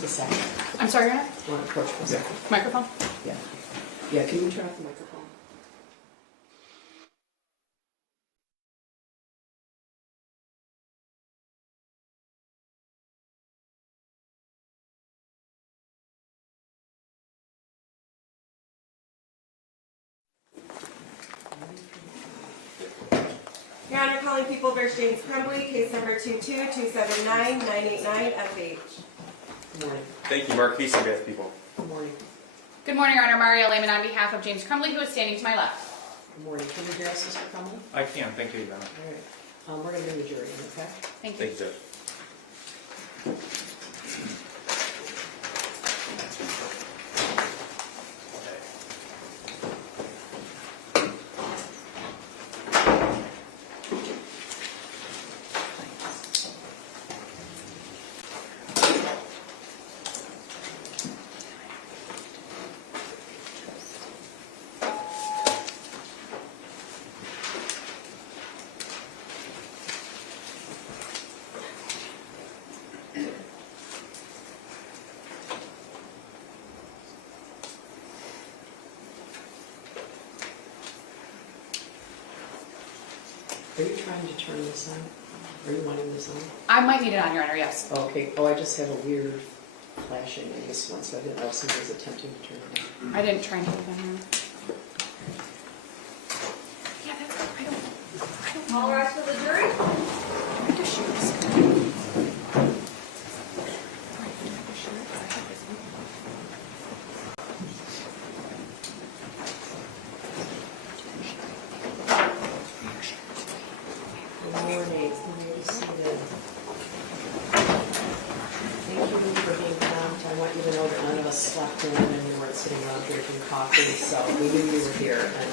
just a second. I'm sorry, Your Honor? You want to approach for a second? Microphone? Yeah. Yeah, can you turn off the microphone? Your Honor, calling People v. James Crumbley, case number 22-279-989 FH. Good morning. Thank you, Marquise, on behalf of People. Good morning. Good morning, Your Honor. Mario Lehman on behalf of James Crumbley, who is standing to my left. Good morning. Can you address Mr. Crumbley? I can, thank you, Your Honor. All right. We're going to bring the jury in, okay? Thank you. Thank you, Judge. Are you trying to turn this on? Are you wanting this on? I might need it on, Your Honor, yes. Okay. Oh, I just have a weird flashing in this one, so I didn't know if somebody was attempting to turn it on. I didn't try and take it on, Your Honor. Yeah, that's good. I don't know. All rise for the jury. I just shoot this. Good morning. You may be seated. Thank you for being prompt. I want you to know that none of us slept in and we weren't sitting around drinking coffee, so we knew you were here and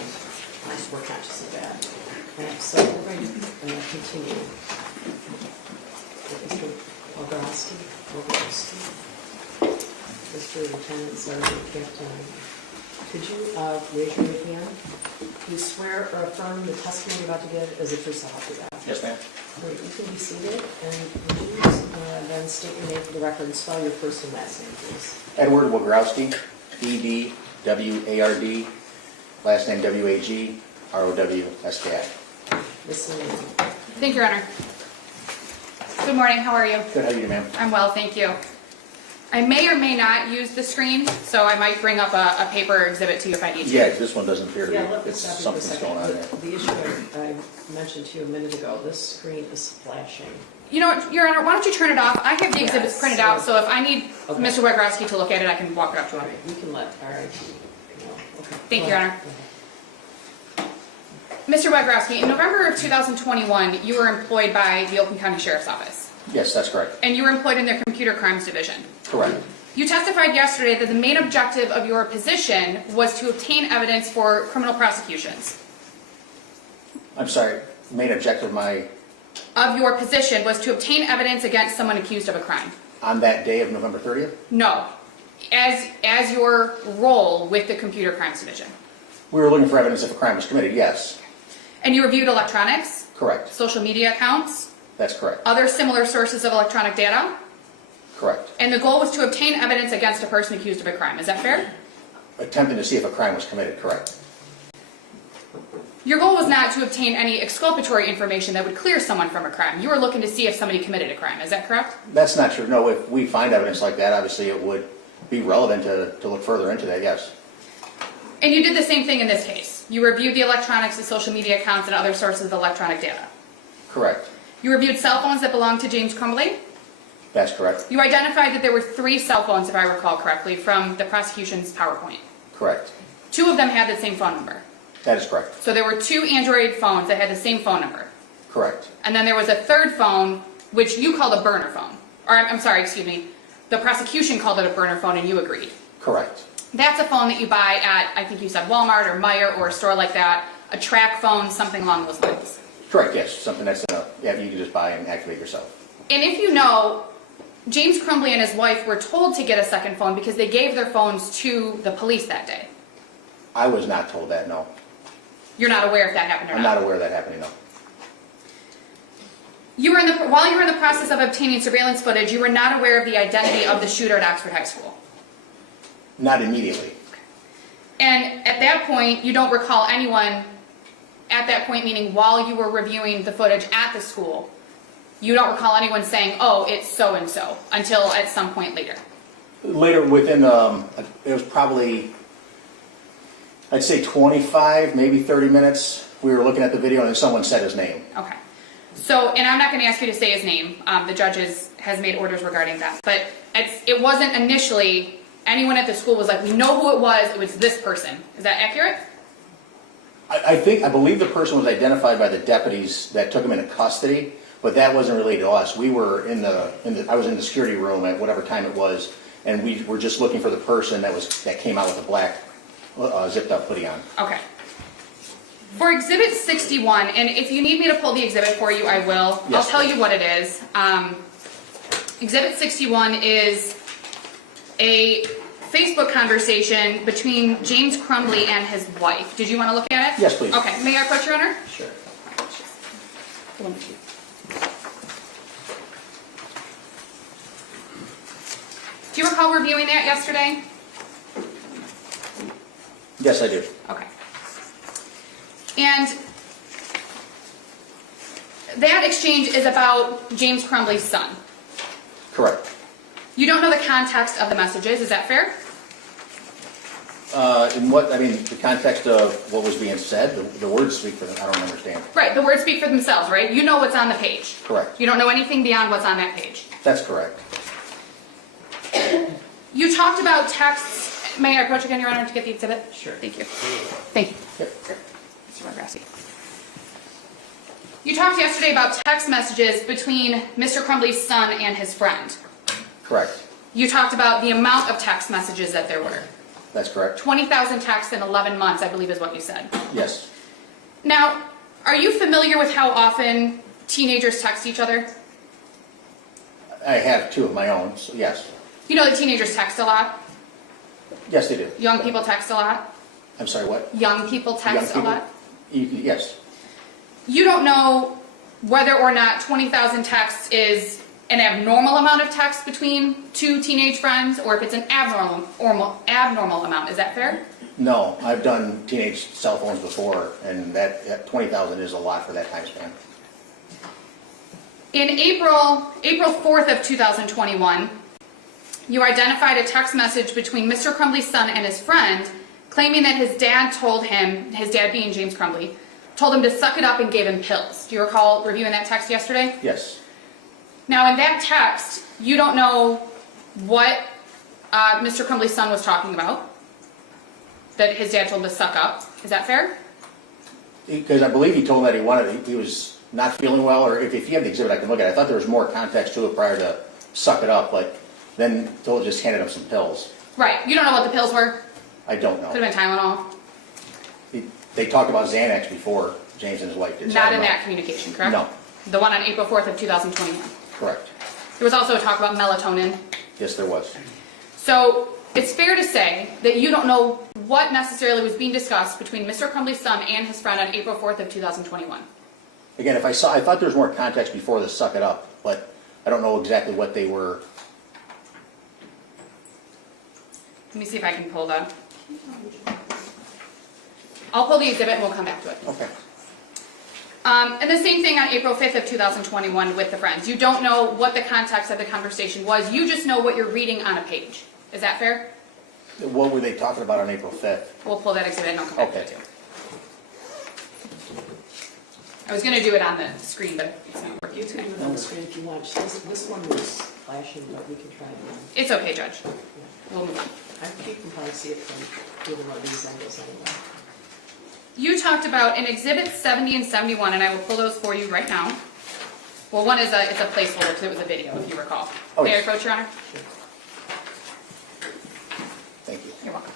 we're conscious of that. So we're going to continue. Mr. Wagrowski. Mr. Lieutenant Sergeant Captain. Could you raise your right hand? Do you swear or affirm the testimony you're about to give is the truth so help you God? Yes, ma'am. Great, you can be seated, and would you then state your name for the record and spell your first and last name, please? Edward Wagrowski, E-D-W-A-R-D, last name W-A-G-R-O-W-S-K-I. Listen. Thank you, Your Honor. Good morning. How are you? Good, how are you doing, ma'am? I'm well, thank you. I may or may not use the screen, so I might bring up a paper exhibit to you if I need to. Yeah, this one doesn't appear to be, Yeah, let me it's stop you for a something's second. going on there. The issue I mentioned to you a minute ago, this screen is flashing. You know what, Your Honor, why don't you turn it off? I have the exhibits Yes. printed out, so if I need Okay. Mr. Wagrowski to look at it, I can walk it up to All him. right, we can let RIT know. Okay. Thank Go you, Your ahead. Honor. Mr. Wagrowski, in November of 2021, you were employed by the Oakland County Sheriff's Office, Yes, that's correct. and you were employed in their computer crimes division. Correct. You testified yesterday that the main objective of your position was to obtain evidence for criminal prosecutions. I'm sorry, main objective Of your position was to obtain evidence against someone accused of a crime. on that day of November 30th? No, as your role with the computer crimes division. We were looking for evidence if a crime was committed, yes. And you reviewed electronics, Correct. social media accounts, That's correct. other similar sources of electronic data, Correct. and the goal was to obtain evidence against a person accused of a crime. Is that fair? Attempting to see if a crime was committed, correct. Your goal was not to obtain any exculpatory information that would clear someone from a crime. You were looking to see if somebody committed a crime. Is that correct? That's not true. No, if we find evidence like that, obviously it would be relevant to look further into that, yes. And you did the same thing in this case. You reviewed the electronics, the social media accounts, and other sources of electronic data. Correct. You reviewed cell phones that belonged to James Crumbley. That's correct. You identified that there were 3 cell phones, if I recall correctly, from the prosecution's PowerPoint. Correct. 2 of them had the same phone number. That is correct. So there were 2 Android phones that had the same phone number. Correct. And then there was a 3rd phone, which you called a burner phone. Or, I'm sorry, excuse me. The prosecution called it a burner phone and you agreed. Correct. That's a phone that you buy at, I think you said Walmart or Myre or a store like that. A track phone, something along those lines. Correct, yes. Something that's, yeah, you can just buy and activate yourself. And if you know, James Crumbley and his wife were told to get a second phone because they gave their phones to the police that day. I was not told that, no. You're not aware if that happened or I'm not? not aware of that happening, no. While you were in the process of obtaining surveillance footage, you were not aware of the identity of the shooter at Oxford High School. Not immediately. And at that point, you don't recall anyone, at that point meaning while you were reviewing the footage at the school, you don't recall anyone saying, oh, it's so-and-so, until at some point later. Later, within, it was probably, I'd say 25, maybe 30 minutes. We were looking at the video and then someone said his name. Okay. So, and I'm not going to ask you to say his name. The judge has made orders regarding that. But it wasn't initially, anyone at the school was like, we know who it was this person. Is that accurate? I believe the person was identified by the deputies that took him into custody, but that wasn't related to us. We were I was in the security room at whatever time it was, and we were just looking for the person that came out with a black zipped up hoodie on. Okay. For Exhibit 61, and if you need me to pull the exhibit for you, I will. Yes, I'll tell please. you what it is. Exhibit 61 is a Facebook conversation between James Crumbley and his wife. Did you want to look at it? Yes, please. Okay. May I approach, Your Honor? Sure. Do you recall reviewing that yesterday? Yes, I do. Okay. And that exchange is about James Crumbley's son. Correct. You don't know the context of the messages, is that fair? The context of what was being said, the words speak for them. I don't understand. Right, the words speak for themselves, right? You know what's on the page. Correct. You don't know anything beyond what's on that page. That's correct. You talked about texts. May I approach again, Your Honor, to get the exhibit? Sure. Thank you. Thank you. Yep. Mr. Wagrowski. You talked yesterday about text messages between Mr. Crumbley's son and his friend. Correct. You talked about the amount of text messages that there were. That's correct. 20,000 texts in 11 months, I believe is what you said. Yes. Now, are you familiar with how often teenagers text each other? I have two of my own, so yes. You know that teenagers text a lot? Yes, they do. Young people text a lot? I'm sorry, what? Young people text Young a lot? Yes. You don't know whether or not 20,000 texts is an abnormal amount of text between two teenage friends, or if it's an abnormal amount. Is that fair? No, I've done teenage cell phones before, and that 20,000 is a lot for that time span. In April 4th of 2021, you identified a text message between Mr. Crumbley's son and his friend, claiming that his dad told him, his dad being James Crumbley, told him to suck it up and gave him pills. Do you recall reviewing that text yesterday? Yes. Now, in that text, you don't know what Mr. Crumbley's son was talking about, that his dad told him to suck up. Is that fair? Because I believe he told him that he was not feeling well, or if you have the exhibit, I can look at it. I thought there was more context to it prior to suck it up, but then Toll just handed him some pills. Right. You don't know what the pills were? I don't know. Could have been Tylenol. They talked about Xanax before, James and his wife did. Not in that communication, correct? No. The one on April 4th of 2021. Correct. There was also a talk about melatonin. Yes, there was. So it's fair to say that you don't know what necessarily was being discussed between Mr. Crumbley's son and his friend on April 4th of 2021. Again, I thought there was more context before the suck it up, but I don't know exactly what they were. Let me see if I can pull that. I'll pull the exhibit and we'll come back to it. Okay. And the same thing on April 5th of 2021 with the friends. You don't know what the context of the conversation was. You just know what you're reading on a page. Is that fair? What were they talking about on April 5th? We'll pull that exhibit and I'll come back to Okay. it too. I was going to do it on the screen, but it's not working. You can do it on the screen if you want. This one was flashing, but we can try it again. It's okay, Judge. Yeah. We'll move on. I think you can probably see it from either one of these angles anyway. You talked about in Exhibit 70 and 71, and I will pull those for you right now. Well, one is it's a placeholder because it was a video, if you recall. Oh, May I yes. approach, Your Honor? Sure. Thank you. You're welcome.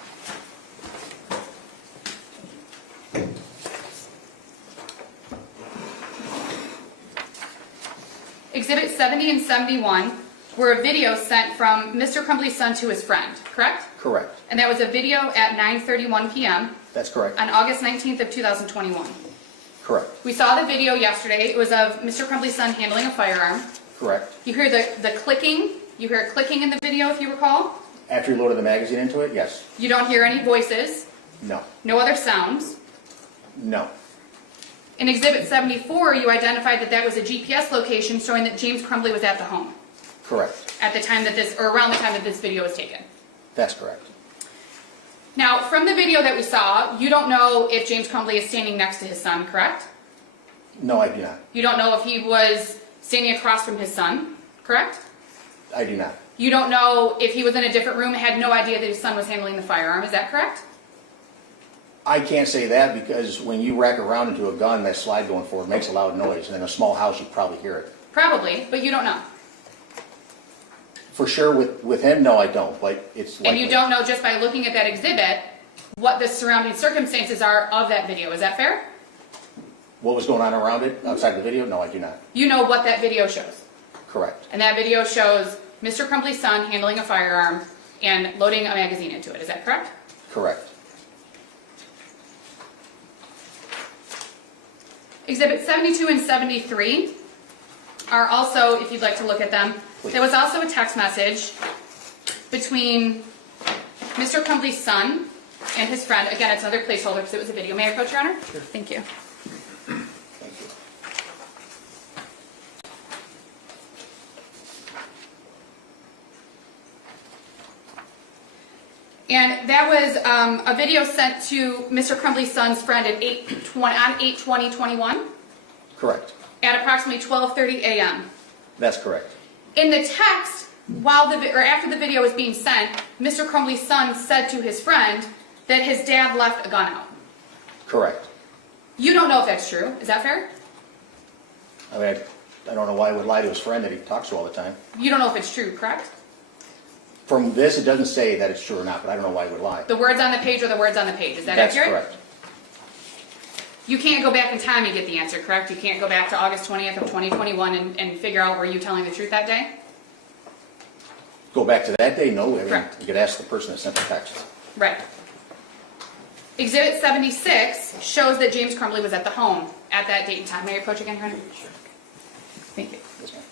Exhibit 70 and 71 were a video sent from Mr. Crumbley's son to his friend, correct? Correct. And that was a video at 9:31 p.m. That's correct. on August 19th of 2021. Correct. We saw the video yesterday. It was of Mr. Crumbley's son handling a firearm. Correct. You hear the clicking. You hear it clicking in the video, if you recall. After you loaded the magazine into it, yes. You don't hear any voices. No. No other sounds. No. In Exhibit 74, you identified that that was a GPS location showing that James Crumbley was at the home Correct. at the time that this, or around the time that this video was taken. That's correct. Now, from the video that we saw, you don't know if James Crumbley is standing next to his son, correct? No, I do not. You don't know if he was standing across from his son, correct? I do not. You don't know if he was in a different room and had no idea that his son was handling the firearm, is that correct? I can't say that because when you rack around into a gun, that slide going forward makes a loud noise. And in a small house, you'd probably hear it. Probably, but you don't know. For sure, with him, no, I don't, but it's likely. And you don't know just by looking at that exhibit what the surrounding circumstances are of that video, is that fair? What was going on around it outside the video? No, I do not. You know what that video shows. Correct. And that video shows Mr. Crumbley's son handling a firearm and loading a magazine into it, is that correct? Correct. Exhibit 72 and 73 are also, if you'd like to look at them, Please. there was also a text message between Mr. Crumbley's son and his friend. Again, it's another placeholder because it was a video. May I approach, Your Honor? Sure. Thank you. Thank you. And that was a video sent to Mr. Crumbley's son's friend at 8/20/21 Correct. at approximately 12:30 a.m. That's correct. In the text, after the video was being sent, Mr. Crumbley's son said to his friend that his dad left a gun out. Correct. You don't know if that's true. Is that fair? I mean, I don't know why he would lie to his friend that he talks to all the time. You don't know if it's true, correct? From this, it doesn't say that it's true or not, but I don't know why he would lie. The words on the page are the words on the page. Is that That's accurate? correct. You can't go back in time and get the answer, correct? You can't go back to August 20th of 2021 and figure out were you telling the truth that day? Go back to that day? No. I mean, Correct. you could ask the person that sent the text. Right. Exhibit 76 shows that James Crumbley was at the home at that date and time. May I approach again, Your Honor? Sure. Thank you. Yes, ma'am.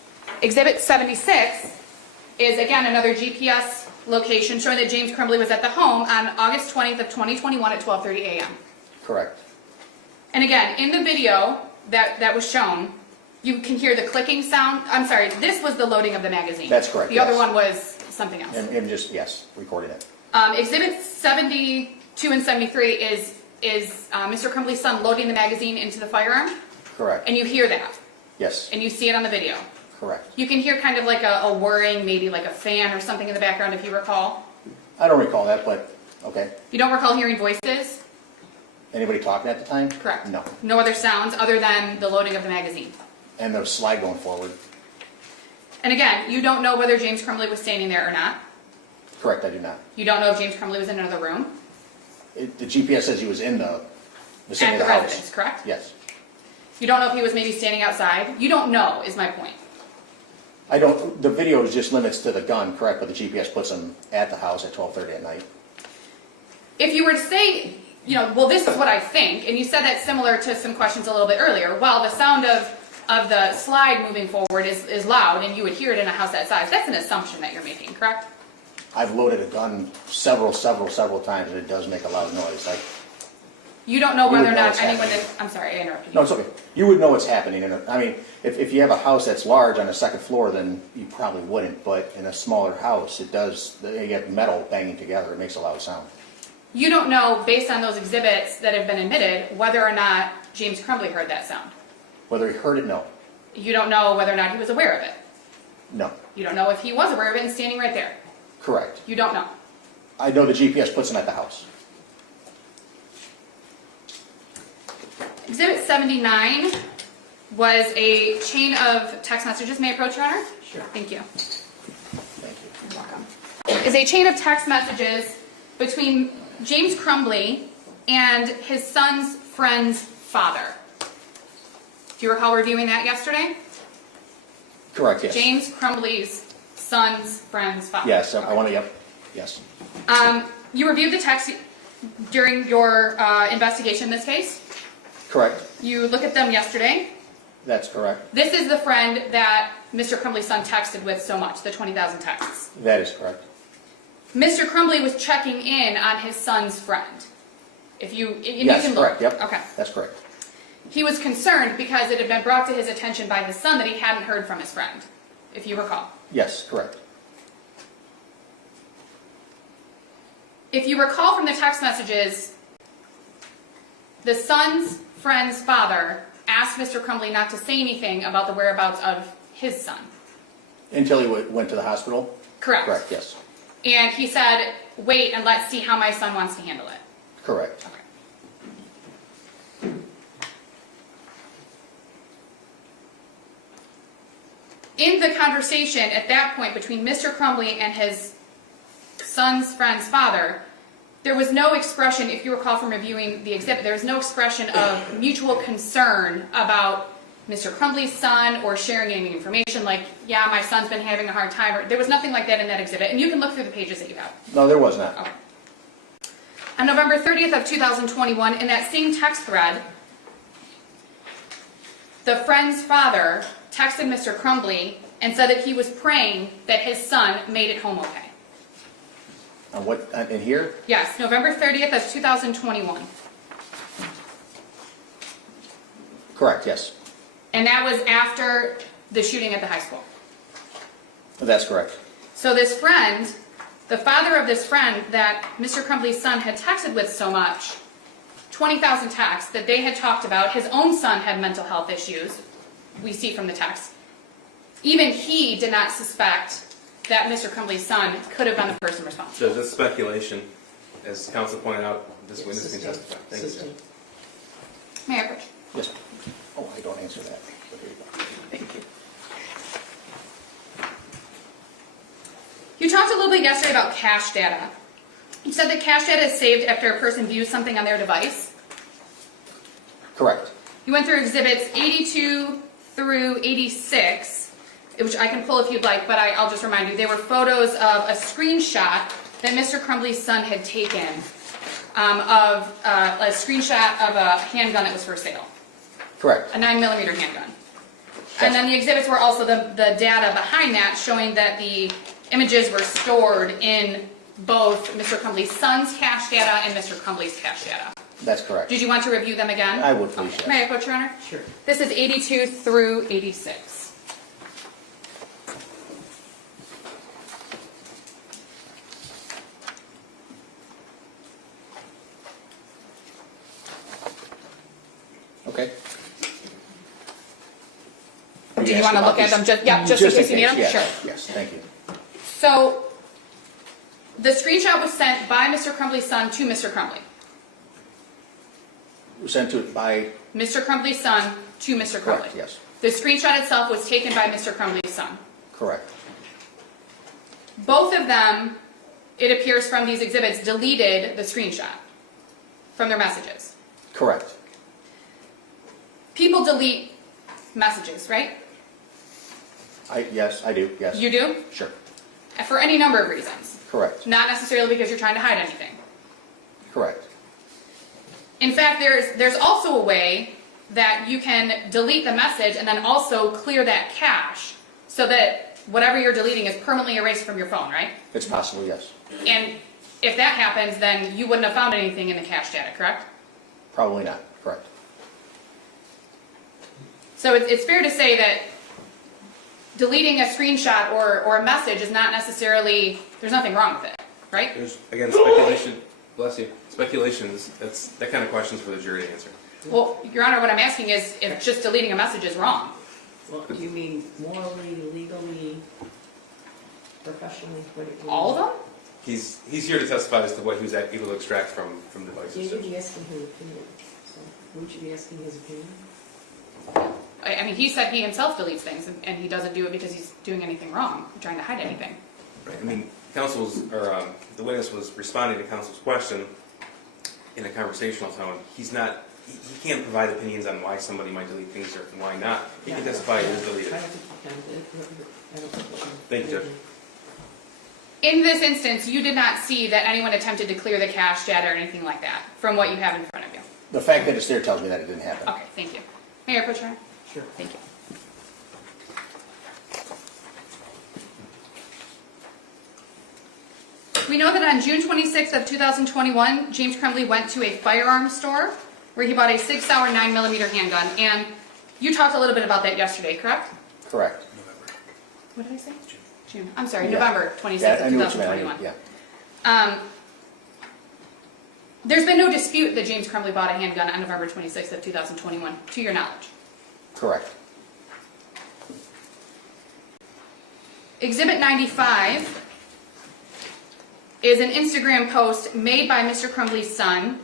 Exhibit 76 is, again, another GPS location showing that James Crumbley was at the home on August 20th of 2021 at 12:30 a.m. Correct. And again, in the video that was shown, you can hear the clicking sound. I'm sorry, this was the loading of the magazine. That's correct, The other yes. one was something else. And just, yes, recording it. Exhibit 72 and 73 is Mr. Crumbley's son loading the magazine into the firearm, Correct. and you hear that, Yes. and you see it on the video. Correct. You can hear kind of like a whirring, maybe like a fan or something in the background if you recall. I don't recall that, but okay. You don't recall hearing voices? Anybody talking at the time? Correct. No. No other sounds other than the loading of the magazine. And the slide going forward? And again, you don't know whether James Crumbley was standing there or not. Correct, I do not. You don't know if James Crumbley was in another room The GPS says he was in the vicinity at of the the house. residence, correct? Yes. You don't know if he was maybe standing outside. You don't know, is my point. I don't, the video just limits to the gun, correct, but the GPS puts him at the house at 12:30 at night. If you were to say, you know, well, this is what I think, and you said that similar to some questions a little bit earlier, well, the sound of the slide moving forward is loud, and you would hear it in a house that size. That's an assumption that you're making, correct? I've loaded a gun several times, and it does make a loud noise. Like, You don't know You whether would or know not what's anyone happening. I'm sorry, I interrupted you. no, it's okay. You would know what's happening. I mean, if you have a house that's large on the second floor, then you probably wouldn't. But in a smaller house, it does. You get metal banging together. It makes a loud sound. You don't know, based on those exhibits that have been admitted, whether or not James Crumbley heard that sound. Whether he heard it, no, You don't know whether or not he was aware of it. no, You don't know if he was aware of it and standing right there. correct. You don't know. I know the GPS puts him at the house. Exhibit 79 was a chain of text messages. May I approach, Your Honor? Sure. Thank you. Thank you. You're welcome. Is a chain of text messages between James Crumbley and his son's friend's father. Do you recall reviewing that yesterday? Correct. Yes. James Crumbley's son's friend's father. Yes. I Okay. want to. Yep. Yes. You reviewed the text during your investigation in this case? Correct. You look at them yesterday. That's correct. This is the friend that Mr. Crumbley's son texted with so much, the 20,000 texts. That is correct. Mr. Crumbley was checking in on his son's friend. If you Yes, can look. correct, yep. Okay. That's correct. He was concerned because it had been brought to his attention by his son that he hadn't heard from his friend, if you recall. Yes, correct. If you recall from the text messages, the son's friend's father asked Mr. Crumbley not to say anything about the whereabouts of his son. Until he went to the hospital? Correct. Correct, yes. And he said, wait and let's see how my son wants to handle it. Correct. Okay. In the conversation at that point between Mr. Crumbley and his son's friend's father, there was no expression, if you recall from reviewing the exhibit, there was no expression of mutual concern about Mr. Crumbley's son or sharing any information like, yeah, my son's been having a hard time. Or, there was nothing like that in that exhibit, and you can look through the pages that you have. No, there was not. Okay. On November 30th of 2021, in that same text thread, the friend's father texted Mr. Crumbley and said that he was praying that his son made it home okay. On what, in here? Yes, November 30th of 2021. Correct, yes. And that was after the shooting at the high school. That's correct. So this friend, the father of this friend that Mr. Crumbley's son had texted with so much, 20,000 texts that they had talked about, his own son had mental health issues, we see from the text. Even he did not suspect that Mr. Crumbley's son could have been the person responsible. So that's speculation. As counsel pointed out, this witness can testify. Thank you, Judge. May I approach? Yes. Oh, I don't answer that. But here you go. Thank you. You talked a little bit yesterday about cache data. You said that cache data is saved after a person views something on their device. Correct. You went through exhibits 82 through 86, which I can pull if you'd like, but I'll just remind you, they were photos of a screenshot that Mr. Crumbley's son had taken of a screenshot of a handgun that was for sale, Correct. a 9mm handgun. And then the exhibits were also the data behind that, showing that the images were stored in both Mr. Crumbley's son's cache data and Mr. Crumbley's cache data. That's correct. Did you want to review them again? I would, please, yes. May I approach, Your Honor? Sure. This is 82 through 86. Okay. Do you want to look at them? Just in case you need them? yes. Sure. Yes, thank you. So, the screenshot was sent by Mr. Crumbley's son to Mr. Crumbley. Sent to by, Mr. Crumbley's son to Mr. Crumbley. correct, yes. The screenshot itself was taken by Mr. Crumbley's son. Correct. Both of them, it appears from these exhibits, deleted the screenshot from their messages. Correct. People delete messages, right? Yes, I do, yes. You do? Sure. For any number of reasons. Correct. Not necessarily because you're trying to hide anything. Correct. In fact, there's also a way that you can delete the message and then also clear that cache so that whatever you're deleting is permanently erased from your phone, right? It's possible, yes. And if that happens, then you wouldn't have found anything in the cache data, correct? Probably not, correct. So it's fair to say that deleting a screenshot or a message is not necessarily, there's nothing wrong with it, right? There's, again, speculation. Bless you. Speculations. That kind of questions for the jury to answer. Well, Your Honor, what I'm asking is if just deleting a message is wrong. Well, do you mean morally, legally, professionally? What do you mean? All of them? He's here to testify as to what he was able to extract from devices. You'd be asking his opinion. So, wouldn't you be asking his opinion? I mean, he said he himself deletes things, and he doesn't do it because he's doing anything wrong, trying to hide anything. Right. I mean, the witness was responding to counsel's question in a conversational tone. He can't provide opinions on why somebody might delete things or why not. He can testify it is deleted. I don't think you can. I don't think you can. Thank you, Judge. In this instance, you did not see that anyone attempted to clear the cache data or anything like that from what you have in front of you. The fact that it's there tells me that it didn't happen. Okay, thank you. Mayor Pro Tem? Sure. Thank you. We know that on June 26th of 2021, James Crumbley went to a firearms store where he bought a 6-hour 9mm handgun. And you talked a little bit about that yesterday, correct? Correct. What did I say? June. I'm sorry, Yeah. November 26th Yeah, I of knew what you meant. 2021. Yeah. There's been no dispute that James Crumbley bought a handgun on November 26th of 2021, to your knowledge. Correct. Exhibit 95 is an Instagram post made by Mr. Crumbley's son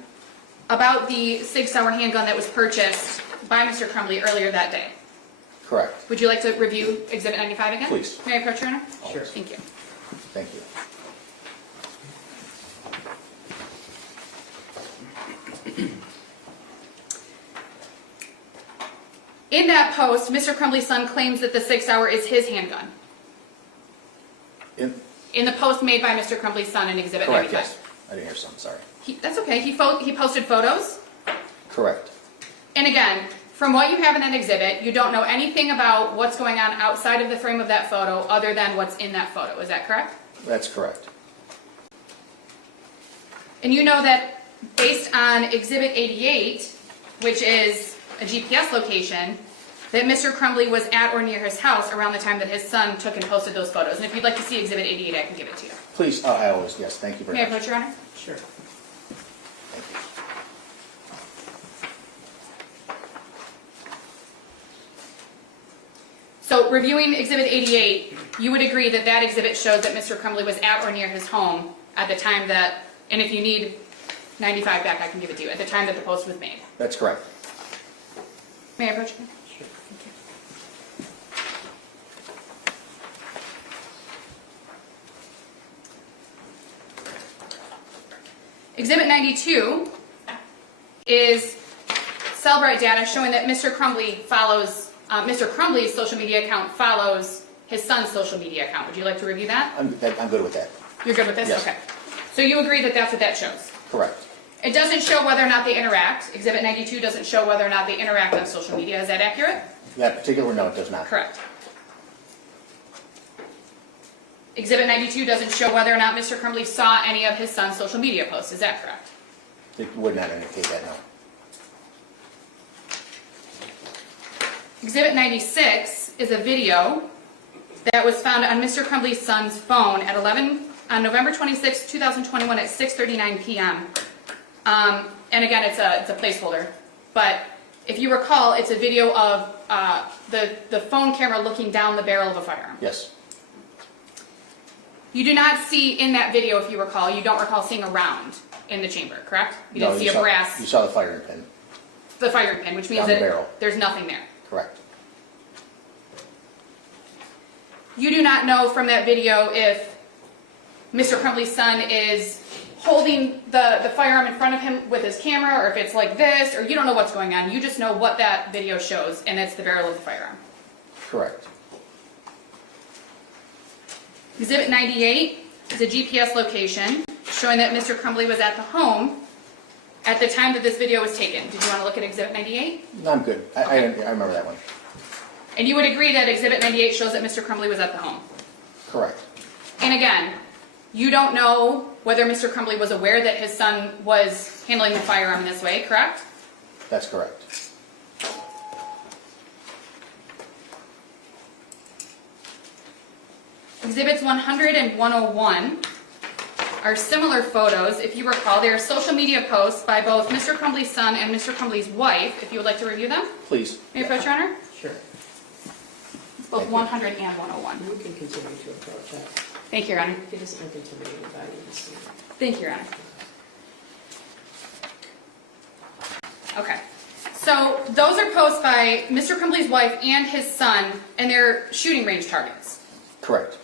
about the 6-hour handgun that was purchased by Mr. Crumbley earlier that day. Correct. Would you like to review Exhibit 95 again? Please. Mayor Pro Tem? Sure. Thank you. Thank you. In that post, Mr. Crumbley's son claims that the 6-hour is his handgun. In the post made by Mr. Crumbley's son in Exhibit Correct, 95. yes. I didn't hear something, sorry. That's okay. He posted photos. Correct. And again, from what you have in that exhibit, you don't know anything about what's going on outside of the frame of that photo other than what's in that photo. Is that correct? That's correct. And you know that based on Exhibit 88, which is a GPS location, that Mr. Crumbley was at or near his house around the time that his son took and posted those photos. And if you'd like to see Exhibit 88, I can give it to you. Please, I always, yes, thank you very May I much. approach, Your Honor? Sure. Thank you. So reviewing Exhibit 88, you would agree that that exhibit shows that Mr. Crumbley was at or near his home at the time that, and if you need 95 back, I can give it to you, at the time that the post was made. That's correct. May I approach? Sure. Thank you. Exhibit 92 is Cellbrite data showing that Mr. Crumbley follows, Mr. Crumbley's social media account follows his son's social media account. Would you like to review that? I'm good with that. You're good with this? Yes. Okay. So you agree that that's what that shows? Correct. It doesn't show whether or not they interact. Exhibit 92 doesn't show whether or not they interact on social media. Is that accurate? That particular note does not. Correct. Exhibit 92 doesn't show whether or not Mr. Crumbley saw any of his son's social media posts. Is that correct? It would not indicate that, no. Exhibit 96 is a video that was found on Mr. Crumbley's son's phone at on November 26, 2021 at 6:39 p.m. And again, it's a placeholder. But if you recall, it's a video of the phone camera looking down the barrel of a firearm. Yes. You do not see in that video, if you recall, you don't recall seeing a round in the chamber, correct? You No, didn't see you a saw- brass, You saw the firing pin. the firing pin, which means Down the that barrel. there's nothing there. Correct. You do not know from that video if Mr. Crumbley's son is holding the firearm in front of him with his camera, or if it's like this, or you don't know what's going on. You just know what that video shows, and it's the barrel of the firearm. Correct. Exhibit 98 is a GPS location showing that Mr. Crumbley was at the home at the time that this video was taken. Did you want to look at Exhibit 98? No, I'm good. I remember that one. And you would agree that Exhibit 98 shows that Mr. Crumbley was at the home. Correct. And again, you don't know whether Mr. Crumbley was aware that his son was handling the firearm in this way, correct? That's correct. Exhibits 100 and 101 are similar photos. If you recall, they are social media posts by both Mr. Crumbley's son and Mr. Crumbley's wife, if you would like to review them. Please. May I approach, Your Honor? Sure. Both Thank you. 100 and 101. You can continue to approach that. Thank you, Your Honor. If it isn't intimidating by you, just. Thank you, Your Honor. Okay. So those are posts by Mr. Crumbley's wife and his son, and they're shooting range targets. Correct.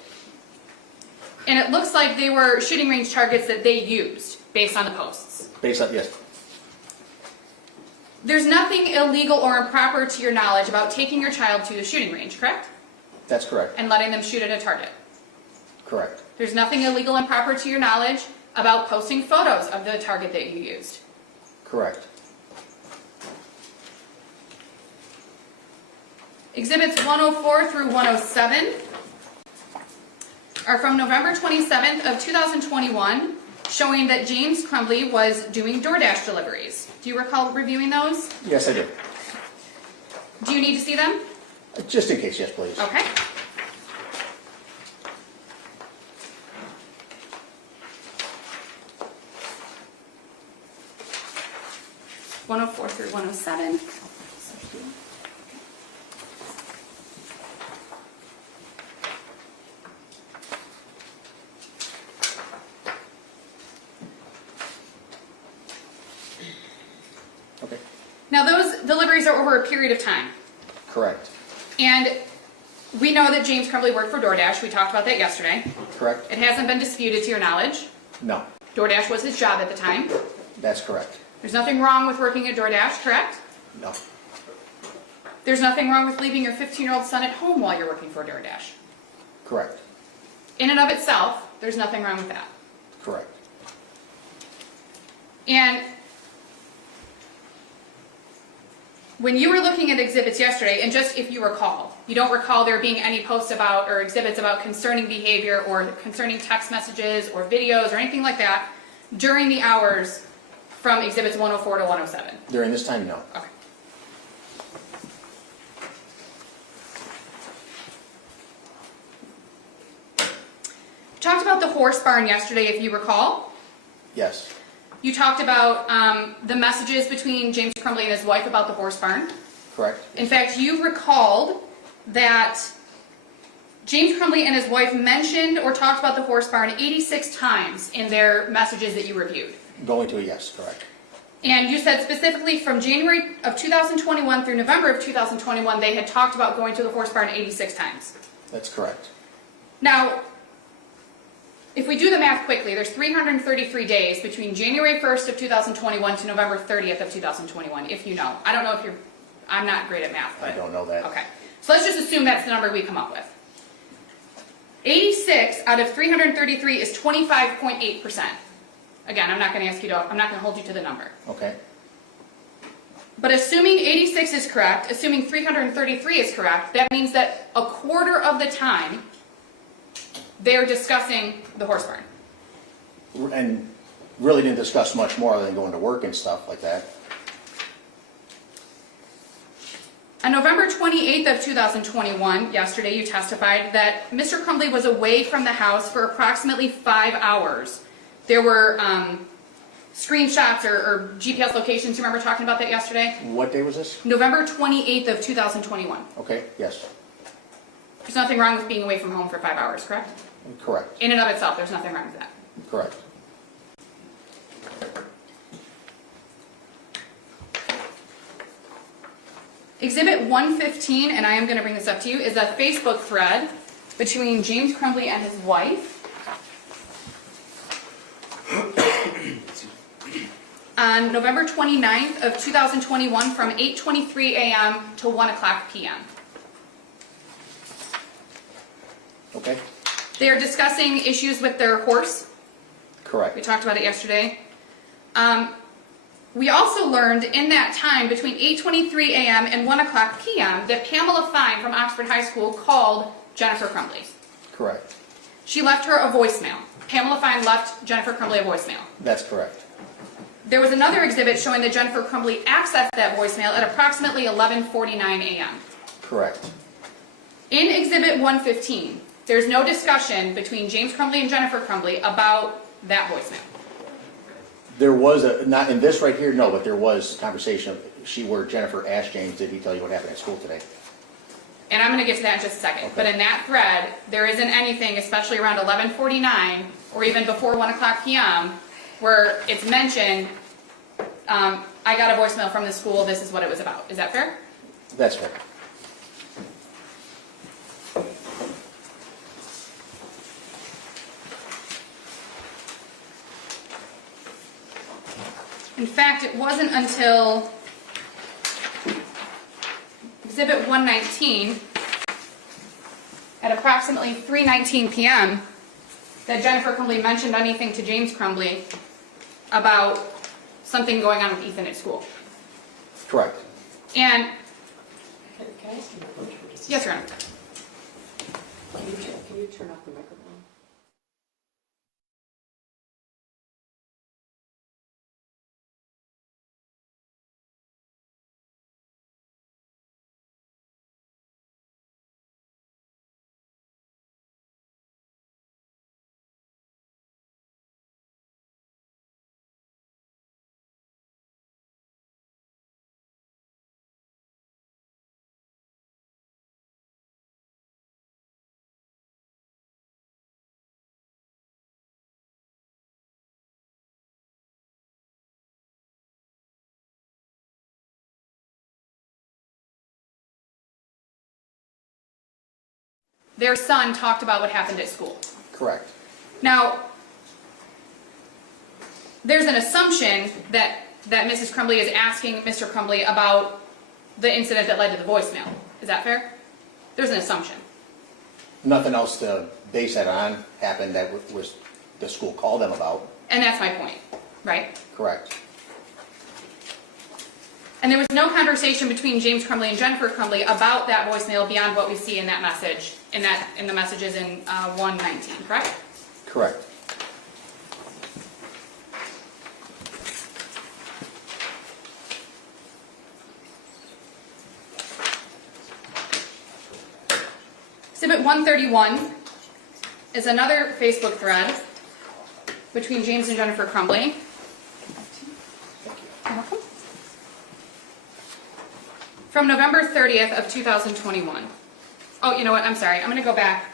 And it looks like they were shooting range targets that they used based on the posts. Based on, yes. There's nothing illegal or improper to your knowledge about taking your child to a shooting range, correct? That's correct. And letting them shoot at a target. Correct. There's nothing illegal and improper to your knowledge about posting photos of the target that you used. Correct. Exhibits 104 through 107 are from November 27th of 2021, showing that James Crumbley was doing DoorDash deliveries. Do you recall reviewing those? Yes, I do. Do you need to see them? Just in case, yes, please. Okay. (104) through 107. Okay, Now those deliveries are over a period of time. correct. And we know that James Crumbley worked for DoorDash. We talked about that yesterday. Correct? It hasn't been disputed to your knowledge. No, DoorDash was his job at the time. that's correct. There's nothing wrong with working at DoorDash, correct? No, There's nothing wrong with leaving your 15-year-old son at home while you're working for DoorDash. correct, In and of itself, there's nothing wrong with that. correct. And when you were looking at exhibits yesterday, and just if you recall, you don't recall there being any posts about or exhibits about concerning behavior or concerning text messages or videos or anything like that during the hours from exhibits 104 to 107. During this time, no. Okay. Talked about the horse barn yesterday, if you recall. Yes, You talked about the messages between James Crumbley and his wife about the horse barn. correct. In fact, you recalled that James Crumbley and his wife mentioned or talked about the horse barn 86 times in their messages that you reviewed. Going to a yes, correct. And you said specifically from January of 2021 through November of 2021, they had talked about going to the horse barn 86 times. That's correct. Now, if we do the math quickly, there's 333 days between January 1st of 2021 to November 30th of 2021, if you know. I don't know if you're, I'm not great at math, but. I don't know that. Okay, so let's just assume that's the number we come up with. 86 out of 333 is 25.8%. Again, I'm not going to ask you to, I'm not going to hold you to the number. Okay, But assuming 86 is correct, assuming 333 is correct, that means that a quarter of the time they're discussing the horse barn. and really didn't discuss much more than going to work and stuff like that. On November 28th of 2021, yesterday, you testified that Mr. Crumbley was away from the house for approximately 5 hours. There were screenshots or GPS locations. You remember talking about that yesterday? What day was this? November 28th of 2021. Okay, yes, There's nothing wrong with being away from home for 5 hours, correct? correct, In and of itself, there's nothing wrong with that. correct. Exhibit 115, and I am going to bring this up to you, is a Facebook thread between James Crumbley and his wife on November 29th of 2021 from 8:23 a.m. to 1 o'clock p.m. Okay, They are discussing issues with their horse. We correct, talked about it yesterday. We also learned in that time between 8:23 a.m. and 1 o'clock p.m. that Pamela Fine from Oxford High School called Jennifer Crumbley. correct. She left her a voicemail. Pamela Fine left Jennifer Crumbley a voicemail. That's correct. There was another exhibit showing that Jennifer Crumbley accessed that voicemail at approximately 11:49 a.m. Correct. In Exhibit 115, there's no discussion between James Crumbley and Jennifer Crumbley about that voicemail. There was a, not in this right here, no, but there was conversation, where Jennifer asked James, did he tell you what happened at school today? And I'm going to get to that in just a second. Okay. But in that thread, there isn't anything, especially around 11:49 or even before 1 o'clock p.m., where it's mentioned, I got a voicemail from the school, this is what it was about. Is that fair? That's fair. In fact, it wasn't until Exhibit 119 at approximately 3:19 p.m. that Jennifer Crumbley mentioned anything to James Crumbley about something going on with Ethan at school. Correct. And Can I ask you a question for just a Yes, Your Honor. second? Can you turn off the microphone? Their son talked about what happened at school. Correct. Now, there's an assumption that Mrs. Crumbley is asking Mr. Crumbley about the incident that led to the voicemail. Is that fair? There's an assumption. Nothing else to base that on happened that was the school called them about. And that's my point, right? Correct. And there was no conversation between James Crumbley and Jennifer Crumbley about that voicemail beyond what we see in that message, in the messages in 119, correct? Correct. Exhibit 131 is another Facebook thread between James and Jennifer Crumbley. You're welcome. From November 30th of 2021. Oh, you know what? I'm sorry. I'm going to go back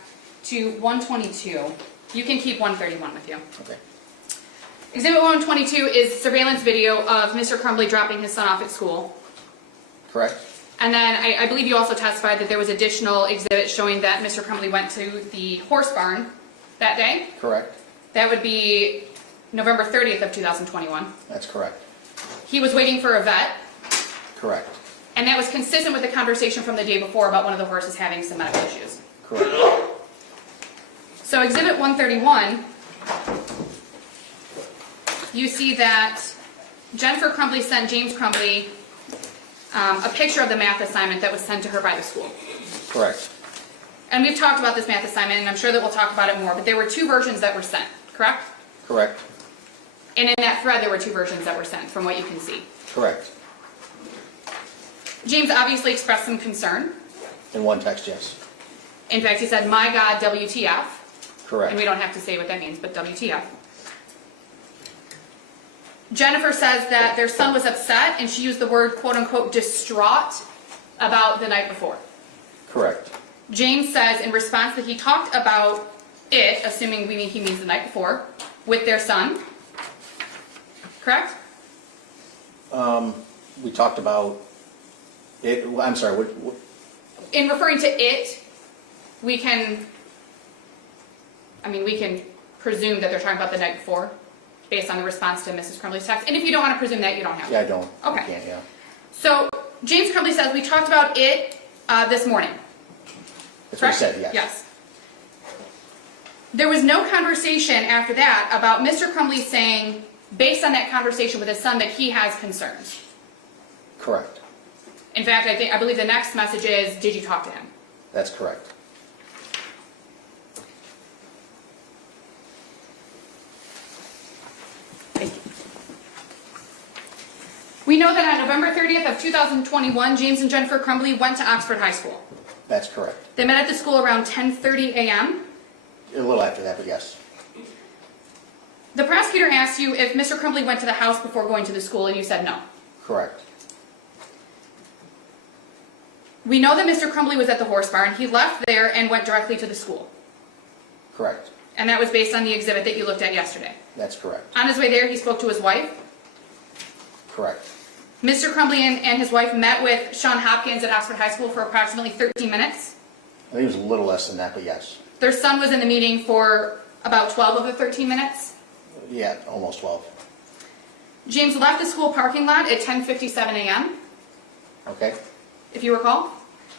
to 122. You can keep 131 with you. Okay. Exhibit 122 is surveillance video of Mr. Crumbley dropping his son off at school. Correct. And then I believe you also testified that there was additional exhibits showing that Mr. Crumbley went to the horse barn that day. Correct. That would be November 30th of 2021. That's correct. He was waiting for a vet. Correct. And that was consistent with the conversation from the day before about one of the horses having some medical issues. Correct. So Exhibit 131, you see that Jennifer Crumbley sent James Crumbley a picture of the math assignment that was sent to her by the school. Correct. And we've talked about this math assignment, and I'm sure that we'll talk about it more, but there were two versions that were sent, correct? Correct. And in that thread, there were two versions that were sent, from what you can see. Correct. James obviously expressed some concern. In one text, yes. In fact, he said, "My God, WTF." Correct. And we don't have to say what that means, but WTF. Jennifer says that their son was upset, and she used the word, quote unquote, distraught about the night before. Correct. James says in response that he talked about it, assuming he means the night before, with their son. Correct? We talked about it. I'm sorry. What? In referring to it, we can presume that they're talking about the night before, based on the response to Mrs. Crumbley's text. And if you don't want to presume that, you don't have to. Yeah, I don't. Okay. I can't, yeah. So James Crumbley says, we talked about it this morning. That's Correct? what he said, yes. Yes. There was no conversation after that about Mr. Crumbley saying, based on that conversation with his son, that he has concerns. Correct. In fact, I believe the next message is, did you talk to him? That's correct. Thank you. We know that on November 30th of 2021, James and Jennifer Crumbley went to Oxford High School. That's correct. They met at the school around 10:30 a.m. A little after that, but yes. The prosecutor asked you if Mr. Crumbley went to the house before going to the school, and you said no. Correct. We know that Mr. Crumbley was at the horse barn. He left there and went directly to the school. Correct. And that was based on the exhibit that you looked at yesterday. That's correct. On his way there, he spoke to his wife. Correct. Mr. Crumbley and his wife met with Sean Hopkins at Oxford High School for approximately 13 minutes. I think it was a little less than that, but yes. Their son was in the meeting for about 12 of the 13 minutes. Yeah, almost 12. James left the school parking lot at 10:57 a.m., Okay. if you recall.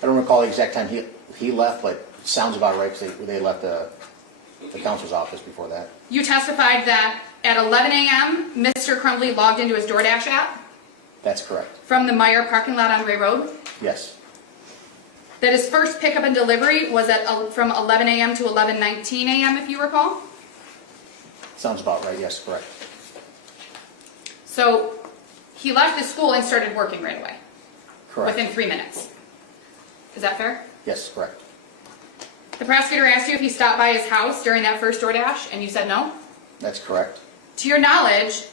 I don't recall the exact time he left, but it sounds about right because they left the counselor's office before that. You testified that at 11 a.m., Mr. Crumbley logged into his DoorDash app That's correct. from the Myre parking lot on Ray Road. Yes. that his first pickup and delivery was from 11 a.m. to 11:19 a.m., if you recall. Sounds about right, yes, correct. So he left the school and started working right away, Correct. within 3 minutes. Is that fair? Yes, correct. The prosecutor asked you if he stopped by his house during that first DoorDash, and you said no? That's correct. To your knowledge,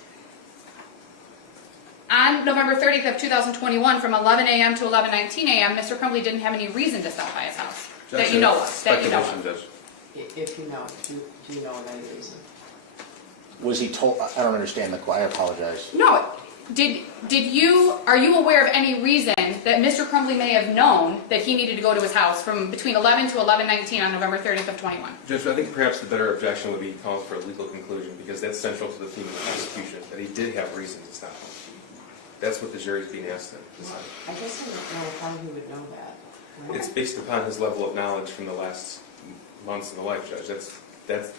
on November 30th of 2021, from 11 a.m. to 11:19 a.m., Mr. Crumbley didn't have any reason to stop by his house. That you know of. That you know Speculation, of. Judge. If you know, do you know of any reason? Was he told, I don't understand I apologize. No. Are you aware of any reason that Mr. Crumbley may have known that he needed to go to his house from between 11 to 11:19 on November 30th of 21? Judge, I think perhaps the better objection would be calling for a legal conclusion, because that's central to the theme of the prosecution, that he did have reason to stop him. That's what the jury's being asked to decide. I guess I don't know how he would know that. Right? It's based upon his level of knowledge from the last months in the life, Judge. That's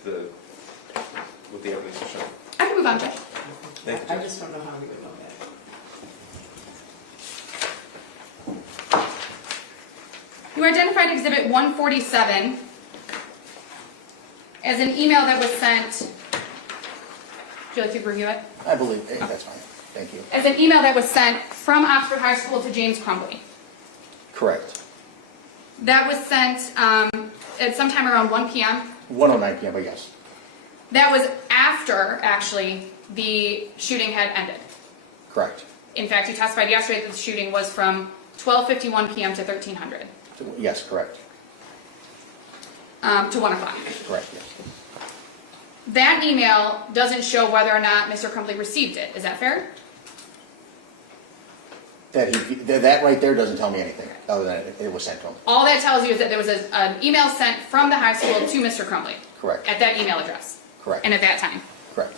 what the evidence is showing. I can move on, Judge. Thank you, I Judge. just don't know how he would know that. You identified Exhibit 147 as an email that was sent. Would you like to review it? I believe, that's fine, thank you. As an email that was sent from Oxford High School to James Crumbley. Correct. That was sent at sometime around 1 p.m. 1:09 p.m., but yes, That was after, actually, the shooting had ended. correct. In fact, you testified yesterday that the shooting was from 12:51 p.m. to 1300, Yes, correct, to 1 o'clock. correct, yes. That email doesn't show whether or not Mr. Crumbley received it. Is that fair? That right there doesn't tell me anything, other than it was sent to him. All that tells you is that there was an email sent from the high school to Mr. Crumbley Correct, at that email address correct, and at that time. correct.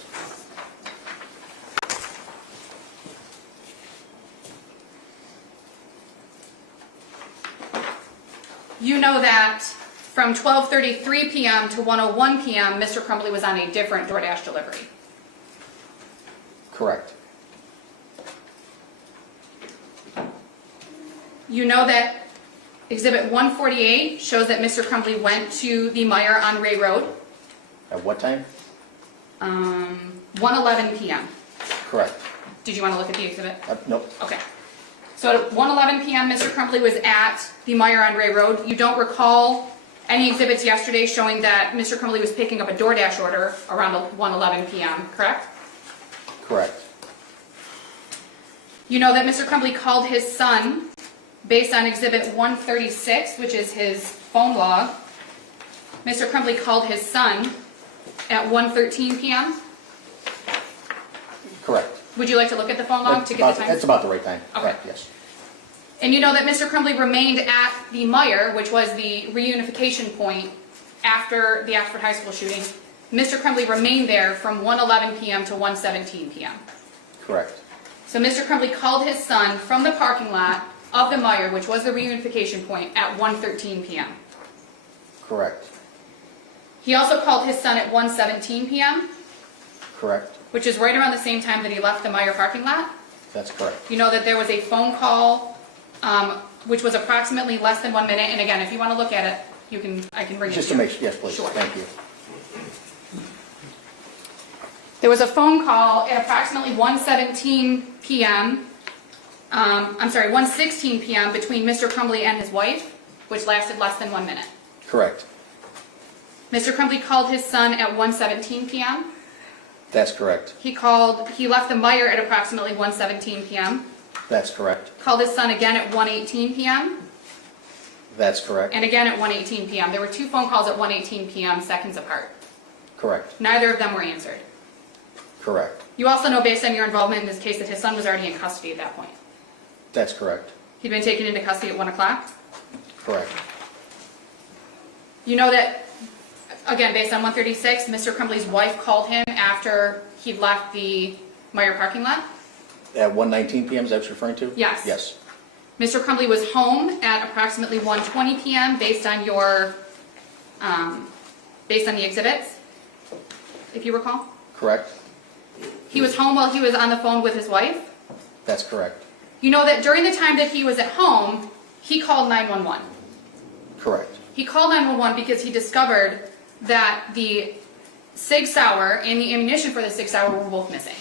You know that from 12:33 p.m. to 1:01 p.m., Mr. Crumbley was on a different DoorDash delivery. Correct, You know that Exhibit 148 shows that Mr. Crumbley went to the Myre on Ray Road, at what time? 1:11 p.m. Correct. Did you want to look at the exhibit? Nope, Okay. So at 1:11 p.m., Mr. Crumbley was at the Myre on Ray Road. You don't recall any exhibits yesterday showing that Mr. Crumbley was picking up a DoorDash order around 1:11 p.m., correct? correct, You know that Mr. Crumbley called his son based on Exhibit 136, which is his phone log. Mr. Crumbley called his son at 1:13 p.m. correct. Would you like to look at the phone log to get the time? That's about the right time, Okay. correct, yes. And you know that Mr. Crumbley remained at the Myre, which was the reunification point after the Oxford High School shooting. Mr. Crumbley remained there from 1:11 p.m. to 1:17 p.m. Correct, So Mr. Crumbley called his son from the parking lot of the Myre, which was the reunification point, at 1:13 p.m. correct, He also called his son at 1:17 p.m., correct, which is right around the same time that he left the Myre parking lot. that's correct, You know that there was a phone call, which was approximately less than 1 minute. And again, if you want to look at it, I can bring it just to to you. make, yes, please, Sure. thank you. There was a phone call at approximately 1:17 p.m. 1:16 p.m. between Mr. Crumbley and his wife, which lasted less than 1 minute. Correct, Mr. Crumbley called his son at 1:17 p.m. that's correct, He left the Myre at approximately 1:17 p.m. that's correct, Called his son again at 1:18 p.m. that's correct, and again at 1:18 p.m. There were two phone calls at 1:18 p.m. seconds apart. correct, Neither of them were answered. correct, You also know, based on your involvement in this case, that his son was already in custody at that point. that's correct, He'd been taken into custody at 1 o'clock. correct, You know that, again, based on 136, Mr. Crumbley's wife called him after he left the Myre parking lot. at 1:19 p.m., is that what you're referring to? Yes. Yes, Mr. Crumbley was home at approximately 1:20 p.m. based on the exhibits, if you recall. correct, He was home while he was on the phone with his wife. that's correct, You know that during the time that he was at home, he called 911. Correct. He called 911 because he discovered that the Sig Sauer and the ammunition for the Sig Sauer were both missing.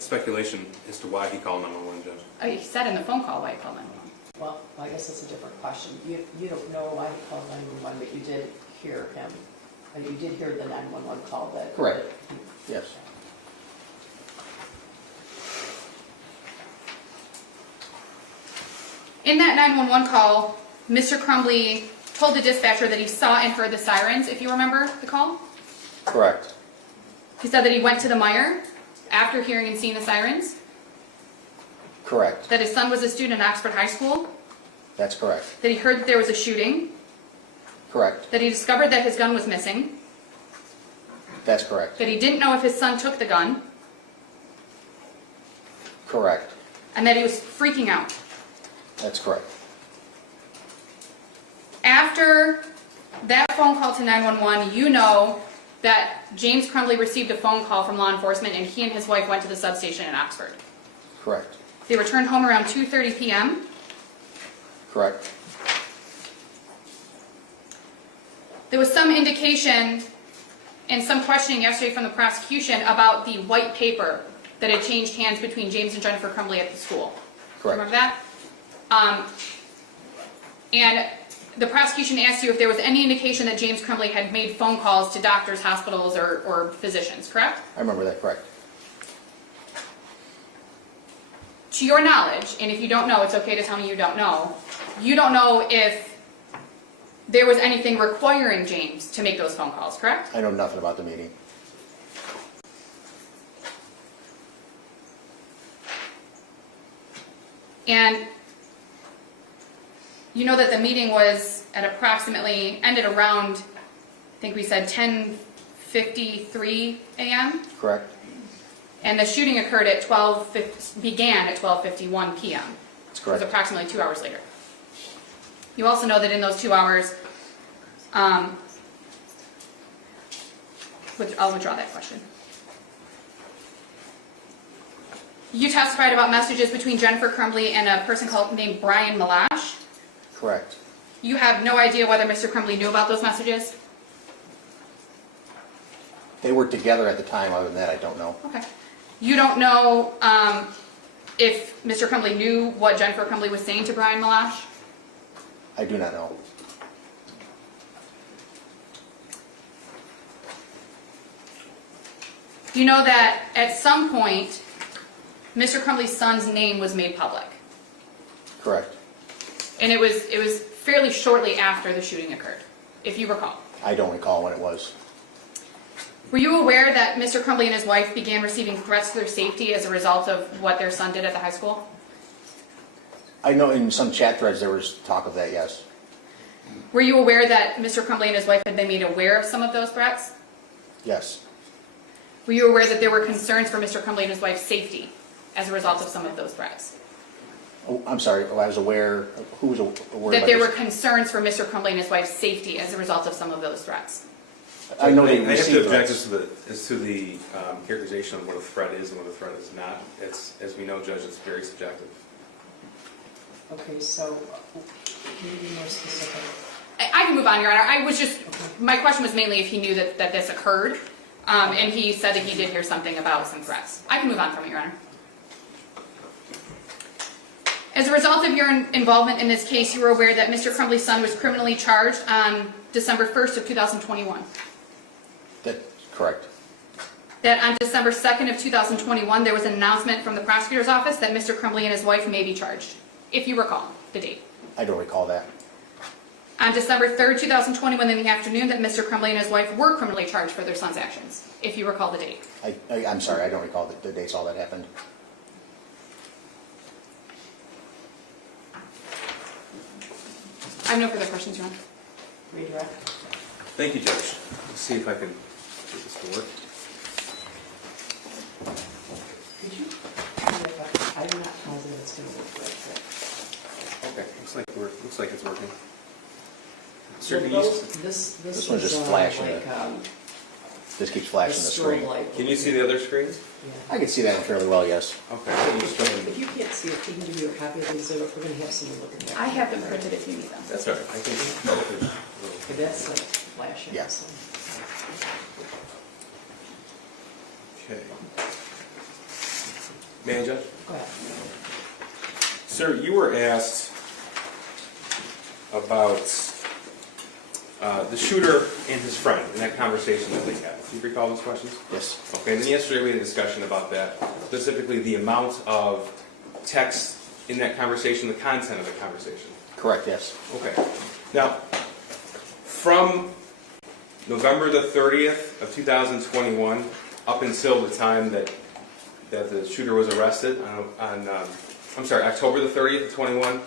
Speculation as to why he called 911, Judge. He said in the phone call why he called 911. Well, I guess that's a different question. You don't know why he called 911, but you did hear him. You did hear the 911 call that. Correct. Yes. In that 911 call, Mr. Crumbley told the dispatcher that he saw and heard the sirens, if you remember the call. Correct. He said that he went to the Myre after hearing and seeing the sirens, Correct. that his son was a student at Oxford High School, That's correct. that he heard that there was a shooting, Correct. that he discovered that his gun was missing, That's correct. that he didn't know if his son took the gun, Correct. and that he was freaking out. That's correct. After that phone call to 911, you know that James Crumbley received a phone call from law enforcement and he and his wife went to the substation in Oxford. Correct. They returned home around 2:30 p.m. Correct. There was some indication and some questioning yesterday from the prosecution about the white paper that had changed hands between James and Jennifer Crumbley at the school. Correct. Remember that? And the prosecution asked you if there was any indication that James Crumbley had made phone calls to doctors, hospitals, or physicians, correct? I remember that, correct. To your knowledge, and if you don't know, it's okay to tell me you don't know if there was anything requiring James to make those phone calls, correct? I know nothing about the meeting. And you know that the meeting was at approximately, ended around, I think we said 10:53 a.m.? Correct. And the shooting occurred at began at 12:51 p.m. That's It was correct. approximately 2 hours later. You also know that in those 2 hours, I'll withdraw that question. You testified about messages between Jennifer Crumbley and a person named Brian Malash. Correct. You have no idea whether Mr. Crumbley knew about those messages? They were together at the time. Other than that, I don't know. Okay. You don't know if Mr. Crumbley knew what Jennifer Crumbley was saying to Brian Malash? I do not know. You know that at some point, Mr. Crumbley's son's name was made public. Correct. And it was fairly shortly after the shooting occurred, if you recall. I don't recall when it was. Were you aware that Mr. Crumbley and his wife began receiving threats to their safety as a result of what their son did at the high school? I know in some chat threads there was talk of that, yes. Were you aware that Mr. Crumbley and his wife had been made aware of some of those threats? Yes. Were you aware that there were concerns for Mr. Crumbley and his wife's safety as a result of some of those threats? Oh, I'm sorry. I was aware. Who was aware That about there were this? concerns for Mr. Crumbley and his wife's safety as a result of some of those threats? I know they have to received object threats. as to the characterization of what a threat is and what a threat is not. It's, as we know, Judge, it's very subjective. Okay, so can you be more specific? I can move on, Your Honor. My question was mainly if he knew that this occurred, and he said that he did hear something about some threats. I can move on from it, Your Honor. As a result of your involvement in this case, you were aware that Mr. Crumbley's son was criminally charged on December 1st of 2021. That's correct. That on December 2nd of 2021, there was an announcement from the prosecutor's office that Mr. Crumbley and his wife may be charged, if you recall the date. I don't recall that. On December 3rd, 2021 in the afternoon, that Mr. Crumbley and his wife were criminally charged for their son's actions, if you recall the date. I'm sorry. I don't recall the dates all that happened. I have no further questions, Your Honor. Redirect. Thank you, Judge. Let's see if I can get this to work. Could you, I'm not positive it's going to work right there. Okay, looks like it's working. So Certain those- east. This This one's is just flashing like it. This keeps flashing the screen. strobe light. Can you see the other screens? Yeah. I can see that fairly well, yes. Okay. If you can't see it, he can give you a copy of these, so we're gonna have someone look at that. I have them printed if you need them. That's all right. I think. Okay, that's like flashing. Yeah. so. Okay. May I, Judge? Go ahead. Sir, you were asked about the shooter and his friend in that conversation that they had. Do you recall those questions? Yes. Okay, and then yesterday we had a discussion about that, specifically the amount of text in that conversation, the content of the conversation. Correct, yes. Okay. Now, from November the 30th of 2021 up until the time that the shooter was arrested October the 30th of 21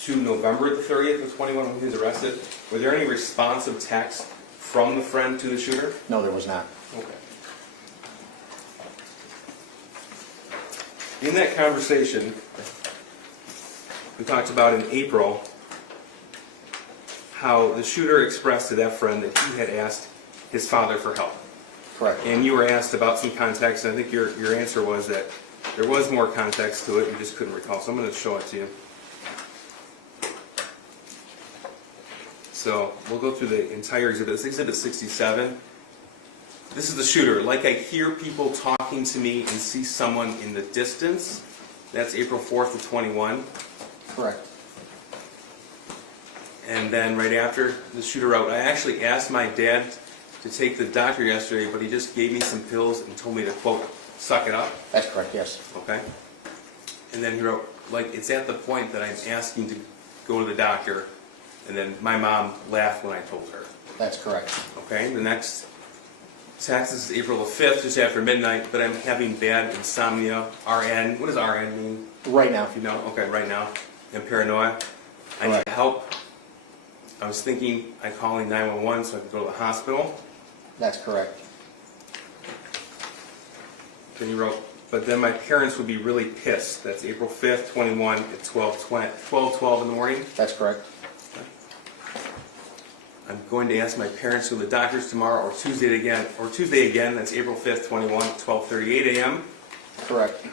to November the 30th of 21 when he was arrested, were there any responsive text from the friend to the shooter? No, there was not. Okay. In that conversation, we talked about in April how the shooter expressed to that friend that he had asked his father for help. Correct. And you were asked about some context, and I think your answer was that there was more context to it, you just couldn't recall. So I'm going to show it to you. So we'll go through the entire exhibit. It's Exhibit 67. This is the shooter. Like I hear people talking to me and see someone in the distance. That's April 4th of 21. Correct. And then right after the shooter wrote, I actually asked my dad to take the doctor yesterday, but he just gave me some pills and told me to, quote, suck it up. That's correct, yes. Okay? And then he wrote, like, it's at the point that I'm asking to go to the doctor, and then my mom laughed when I told her. That's correct. Okay? The next text is April the 5th, just after midnight, but I'm having bad insomnia. RN. What does RN mean? Right now. If you know? Okay, right now. And paranoia. I need Correct. help. I was thinking I'm calling 911 so I could go to the hospital. That's correct. Then he wrote, but then my parents would be really pissed. That's April 5th, 21 at 12:12 in the morning. That's correct. I'm going to ask my parents to go to the doctor's tomorrow or Tuesday again. That's April 5th, 21 at 12:38 a.m. Correct.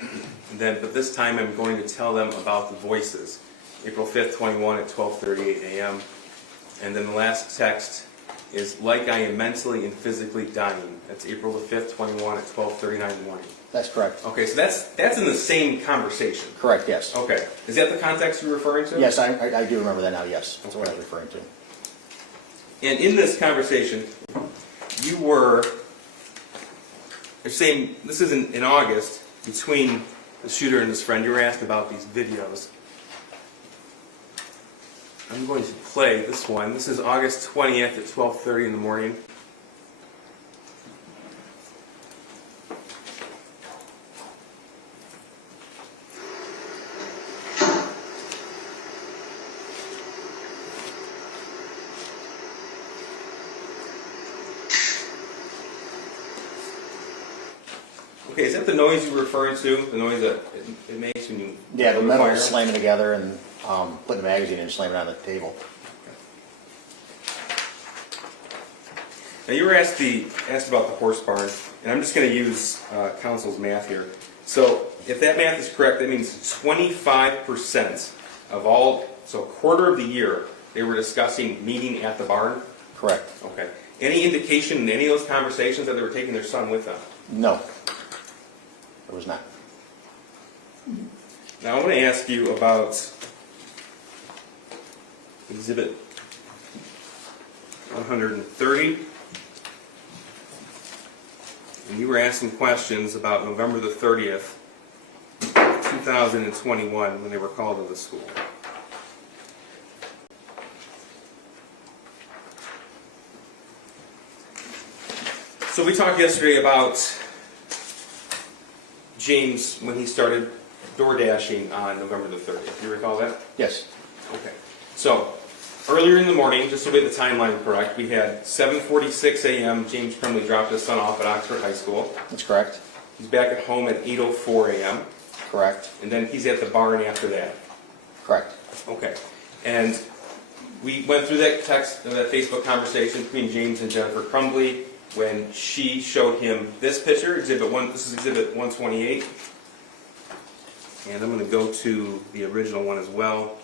And then, but this time I'm going to tell them about the voices. April 5th, 21 at 12:38 a.m. And then the last text is like I am mentally and physically dying. That's April the 5th, 21 at 12:39 in the morning. That's correct. Okay, so that's in the same conversation. Correct, yes. Okay, is that the context you're referring to? Yes, I do remember that now, yes. That's what I was referring to. And in this conversation, you were saying, this is in August, between the shooter and his friend, you were asked about these videos. I'm going to play this one. This is August 20th at 12:30 in the morning. Okay, is that the noise you were referring to? The noise that it makes when you... Yeah, the metal fire? is slamming together and putting the magazine in and slamming it on the table. Now you were asked about the horse barn, and I'm just going to use council's math here. So if that math is correct, that means 25% of all, so a quarter of the year, they were discussing meeting at the barn? Correct. Okay. Any indication in any of those conversations that they were taking their son with them? No. There was not. Now I want to ask you about Exhibit 130. And you were asking questions about November the 30th, 2021, when they were called to the school. So we talked yesterday about James when he started door dashing on November the 30th. You recall that? Yes. Okay. So earlier in the morning, just to get the timeline correct, we had 7:46 a.m. James Crumbley dropped his son off at Oxford High School. That's correct. He's back at home at 8:04 a.m. Correct. And then he's at the barn after that. Correct. Okay. And we went through that Facebook conversation between James and Jennifer Crumbley. when she showed him this picture, exhibit 1, this is exhibit 128. And I'm going to go to the original one as well,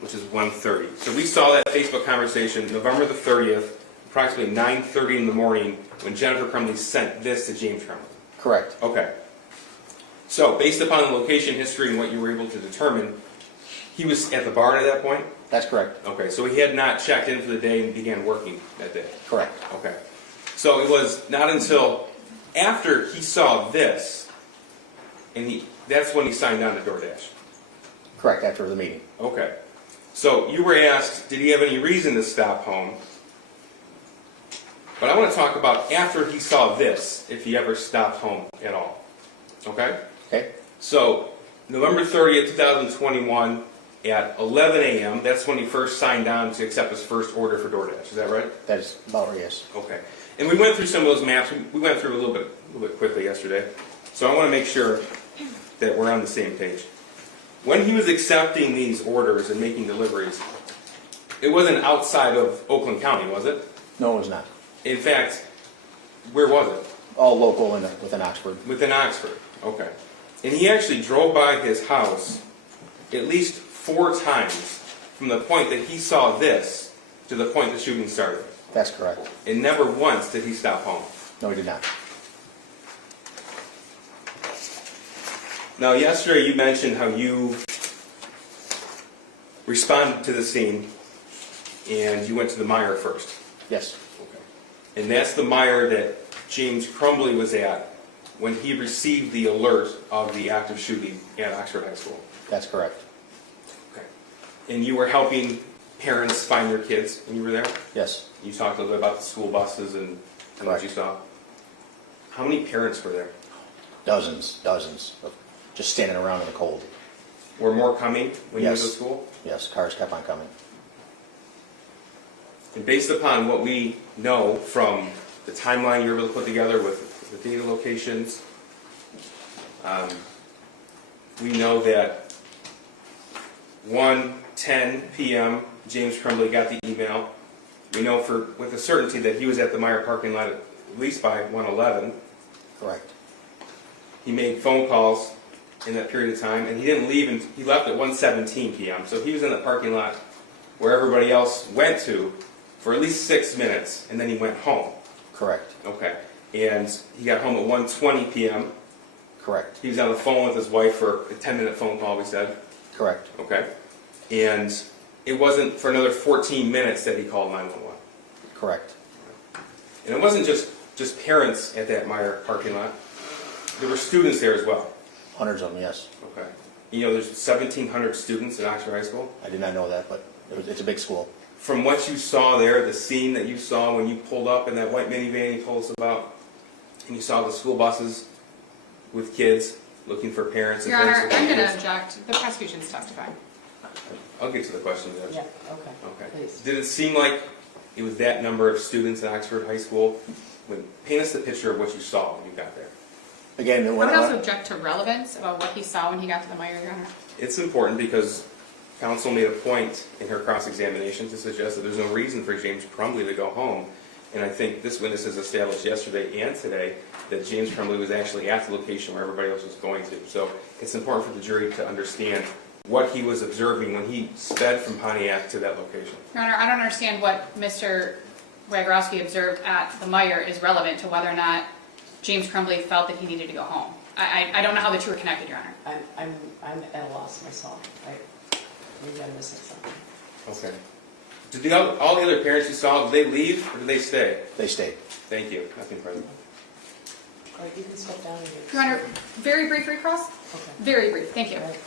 which is 1:30. So we saw that Facebook conversation November the 30th, approximately 9:30 in the morning, when Jennifer Crumbley sent this to James Crumbley. Correct. Okay. So, based upon the location history and what you were able to determine, he was at the barn at that point? That's correct. Okay, so he had not checked in for the day and began working that day? Correct. Okay. So it was not until after he saw this, and that's when he signed on to DoorDash? Correct, after the meeting. Okay. So you were asked, did he have any reason to stop home? But I want to talk about after he saw this, if he ever stopped home at all. Okay? Okay? So, November 30th, 2021, at 11 a.m., that's when he first signed on to accept his first order for DoorDash. Is that right? That is about right, yes. Okay. And we went through some of those maps. We went through a little bit quickly yesterday. So I want to make sure that we're on the same page. When he was accepting these orders and making deliveries, it wasn't outside of Oakland County, was it? No, it was not. In fact, where was it? All local within Oxford. Within Oxford. Okay. And he actually drove by his house at least 4 times from the point that he saw this to the point the shooting started. That's correct. And never once did he stop home. No, he did not. Now, yesterday you mentioned how you responded to the scene and you went to the Myre first. Yes. Okay. And that's the Myre that James Crumbley was at when he received the alert of the active shooting at Oxford High School. That's correct. Okay. And you were helping parents find their kids when you were there? Yes. You talked a little bit about the school buses and what you saw. How many parents were there? Dozens of just standing around in the cold. Were more coming when you were Yes. at school? Yes, cars kept on coming. And based upon what we know from the timeline you were able to put together with the data locations, we know that 1:10 p.m. James Crumbley got the email. We know with a certainty that he was at the Myre parking lot at least by 1:11. Correct. He made phone calls in that period of time, and he didn't leave, and he left at 1:17 p.m. So he was in the parking lot where everybody else went to for at least 6 minutes, and then he went home. Correct. Okay. And he got home at 1:20 p.m. Correct. He was on the phone with his wife for a 10-minute phone call, we said. Correct. Okay. And it wasn't for another 14 minutes that he called 911. Correct. And it wasn't just parents at that Myre parking lot. There were students there as well. Hundreds of them, yes. Okay. You know, there's 1,700 students at Oxford High School. I did not know that, but it's a big school. From what you saw there, the scene that you saw when you pulled up in that white minivan you told us about, and you saw the school buses with kids looking for parents and Your Honor, parents. I'm going to object. The prosecution's testifying. I'll get to the question, Judge. Yeah, okay. Okay. Please. Did it seem like it was that number of students at Oxford High School? Paint us the picture of what you saw when you got there. Again, I would also object to relevance about what he saw when he got to the Myre, Your Honor. It's important because counsel made a point in her cross-examination to suggest that there's no reason for James Crumbley to go home. And I think this witness has established yesterday and today that James Crumbley was actually at the location where everybody else was going to. So it's important for the jury to understand what he was observing when he sped from Pontiac to that location. Your Honor, I don't understand what Mr. Wagrowski observed at the Myre is relevant to whether or not James Crumbley felt that he needed to go home. I don't know how the two are connected, Your Honor. I'm at a loss myself. Maybe I'm missing something. Okay. Did all the other parents you saw, did they leave or did they stay? They stayed. Thank you. Nothing further. All right, you can step down and get... Your Honor, very brief recross? Okay. Very brief, thank you. All right.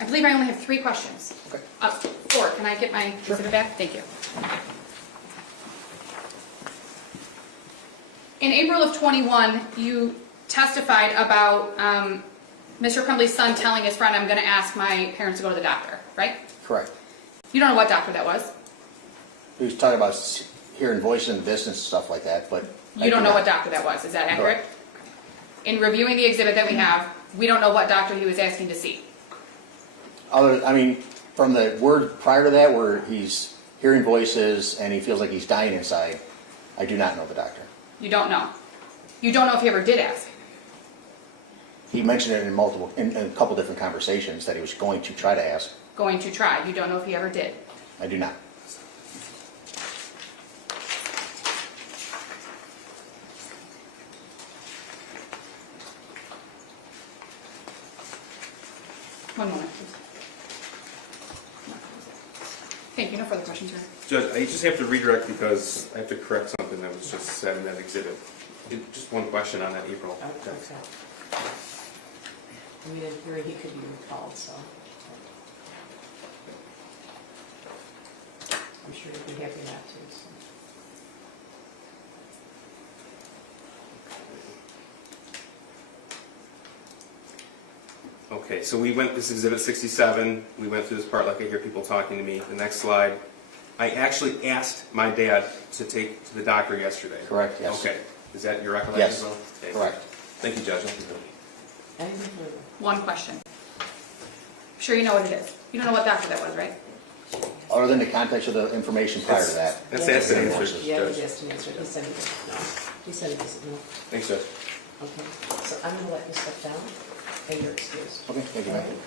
I believe I only have 3 questions. Okay. 4. Can I get my exhibit back? Thank you. In April of 21, you testified about Mr. Crumbley's son telling his friend, I'm going to ask my parents to go to the doctor, right? Correct. You don't know what doctor that was? He was talking about hearing voices in the distance and stuff like that, but... You don't know what doctor that was, is that accurate? Correct. In reviewing the exhibit that we have, we don't know what doctor he was asking to see. From the word prior to that, where he's hearing voices and he feels like he's dying inside, I do not know the doctor. You don't know. You don't know if he ever did ask. He mentioned it in a couple different conversations that he was going to try to ask. Going to try. You don't know if he ever did. I do not. One moment, please. Thank you. No further questions, sir. Judge, I just have to redirect because I have to correct something that was just said in that exhibit. Just one question on that, April. Okay. I mean, in theory, he could be recalled, so. I'm sure you'd be happy not to, so. Okay, so we went, this is exhibit 67, we went through this part like I hear people talking to me. The next slide. I actually asked my dad to take to the doctor yesterday. Correct, yes. Okay, is that your recollection? Yes, as well? Okay. correct. Thank you, Judge. Anything further? One question. I'm sure you know what it is. You don't know what doctor that was, right? Other than the context of the information prior to that. That's asked and answered, Yeah, Judge. he asked and answered. He said he doesn't know. He said he doesn't know. Thanks, Judge. Okay, so I'm gonna let you step down, and you're excused. Okay, thank you, All ma'am. right.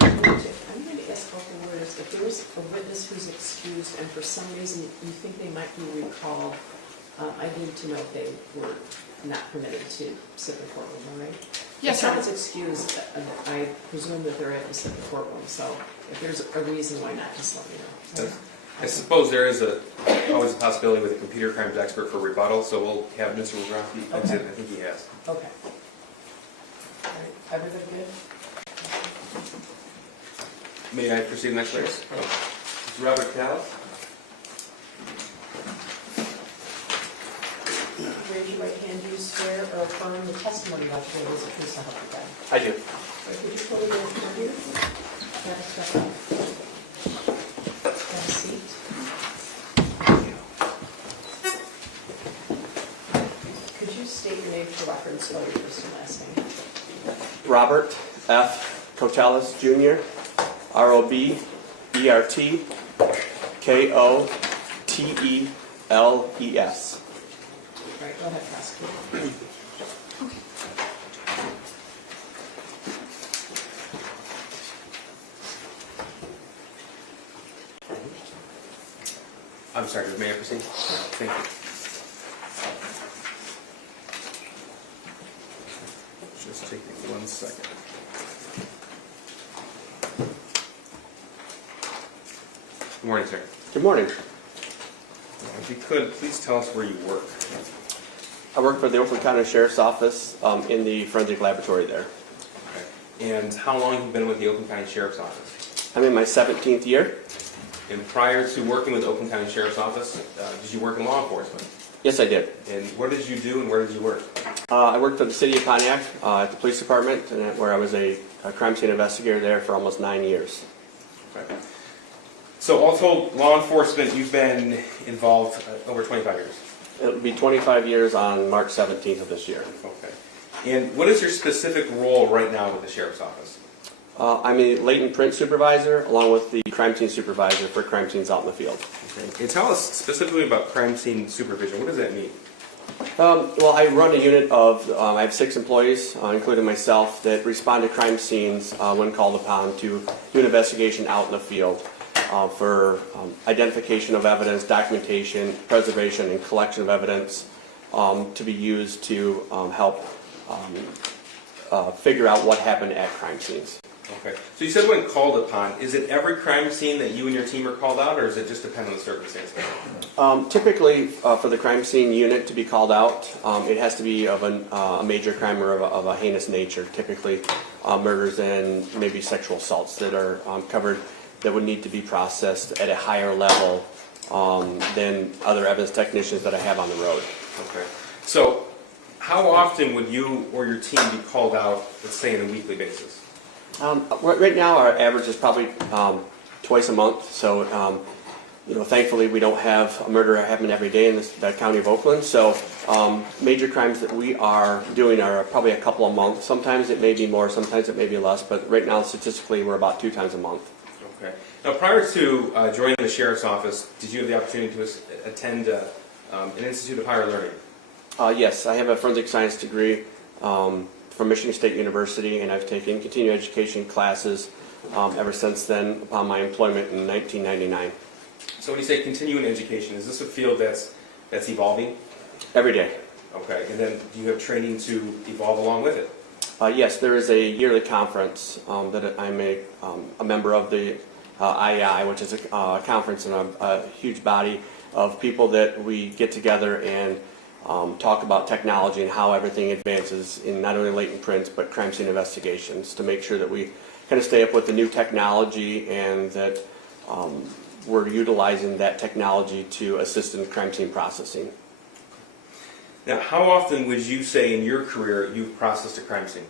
I'm going to ask both the lawyers, if there is a witness who's excused and for some reason you think they might be recalled, I need to know if they were not permitted to sit in the courtroom, all right? Yes, If sir. someone's excused, I presume that they're able to sit in the courtroom, so if there's a reason, why not, just let me know. I suppose there is always a possibility with a computer crimes expert for rebuttal, so we'll have Mr. Wagrowski. That's it, I think he has. Okay. All right, everything good? May I proceed next, please? Mr. Robert Koteleis? Raise your right hand. Do you swear or affirm the testimony about today is the truth so help you God? I do. Would you pull your computer? Got to step up. Have a seat. Could you state your name for record and spell your first and last name? Robert F. Koteleis, Jr., ROBERTKOTELES. Right, go ahead, prosecutor. I'm sorry, may I proceed? Thank you. Just take me 1 second. Good morning, sir. Good morning. If you could, please tell us where you work. I work for the Oakland County Sheriff's Office in the forensic laboratory there. Okay. And how long have you been with the Oakland County Sheriff's Office? I'm in my 17th year. And prior to working with the Oakland County Sheriff's Office, did you work in law enforcement? Yes, I did. And what did you do and where did you work? I worked for the City of Pontiac at the police department, and where I was a crime scene investigator there for almost 9 years. Okay. So all told, law enforcement, you've been involved over 25 years. It'll be 25 years on March 17th of this year. Okay. And what is your specific role right now with the Sheriff's Office? I'm a latent print supervisor, along with the crime scene supervisor for crime scenes out in the field. Okay. And tell us specifically about crime scene supervision. What does that mean? Well, I run a unit of, I have 6 employees, including myself, that respond to crime scenes when called upon to do an investigation out in the field for identification of evidence, documentation, preservation, and collection of evidence to be used to help figure out what happened at crime scenes. Okay. So you said when called upon, is it every crime scene that you and your team are called out, or does it just depend on the circumstances? Typically, for the crime scene unit to be called out, it has to be of a major crime or of a heinous nature, typically murders and maybe sexual assaults that are covered that would need to be processed at a higher level than other evidence technicians that I have on the road. Okay. So how often would you or your team be called out, let's say, on a weekly basis? Right now, our average is probably twice a month. So thankfully we don't have a murder happen every day in the county of Oakland. So major crimes that we are doing are probably a couple a month. Sometimes it may be more, sometimes it may be less, but right now statistically we're about 2 times a month. Okay. Now, prior to joining the sheriff's office, did you have the opportunity to attend an Institute of Higher Learning? Yes, I have a forensic science degree from Michigan State University, and I've taken continuing education classes ever since then upon my employment in 1999. So when you say continuing education, is this a field that's evolving? Every day. Okay. And then do you have training to evolve along with it? Yes, there is a yearly conference that I'm a member of, the IEI, which is a conference and a huge body of people that we get together and talk about technology and how everything advances in not only latent prints but crime scene investigations, to make sure that we kind of stay up with the new technology and that we're utilizing that technology to assist in crime scene processing. Now, how often would you say in your career you've processed a crime scene?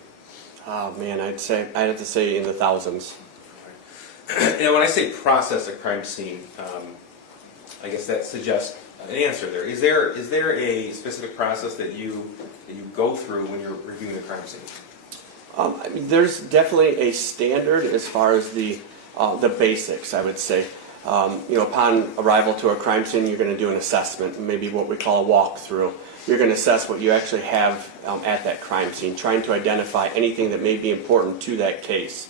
Oh man, I'd have to say in the thousands. Now, when I say process a crime scene, I guess that suggests an answer there. Is there a specific process that you go through when you're reviewing the crime scene? I mean, there's definitely a standard as far as the basics, I would say. Upon arrival to a crime scene, you're going to do an assessment, maybe what we call a walkthrough. You're going to assess what you actually have at that crime scene, trying to identify anything that may be important to that case.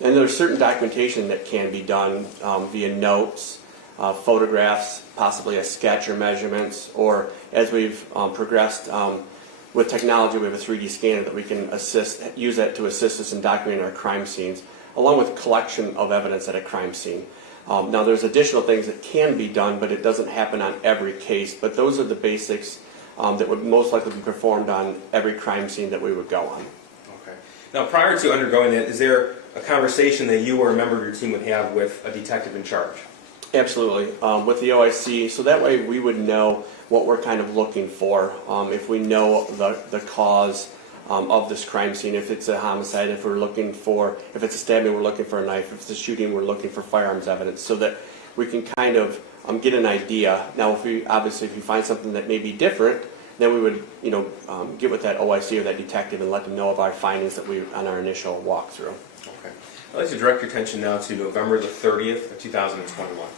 And there's certain documentation that can be done via notes, photographs, possibly a sketch or measurements, or as we've progressed with technology, we have a 3D scanner that we can use that to assist us in documenting our crime scenes, along with collection of evidence at a crime scene. Now there's additional things that can be done, but it doesn't happen on every case, but those are the basics that would most likely be performed on every crime scene that we would go on. Okay. Now, prior to undergoing that, is there a conversation that you or a member of your team would have with a detective in charge? Absolutely, with the OIC, so that way we would know what we're kind of looking for. If we know the cause of this crime scene, if it's a homicide, if it's a stabbing, we're looking for a knife, if it's a shooting, we're looking for firearms evidence, so that we can kind of get an idea. Now, if you find something that may be different, then we would, get with that OIC or that detective and let them know of our findings that on our initial walkthrough. Okay. I'd like to direct your attention now to November the 30th of 2021.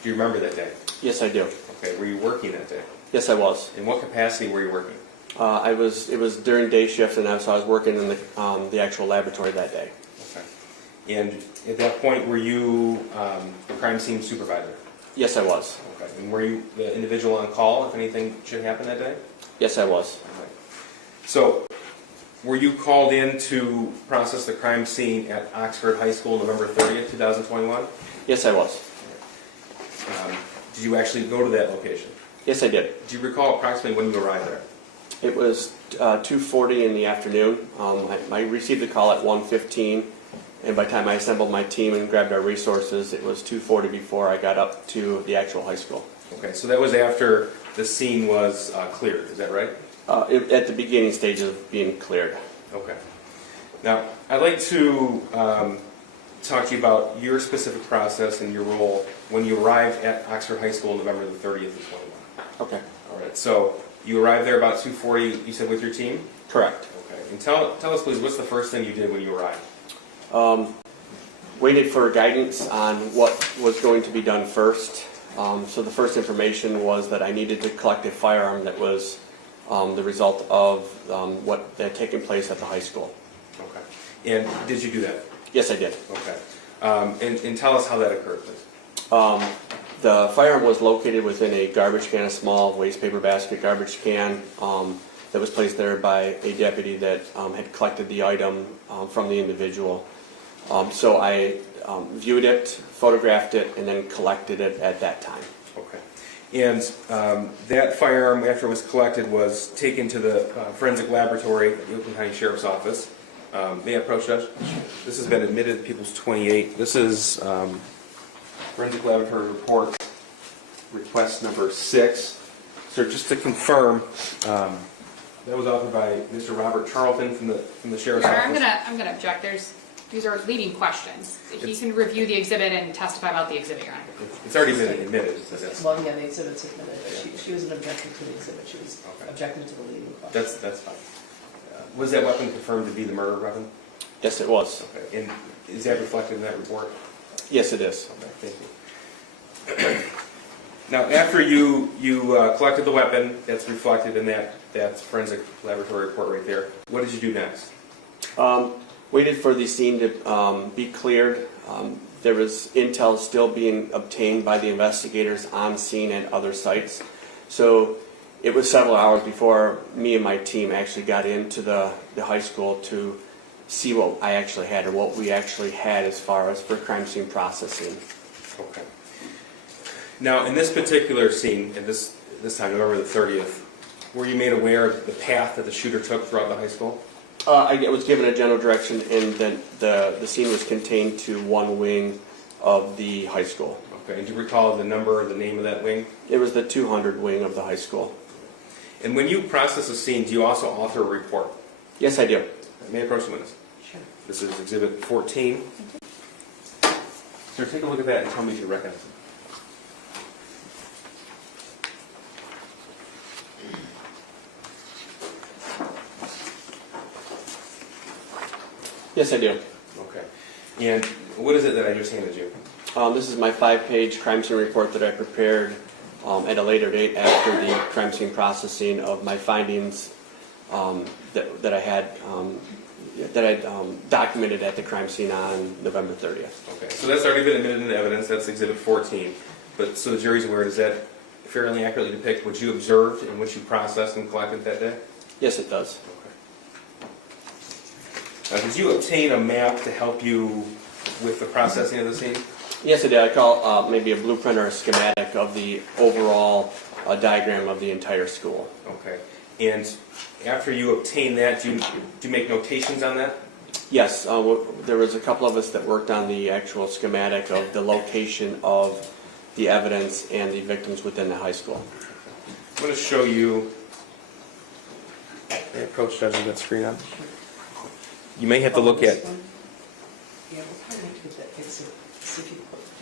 Do you remember that day? Yes, I do. Okay. Were you working that day? Yes, I was. In what capacity were you working? It was during day shift, and so I was working in the actual laboratory that day. Okay. And at that point, were you the crime scene supervisor? Yes, I was. Okay. And were you the individual on call if anything should happen that day? Yes, I was. Okay. So, were you called in to process the crime scene at Oxford High School November 30th, 2021? Yes, I was. Did you actually go to that location? Yes, I did. Do you recall approximately when you arrived there? It was 2:40 in the afternoon. I received the call at 1:15, and by the time I assembled my team and grabbed our resources, it was 2:40 before I got up to the actual high school. Okay, so that was after the scene was cleared, is that right? At the beginning stages of being cleared. Okay. Now, I'd like to talk to you about your specific process and your role when you arrived at Oxford High School November the 30th of 21. Okay. All right, so you arrived there about 2:40, you said, with your team? Correct. Okay, and tell us, please, what's the first thing you did when you arrived? Waited for guidance on what was going to be done first. So the first information was that I needed to collect a firearm that was the result of what had taken place at the high school. Okay. And did you do that? Yes, I did. Okay. And tell us how that occurred, please. The firearm was located within a garbage can, a small waste paper basket garbage can that was placed there by a deputy that had collected the item from the individual. So I viewed it, photographed it, and then collected it at that time. Okay. And that firearm, after it was collected, was taken to the forensic laboratory at the Oakland County Sheriff's Office. May I approach, Judge? This has been admitted to People's 28. This is Forensic Laboratory Report, request number 6. So just to confirm, that was authored by Mr. Robert Charlton from the Sheriff's Your Honor, Office. I'm gonna object. These are leading questions. He can review the exhibit and testify about the exhibit, Your Honor. It's already been admitted, so that's, Well, yeah, the exhibit's admitted, but she wasn't objecting to the exhibit, she was Okay. objecting to the leading question. that's fine. Was that weapon confirmed to be the murder weapon? Yes, it was. Okay, and is that reflected in that report? Yes, it is. Okay, thank you. Now, after you collected the weapon, that's reflected in that forensic laboratory report right there. What did you do next? Waited for the scene to be cleared. There was intel still being obtained by the investigators on scene and other sites. So it was several hours before me and my team actually got into the high school to see what I actually had, or what we actually had as far as for crime scene processing. Okay. Now, in this particular scene, at this time, November the 30th, were you made aware of the path that the shooter took throughout the high school? I was given a general direction, and then the scene was contained to one wing of the high school. Okay, and do you recall the number or the name of that wing? It was the 200 wing of the high school. And when you process a scene, do you also author a report? Yes, I do. May I approach the witness? Sure. This is Exhibit 14. Sir, take a look at that and tell me if you recognize it. Yes, I do. Okay. And what is it that I just handed you? This is my 5-page crime scene report that I prepared at a later date after the crime scene processing of my findings that I had documented at the crime scene on November 30th. Okay, so that's already been admitted into evidence. That's Exhibit 14. But so the jury's aware, does that fairly accurately depict what you observed and what you processed and collected that day? Yes, it does. Now, did you obtain a map to help you with the processing of the scene? Yes, I did. I call maybe a blueprint or a schematic of the overall diagram of the entire school. Okay. And after you obtain that, do you make notations on that? Yes, there was a couple of us that worked on the actual schematic of the location of the evidence and the victims within the high school. I'm going to show you. May I approach Judge with that screen on? You may have to look at. Yeah, we'll probably need to get that fixed. See if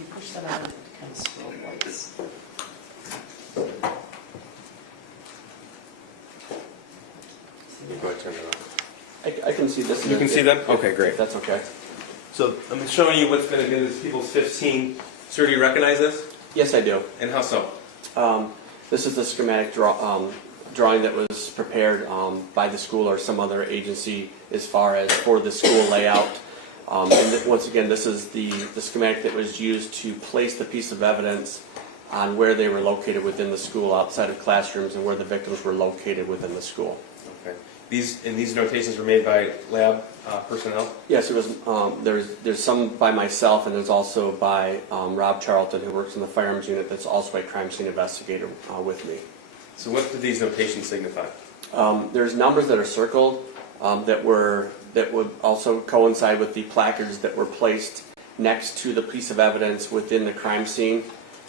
you push that on, it kind of scroll lights. Go ahead, turn it on. I can see this. You can see them? Okay, great. That's okay. So I'm showing you what's been admitted as People's 15. Sir, do you recognize this? Yes, I do. And how so? This is the schematic drawing that was prepared by the school or some other agency as far as for the school layout. Once again, this is the schematic that was used to place the piece of evidence on where they were located within the school, outside of classrooms, and where the victims were located within the school. Okay. These notations were made by lab personnel? Yes, it was. There's some by myself, and there's also by Rob Charlton, who works in the firearms unit. That's also a crime scene investigator with me. So what do these notations signify? There's numbers that are circled that would also coincide with the placards that were placed next to the piece of evidence within the crime scene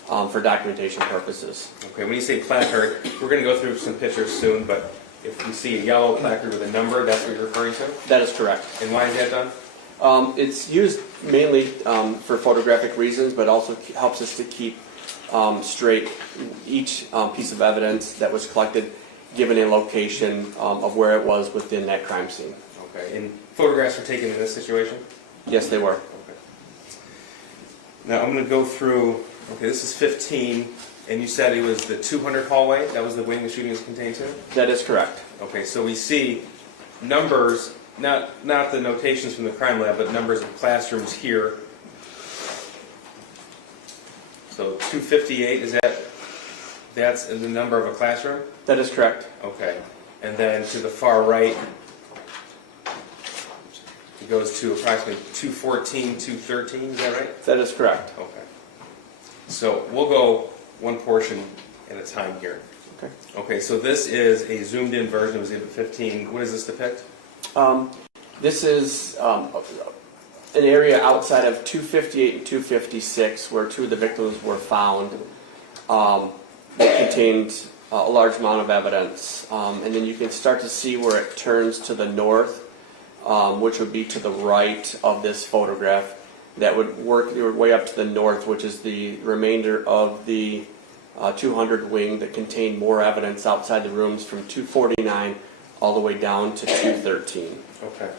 for documentation purposes. Okay, when you say placard, we're going to go through some pictures soon, but if you see a yellow placard with a number, that's what you're referring to? That is correct. And why is that done? It's used mainly for photographic reasons, but also helps us to keep straight each piece of evidence that was collected, given a location of where it was within that crime scene. Okay, and photographs were taken in this situation? Yes, they were. Okay. Now I'm going to go through, okay, this is 15, and you said it was the 200 hallway? That was the wing the shooting was contained to? That is correct. Okay, so we see numbers, not the notations from the crime lab, but numbers of classrooms here. So 258, that's the number of a classroom? That is correct. Okay, and then to the far right, it goes to approximately 214, 213, is that right? That is correct. Okay. So we'll go one portion at a time here. Okay. Okay, so this is a zoomed in version of Exhibit 15. What does this depict? This is an area outside of 258 and 256 where two of the victims were found that contained a large amount of evidence. And then you can start to see where it turns to the north which would be to the right of this photograph. That would work your way up to the north, which is the remainder of the 200 wing that contained more evidence outside the rooms from 249 all the way down to 213. Okay.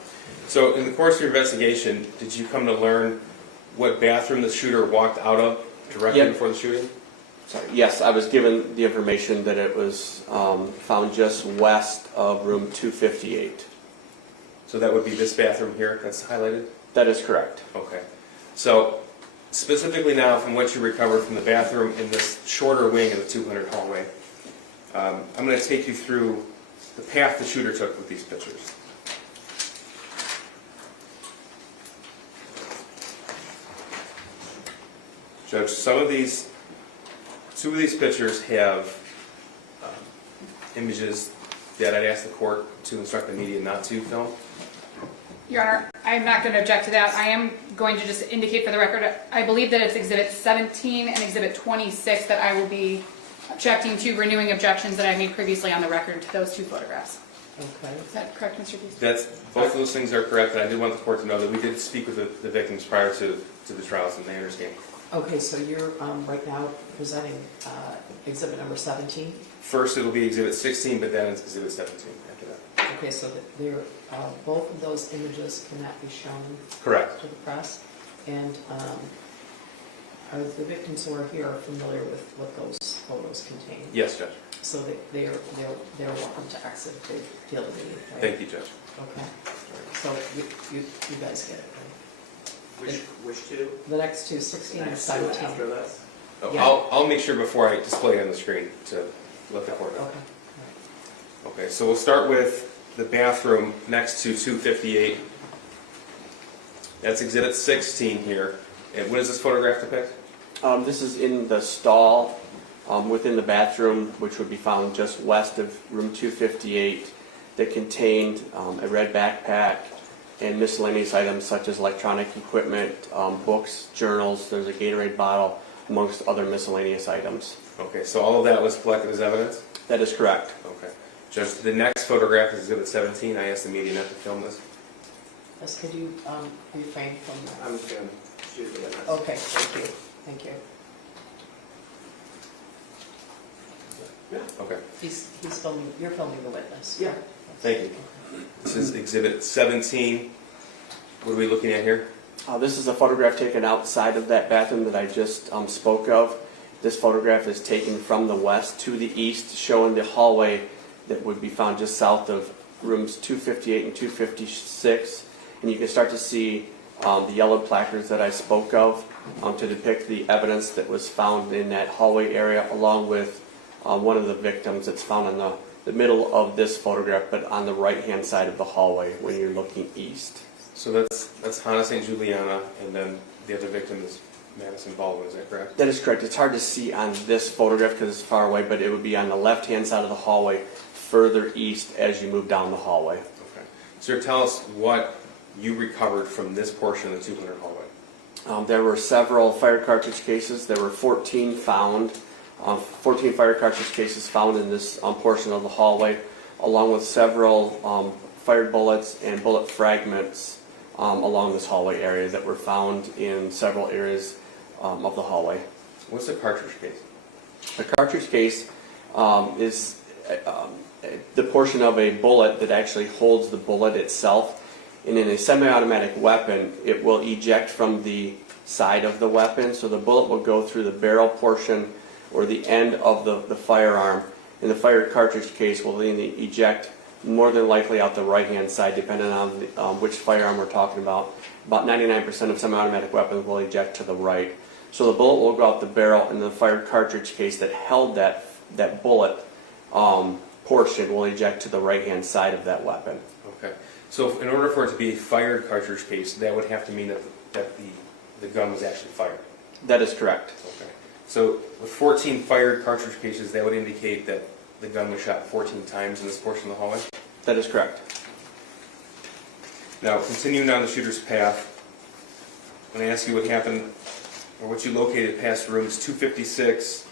So in the course of your investigation, did you come to learn what bathroom the shooter walked out of directly Yep. before the shooting? Sorry. Yes, I was given the information that it was found just west of room 258. So that would be this bathroom here that's highlighted? That is correct. Okay. So specifically now from what you recovered from the bathroom in this shorter wing of the 200 hallway, I'm going to take you through the path the shooter took with these pictures. Judge, two of these pictures have images that I'd ask the court to instruct the media not to film. Your Honor, I'm not going to object to that. I am going to just indicate for the record, I believe that it's Exhibit 17 and Exhibit 26 that I will be objecting to, renewing objections that I made previously on the record to those two photographs. Okay. Is that correct, Mr. Beast? Both of those things are correct, and I do want the court to know that we did speak with the victims prior to the trials, and they understand. Okay, so you're right now presenting exhibit number 17? First, it'll be Exhibit 16, but then it's Exhibit 17 after that. Okay, so that they're, both of those images cannot be shown Correct. to the press? And are the victims who are here familiar with what those photos contain? Yes, Judge. So they're welcome to exit if they feel the need, right? Thank you, Judge. Okay. So you guys get it, right? Which two? The next two, 16 and Next two 17. after this? Oh, Yeah. I'll make sure before I display it on the screen to let the court know. Okay. Okay, so we'll start with the bathroom next to 258. That's Exhibit 16 here. And what does this photograph depict? This is in the stall within the bathroom, which would be found just west of room 258, that contained a red backpack and miscellaneous items such as electronic equipment, books, journals, there's a Gatorade bottle, amongst other miscellaneous items. Okay, so all of that was collected as evidence? That is correct. Okay. Judge, the next photograph is Exhibit 17. I asked the media not to film this. Yes, could you refrain from that? I'm just gonna shoot the witness. Okay, thank you, thank you. Okay, He's filming, you're filming the witness? Yeah. thank you. This is Exhibit 17. What are we looking at here? This is a photograph taken outside of that bathroom that I just spoke of. This photograph is taken from the west to the east, showing the hallway that would be found just south of rooms 258 and 256. And you can start to see the yellow placards that I spoke of to depict the evidence that was found in that hallway area, along with one of the victims that's found in the middle of this photograph, but on the right-hand side of the hallway when you're looking east. So that's Hana St. Juliana, and then the other victim is Madisyn Baldwin, is that correct? That is correct. It's hard to see on this photograph because it's far away, but it would be on the left-hand side of the hallway, further east as you move down the hallway. Okay. Sir, tell us what you recovered from this portion of the 200 hallway. There were several fire cartridge cases. There were 14 found, 14 fire cartridge cases found in this portion of the hallway, along with several fired bullets and bullet fragments along this hallway area that were found in several areas of the hallway. What's the cartridge case? The cartridge case is the portion of a bullet that actually holds the bullet itself. And in a semi-automatic weapon, it will eject from the side of the weapon, so the bullet will go through the barrel portion or the end of the firearm, and the fire cartridge case will then eject more than likely out the right-hand side, depending on which firearm we're talking about. About 99% of semi-automatic weapons will eject to the right. So the bullet will go out the barrel, and the fire cartridge case that held that bullet portion will eject to the right-hand side of that weapon. Okay. So in order for it to be a fired cartridge case, that would have to mean that the gun was actually fired. That is correct. Okay. So with 14 fired cartridge cases, that would indicate that the gun was shot 14 times in this portion of the hallway? That is correct. Now, continuing down the shooter's path, I'm going to ask you what happened, or what you located past rooms 256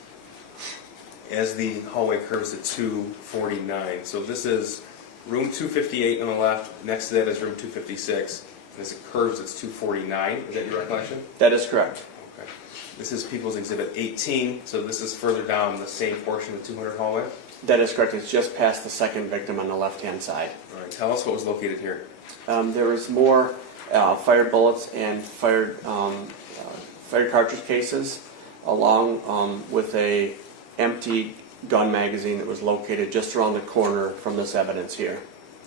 as the hallway curves to 249. So this is room 258 on the left, next to that is room 256, and as it curves, it's 249. Is that your recollection? That is correct. Okay. This is People's Exhibit 18, so this is further down the same portion of the 200 hallway. That is correct. It's just past the second victim on the left-hand side. All right, tell us what was located here. There was more fired bullets and fired cartridge cases, along with a empty gun magazine that was located just around the corner from this evidence here.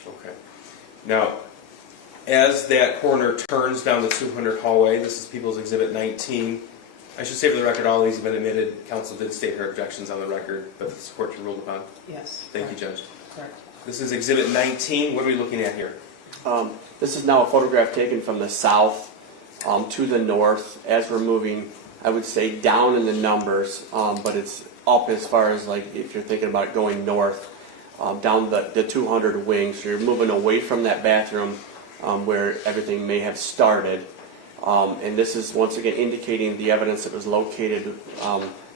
Okay. Now, as that corner turns down the 200 hallway, this is People's Exhibit 19. I should say for the record, all these have been admitted. Counsel did state her objections on the record, but the court ruled upon. Yes. Thank you, Judge. Correct. This is Exhibit 19. What are we looking at here? This is now a photograph taken from the south to the north. As we're moving, I would say down in the numbers, but it's up as far as like if you're thinking about going north, down the 200 wing. So you're moving away from that bathroom where everything may have started. And this is once again indicating the evidence that was located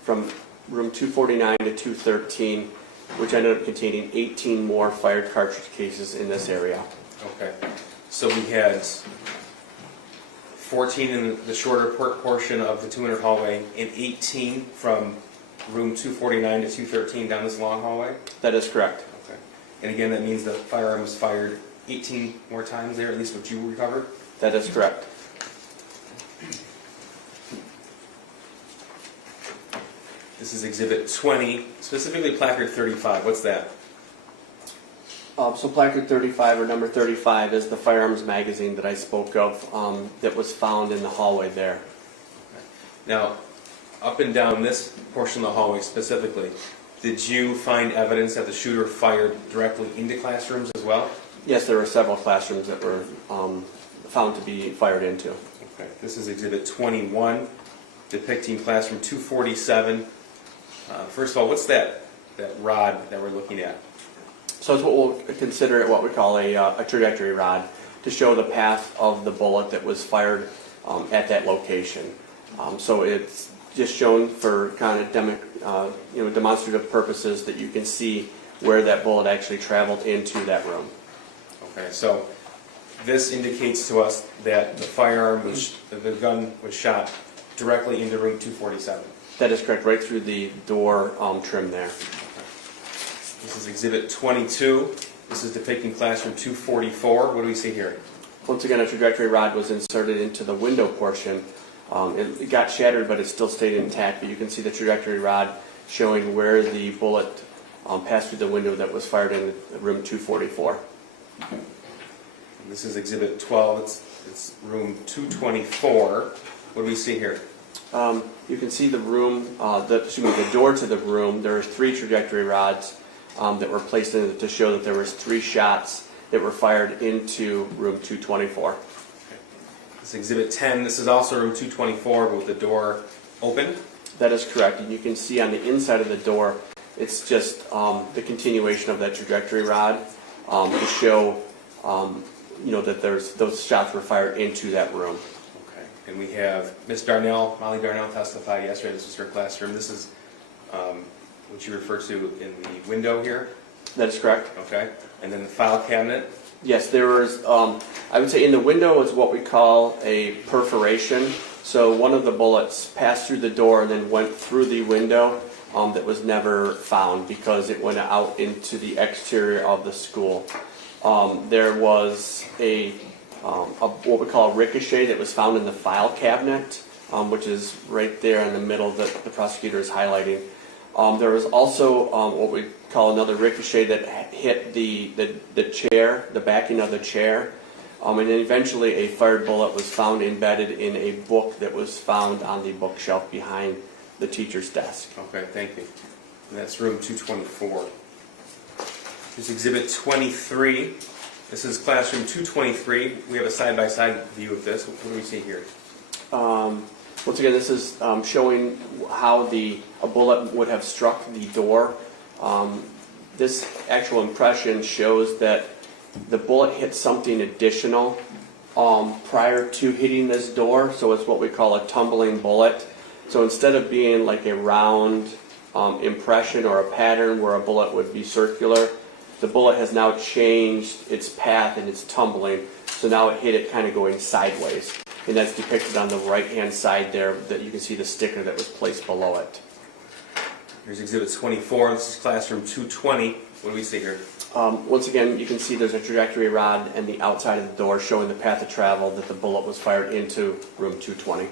from room 249 to 213, which ended up containing 18 more fired cartridge cases in this area. Okay. So we had 14 in the shorter portion of the 200 hallway and 18 from room 249 to 213 down this long hallway? That is correct. Okay. And again, that means the firearm was fired 18 more times there, at least what you recovered? That is correct. This is Exhibit 20, specifically placard 35. What's that? So placard 35 or number 35 is the firearms magazine that I spoke of that was found in the hallway there. Now, up and down this portion of the hallway specifically, did you find evidence that the shooter fired directly into classrooms as well? Yes, there were several classrooms that were found to be fired into. Okay. This is Exhibit 21, depicting classroom 247. First of all, what's that rod that we're looking at? So it's what we'll consider what we call a trajectory rod to show the path of the bullet that was fired at that location. So it's just shown for kind of demonstrative purposes that you can see where that bullet actually traveled into that room. Okay, so this indicates to us that the gun was shot directly into room 247. That is correct, right through the door trim there. This is Exhibit 22. This is depicting classroom 244. What do we see here? Once again, a trajectory rod was inserted into the window portion. It got shattered, but it still stayed intact. But you can see the trajectory rod showing where the bullet passed through the window that was fired in room 244. And this is Exhibit 12. It's room 224. What do we see here? You can see the room, the door to the room. There are 3 trajectory rods that were placed in it to show that there was 3 shots that were fired into room 224. This is Exhibit 10. This is also room 224, but with the door open. That is correct. And you can see on the inside of the door, it's just the continuation of that trajectory rod to show, that those shots were fired into that room. Okay. And we have Miss Darnell, Molly Darnell testified yesterday. This was her classroom. This is what you refer to in the window here. That is correct. Okay. And then the file cabinet. Yes, there was, I would say in the window is what we call a perforation. So one of the bullets passed through the door and then went through the window that was never found because it went out into the exterior of the school. There was what we call a ricochet that was found in the file cabinet, which is right there in the middle that the prosecutor is highlighting. There was also what we call another ricochet that hit the chair, the backing of the chair, and then eventually a fired bullet was found embedded in a book that was found on the bookshelf behind the teacher's desk. Okay, thank you. And that's room 224. Here's Exhibit 23. This is classroom 223. We have a side-by-side view of this. What do we see here? Once again, this is showing how a bullet would have struck the door. This actual impression shows that the bullet hit something additional prior to hitting this door, so it's what we call a tumbling bullet. So instead of being like a round impression or a pattern where a bullet would be circular, The bullet has now changed its path and it's tumbling, so now it hit it kind of going sideways. And that's depicted on the right-hand side there, that you can see the sticker that was placed below it. Here's Exhibit 24. This is classroom 220. What do we see here? Once again, you can see there's a trajectory rod and the outside of the door showing the path of travel that the bullet was fired into room 220. And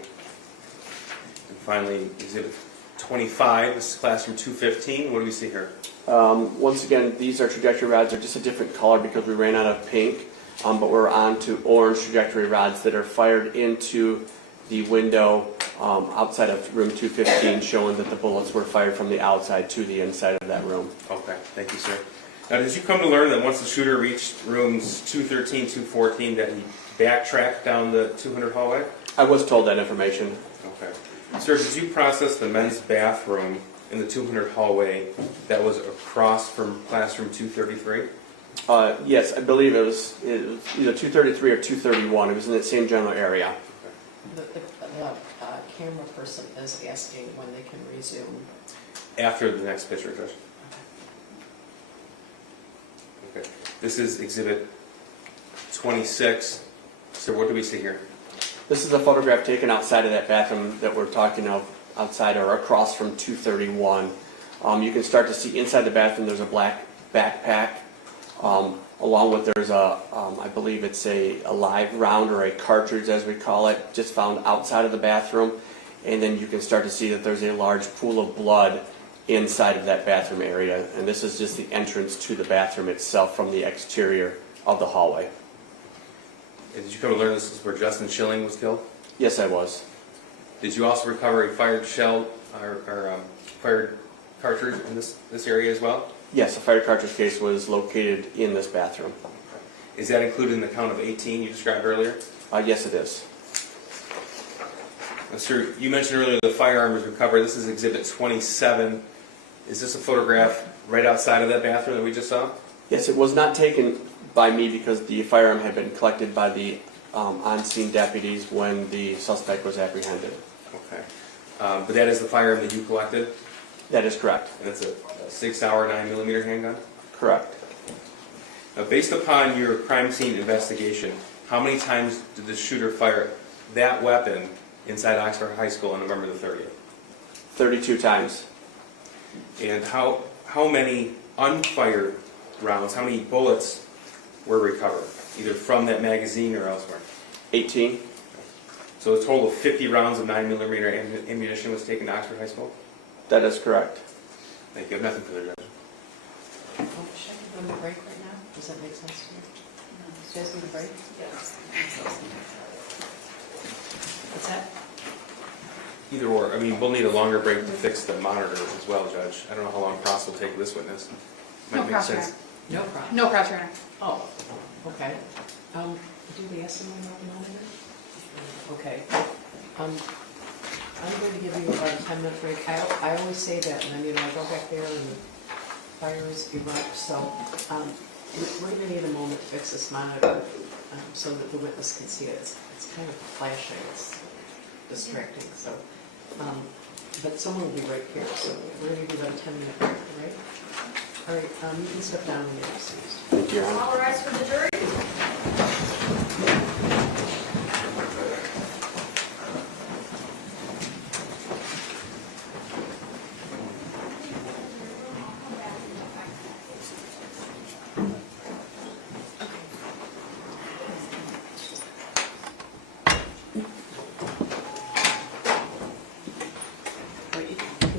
finally, Exhibit 25. This is classroom 215. What do we see here? Once again, these are trajectory rods. They're just a different color because we ran out of pink, but we're on to orange trajectory rods that are fired into the window outside of room 215, showing that the bullets were fired from the outside to the inside of that room. Okay, thank you, sir. Now, did you come to learn that once the shooter reached rooms 213, 214, that he backtracked down the 200 hallway? I was told that information. Okay. Sir, did you process the men's bathroom in the 200 hallway that was across from classroom 233? Yes, I believe it was either 233 or 231. It was in that same general area. The camera person is asking when they can resume. After the next picture, Judge. Okay. This is Exhibit 26. So what do we see here? This is a photograph taken outside of that bathroom that we're talking of, outside or across from 231. You can start to see inside the bathroom there's a black backpack, along with there's a, I believe it's a live round or a cartridge as we call it, just found outside of the bathroom. And then you can start to see that there's a large pool of blood inside of that bathroom area. And this is just the entrance to the bathroom itself from the exterior of the hallway. And did you come to learn this is where Justin Shilling was killed? Yes, I was. Did you also recover a fired shell or fired cartridge in this area as well? Yes, a fire cartridge case was located in this bathroom. Is that included in the count of 18 you described earlier? Yes, it is. Sir, you mentioned earlier the firearm was recovered. This is Exhibit 27. Is this a photograph right outside of that bathroom that we just saw? Yes, it was not taken by me because the firearm had been collected by the on-scene deputies when the suspect was apprehended. Okay. But that is the firearm that you collected? That is correct. And it's a 6-hour 9mm handgun? Correct. Now, based upon your crime scene investigation, how many times did the shooter fire that weapon inside Oxford High School on November the 30th? 32 times. And how many unfired rounds, how many bullets were recovered, either from that magazine or elsewhere? 18. So a total of 50 rounds of 9mm ammunition was taken to Oxford High School? That is correct. Thank you. I have nothing further, Judge. Oh, should I give them a break right now? Does that make sense to you? You guys need a break? Yes. What's that? Either or. I mean, we'll need a longer break to fix the monitors as well, Judge. I don't know how long Cross will take this witness. No Might make cross-trainer. sense. No problem. No cross-trainer. Oh, okay. Do we ask someone about the monitor? Okay. I'm going to give you about a 10-minute break. I always say that, and then, I go back there and the fires erupt, so we're going to need a moment to fix this monitor so that the witness can see it. It's kind of flashing, it's distracting, so, but someone will be right here, so we're going to give you about a 10-minute break, all right? All right, you can step down when you're excused. Thank you, Your Honor. All rise for the jury.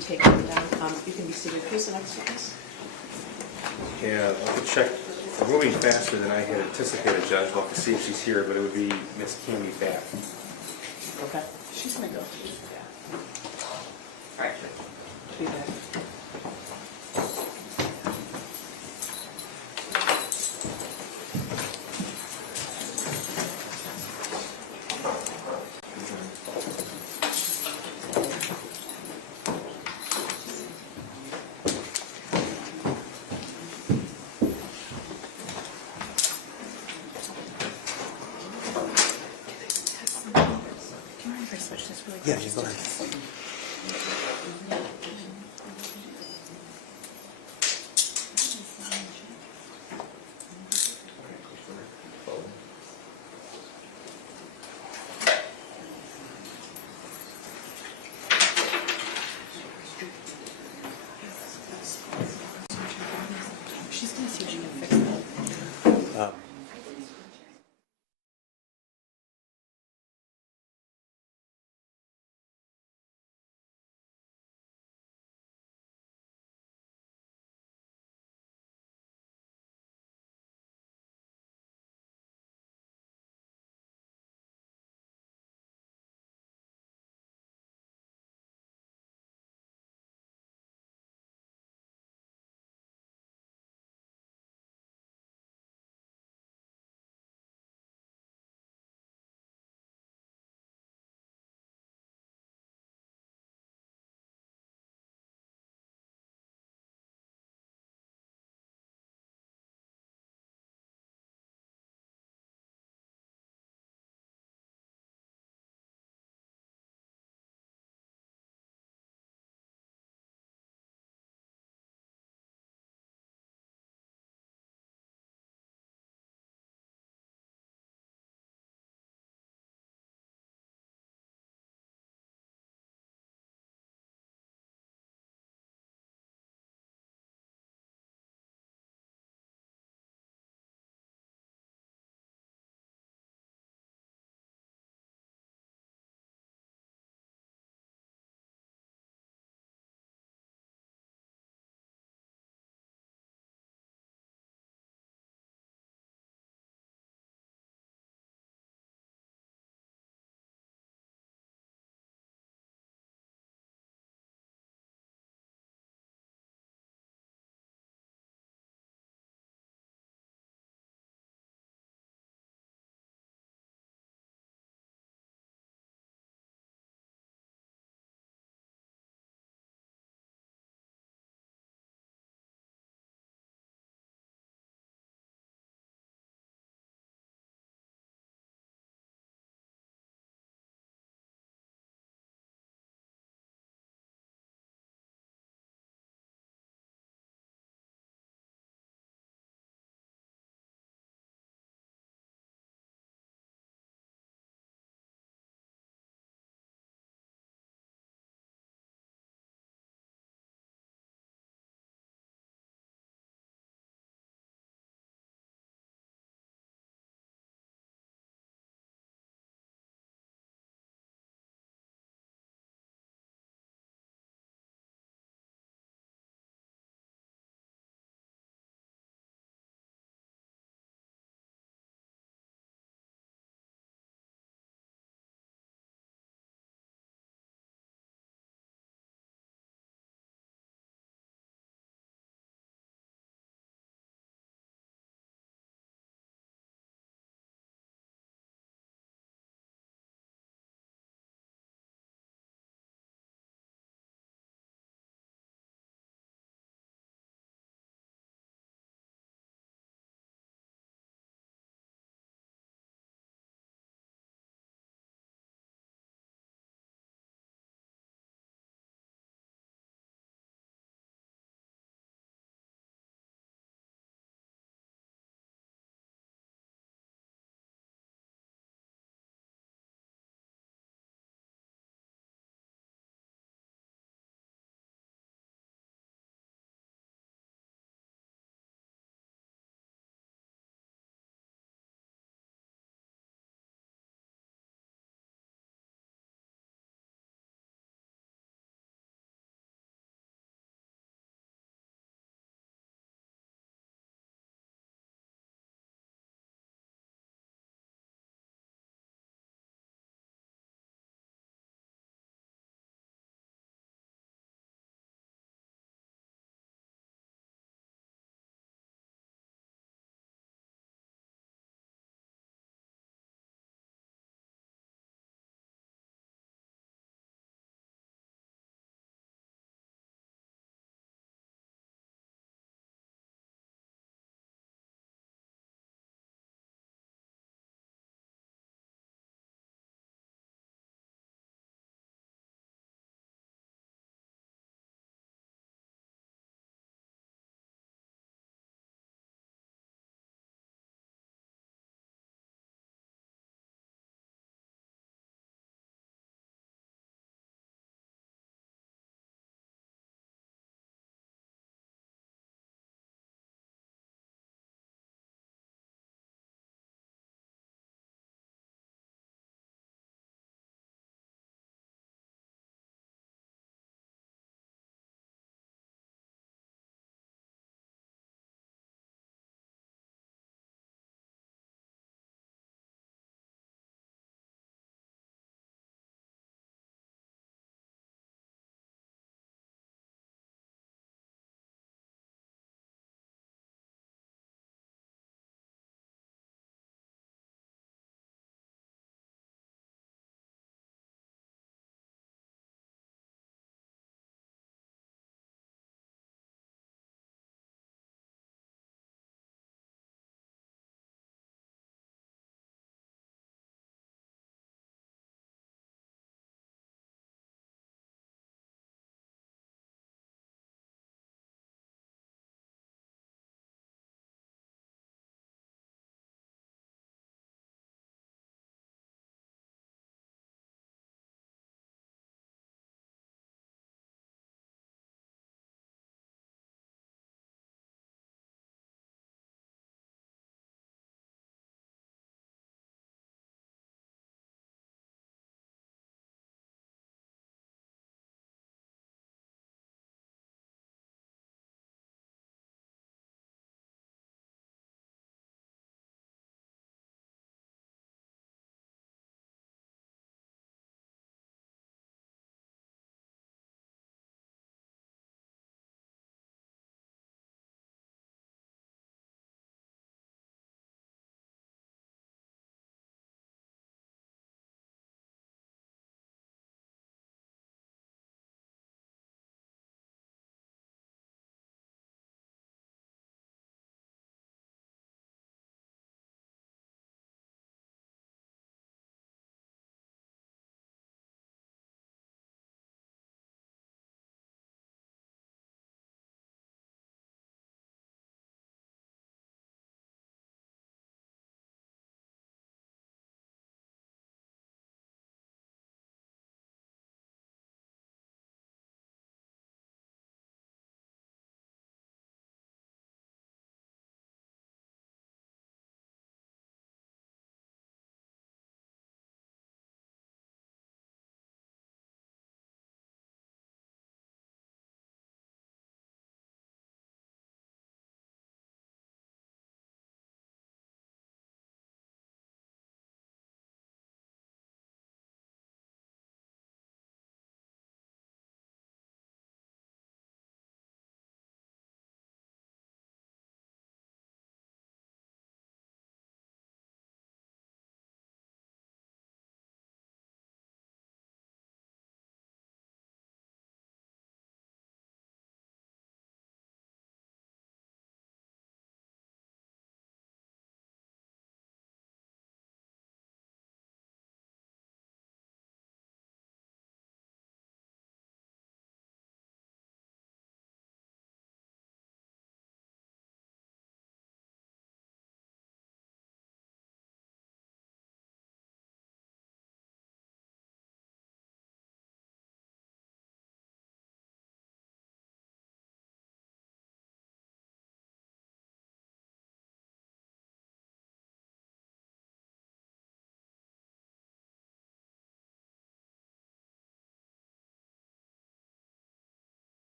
Take them down. You can be seated. Who's the next witness? Yeah, I'll have to check. We're moving faster than I had anticipated, Judge. We'll have to see if she's here, but it would be Miss Cammy back. Okay. She's going to go. All right. Be back. Yeah, go ahead.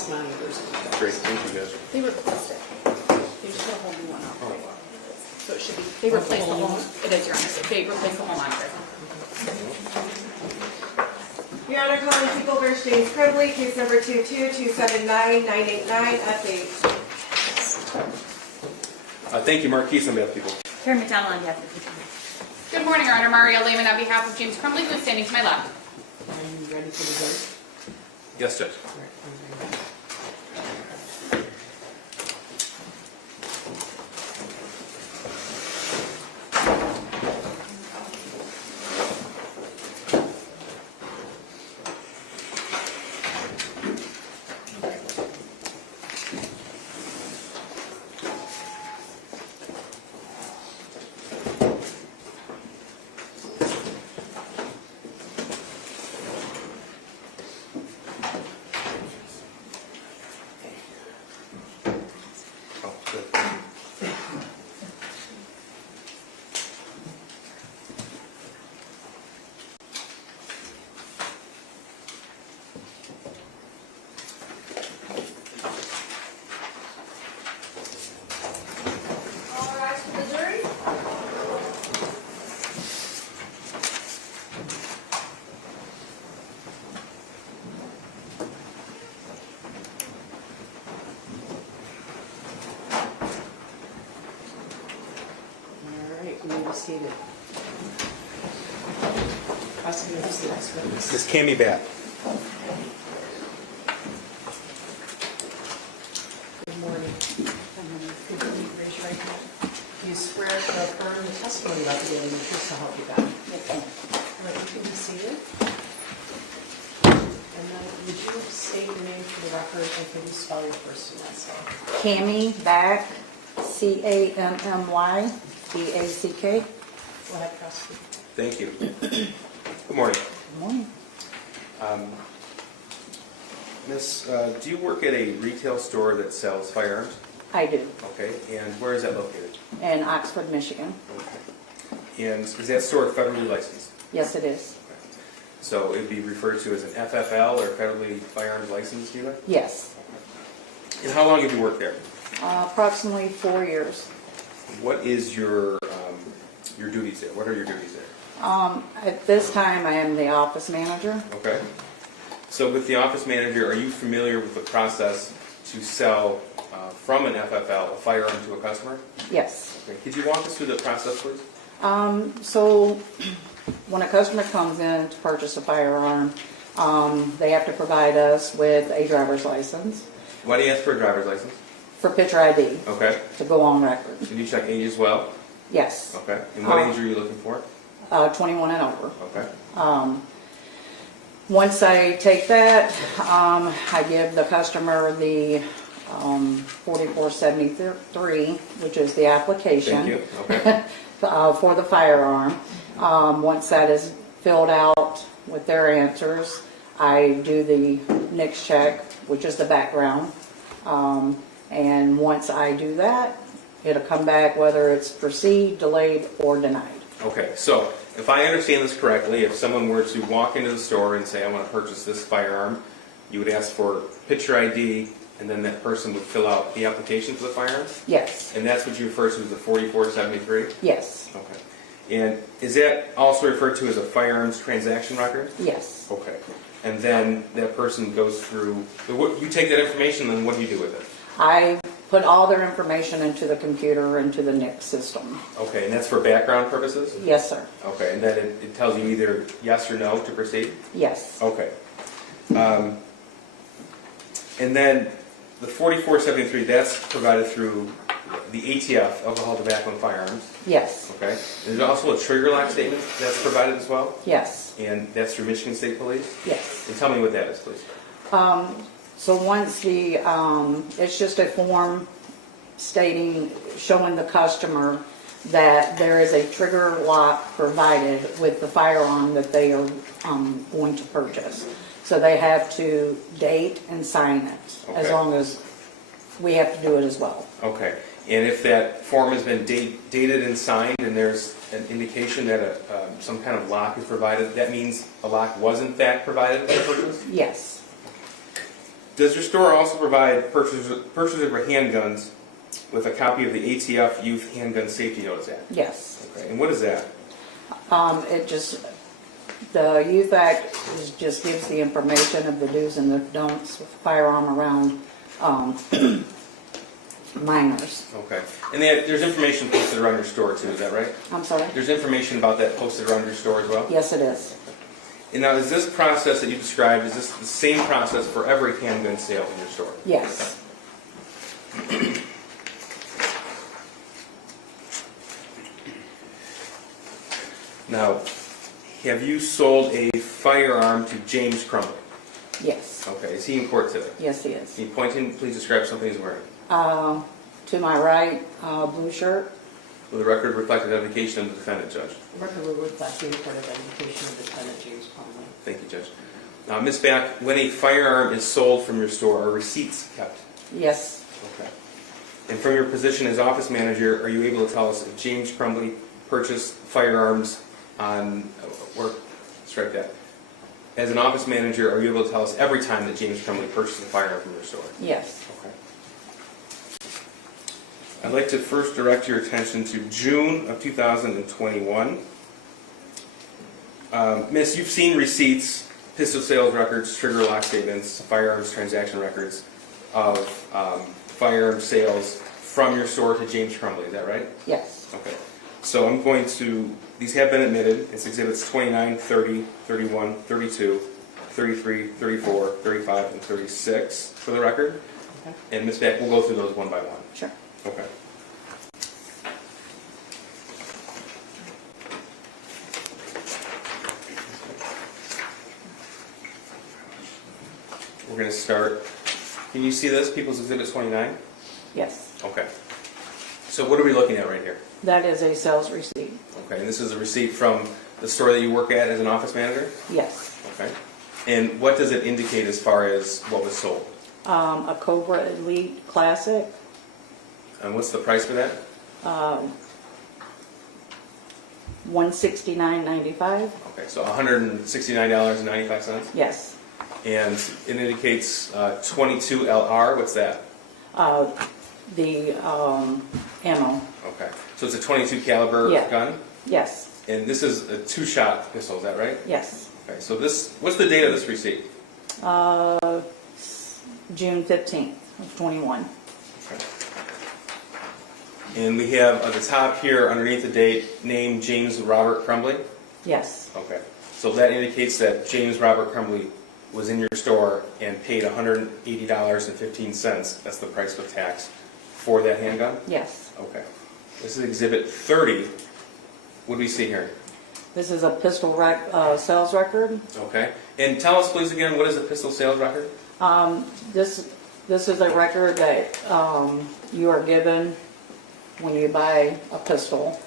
ask my neighbors. Great, thank you guys. They replaced it. They just put a whole new one up. So it should be, they replaced the whole, it is, Your Honor, they replaced the whole monitor. Your Honor, calling People versus James Crumbley, case number 222799989, update. Thank you, Marquise, on behalf of people. Karen McDonald on behalf of the people. Good morning, Your Honor. Mario Lehman on behalf of James Crumbley, who is standing to my left. Are you ready for the vote? Yes, Judge. All right, I'm ready. Oh, good. All rise for the jury. All right, we will see it. Prosecutor, who's the next witness? Ms. Cammy Batt. Good morning. Could you raise your right hand? Do you swear to affirm the testimony about the daily truth to help you God? Yes, ma'am. All right, you can be seated. And then would you state your name for the record and can you spell your first and last name? Cammy Back, Cammy Back. Go ahead, prosecutor. Thank you. Good morning. Good morning. Miss, do you work at a retail store that sells firearms? I do, Okay, and where is that located? in Oxford, Michigan. And is that store federally licensed? Yes, it is. So it'd be referred to as an FFL or federally firearms licensed dealer? Yes, And how long have you worked there? approximately 4 years. What is your duties there? What are your duties there? At this time, I am the office manager. Okay. So with the office manager, are you familiar with the process to sell from an FFL a firearm to a customer? Yes. Okay. Could you walk us through the process, please? So when a customer comes in to purchase a firearm, they have to provide us with a driver's license Why do you ask for a driver's license? for picture ID Okay. to go on record. Did you check age as well? Yes, Okay. And what age are you looking for? 21 and over. Okay. Once I take that, I give the customer the 4473, which is the application. Thank you. Okay. For the firearm. Once that is filled out with their answers, I do the NICS check, which is the background. And once I do that, it'll come back whether it's proceed, delayed, or denied. Okay. So if I understand this correctly, if someone were to walk into the store and say, I want to purchase this firearm, you would ask for picture ID, and then that person would fill out the application for the firearm? Yes, And that's what you refer to as the 4473? yes, Okay. And is that also referred to as a firearms transaction record? yes. Okay. And then that person goes through, you take that information, then what do you do with it? I put all their information into the computer, into the NICS system. Okay, and that's for background purposes? Yes, sir. Okay, and then it tells you either yes or no to proceed? Yes, Okay. And then the 4473, that's provided through the ATF, Alcohol, Tobacco, and Firearms. yes, Okay. There's also a trigger lock statement that's provided as well, yes, and that's through Michigan State Police. yes. And tell me what that is, please. So once it's just a form stating, showing the customer that there is a trigger lock provided with the firearm that they are going to purchase. So they have to date and sign it, as Okay. long as we have to do it as well. Okay. And if that form has been dated and signed, and there's an indication that some kind of lock is provided, that means a lock was in fact provided for the purchase? Yes, Does your store also provide purchasers of handguns with a copy of the ATF Youth Handgun Safety Notice Act? Yes. Okay, and what is that? The Youth Act just gives the information of the do's and the don'ts with firearm around minors. Okay, and there's information posted around your store too, is that right? I'm sorry? There's information about that posted around your store as well? Yes, it is. And now, is this process that you described, is this the same process for every handgun sale in your store? Yes. Now, have you sold a firearm to James Crumbley? Yes. Okay, is he in court today? Yes, he is. Can you point him, please describe something he's wearing? To my right, blue shirt. Will the record reflect identification of the defendant, Judge? The record will reflect the report of identification of the defendant, James Crumbley. Thank you, Judge. Now, Ms. Back, when a firearm is sold from your store, are receipts kept? Yes. Okay. And from your position as office manager, are you able to tell us if James Crumbley purchased firearms on, or strike that. As an office manager, are you able to tell us every time that James Crumbley purchased a firearm from your store? Yes. Okay. I'd like to first direct your attention to June of 2021. Miss, you've seen receipts, pistol sales records, trigger lock statements, firearms transaction records of firearm sales from your store to James Crumbley, is that right? Yes. Okay. So I'm going to, these have been admitted. It's exhibits 29, 30, 31, 32, 33, 34, 35, and 36 for the record. Okay. And Ms. Beck, we'll go through those one by one. Sure. Okay. We're going to start. Can you see this, People's Exhibit 29? Yes. Okay. So what are we looking at right here? That is a sales receipt. Okay, and this is a receipt from the store that you work at as an office manager? Yes. Okay. And what does it indicate as far as what was sold? A Cobra Elite Classic. And what's the price for that? $169.95. Okay, so $169.95. Yes. And it indicates 22 LR. What's that? The ammo. Okay, so it's a 22 caliber Yeah. gun, Yes. and this is a 2-shot pistol. Is that right? Yes. Okay, so this, what's the date of this receipt? June 15th of 21. Okay. And we have at the top here, underneath the date, name James Robert Crumbley. Yes. Okay, so that indicates that James Robert Crumbley was in your store and paid $180.15, that's the price with tax, for that handgun? Yes. Okay. This is Exhibit 30. What do we see here? This is a pistol sales record. Okay. And tell us, please, again, what is a pistol sales record? This is a record that you are given when you buy a pistol.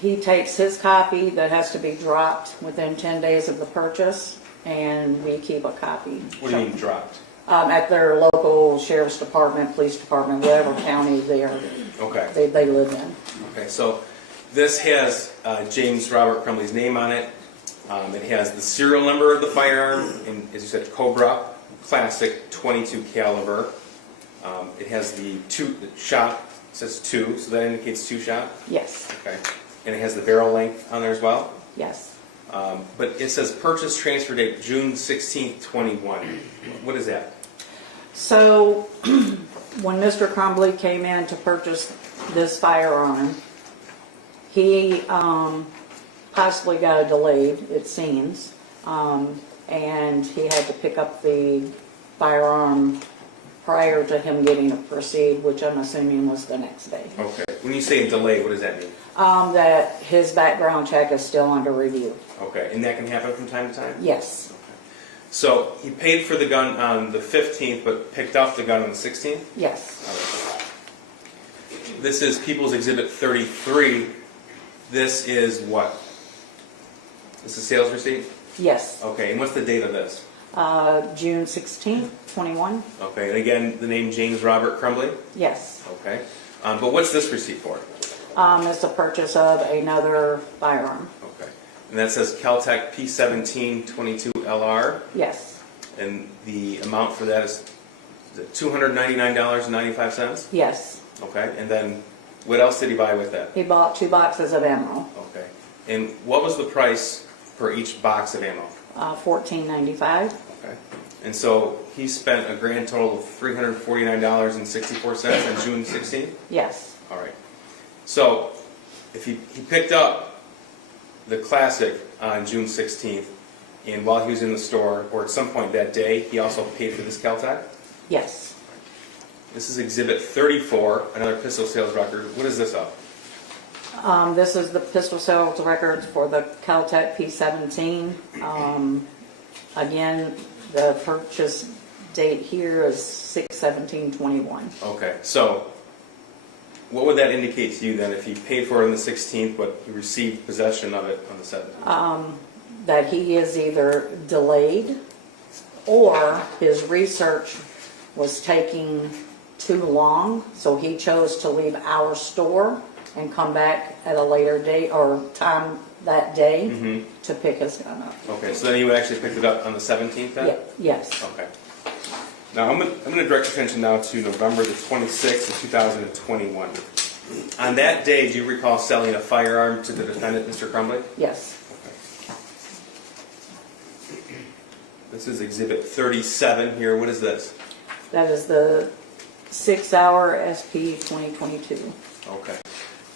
He takes his copy that has to be dropped within 10 days of the purchase, and we keep a copy. What do you mean dropped? At their local sheriff's department, police department, whatever county they are, Okay. they live in. Okay, so this has James Robert Crumbley's name on it. It has the serial number of the firearm, and as you said, Cobra Classic 22 caliber. It has the shot, it says 2, so that indicates 2-shot. Yes. Okay. And it has the barrel length on there as well. Yes. But it says purchase transfer date June 16th, 21. What is that? So, when Mr. Crumbley came in to purchase this firearm, he possibly got it delayed, it seems, and he had to pick up the firearm prior to him getting to proceed, which I'm assuming was the next day. Okay. When you say delay, what does that mean? That his background check is still under review. Okay. And that can happen from time to time? Yes. So he paid for the gun on the 15th, but picked up the gun on the 16th? Yes. This is People's Exhibit 33. This is what? This is sales receipt? Yes. Okay, and what's the date of this? June 16th, 21. Okay, and again, the name James Robert Crumbley? Yes. Okay. But what's this receipt for? It's the purchase of another firearm. Okay. And that says Caltech P1722LR, Yes, and the amount for that is $299.95? yes. Okay, and then what else did he buy with that? He bought 2 boxes of ammo, Okay, and what was the price for each box of ammo? $14.95. Okay, and so he spent a grand total of $349.64 on June 16th? Yes, All right. So if he picked up the Classic on June 16th, and while he was in the store, or at some point that day, he also paid for this Caltech? yes. This is Exhibit 34, another pistol sales record. What is this of? This is the pistol sales records for the Caltech P17. Again, the purchase date here is 6/17/21. Okay, so what would that indicate to you then if he paid for it on the 16th, but he received possession of it on the 17th? That he is either delayed or his research was taking too long, so he chose to leave our store and come back at a later date or time that day to pick his gun up. Okay, so then he would actually pick it up on the 17th then? Yes. Okay. Now, I'm going to direct your attention now to November the 26th of 2021. On that day, do you recall selling a firearm to the defendant, Mr. Crumbley? Yes. This is Exhibit 37 here. What is this? That is the 6-hour SP 2022 Okay.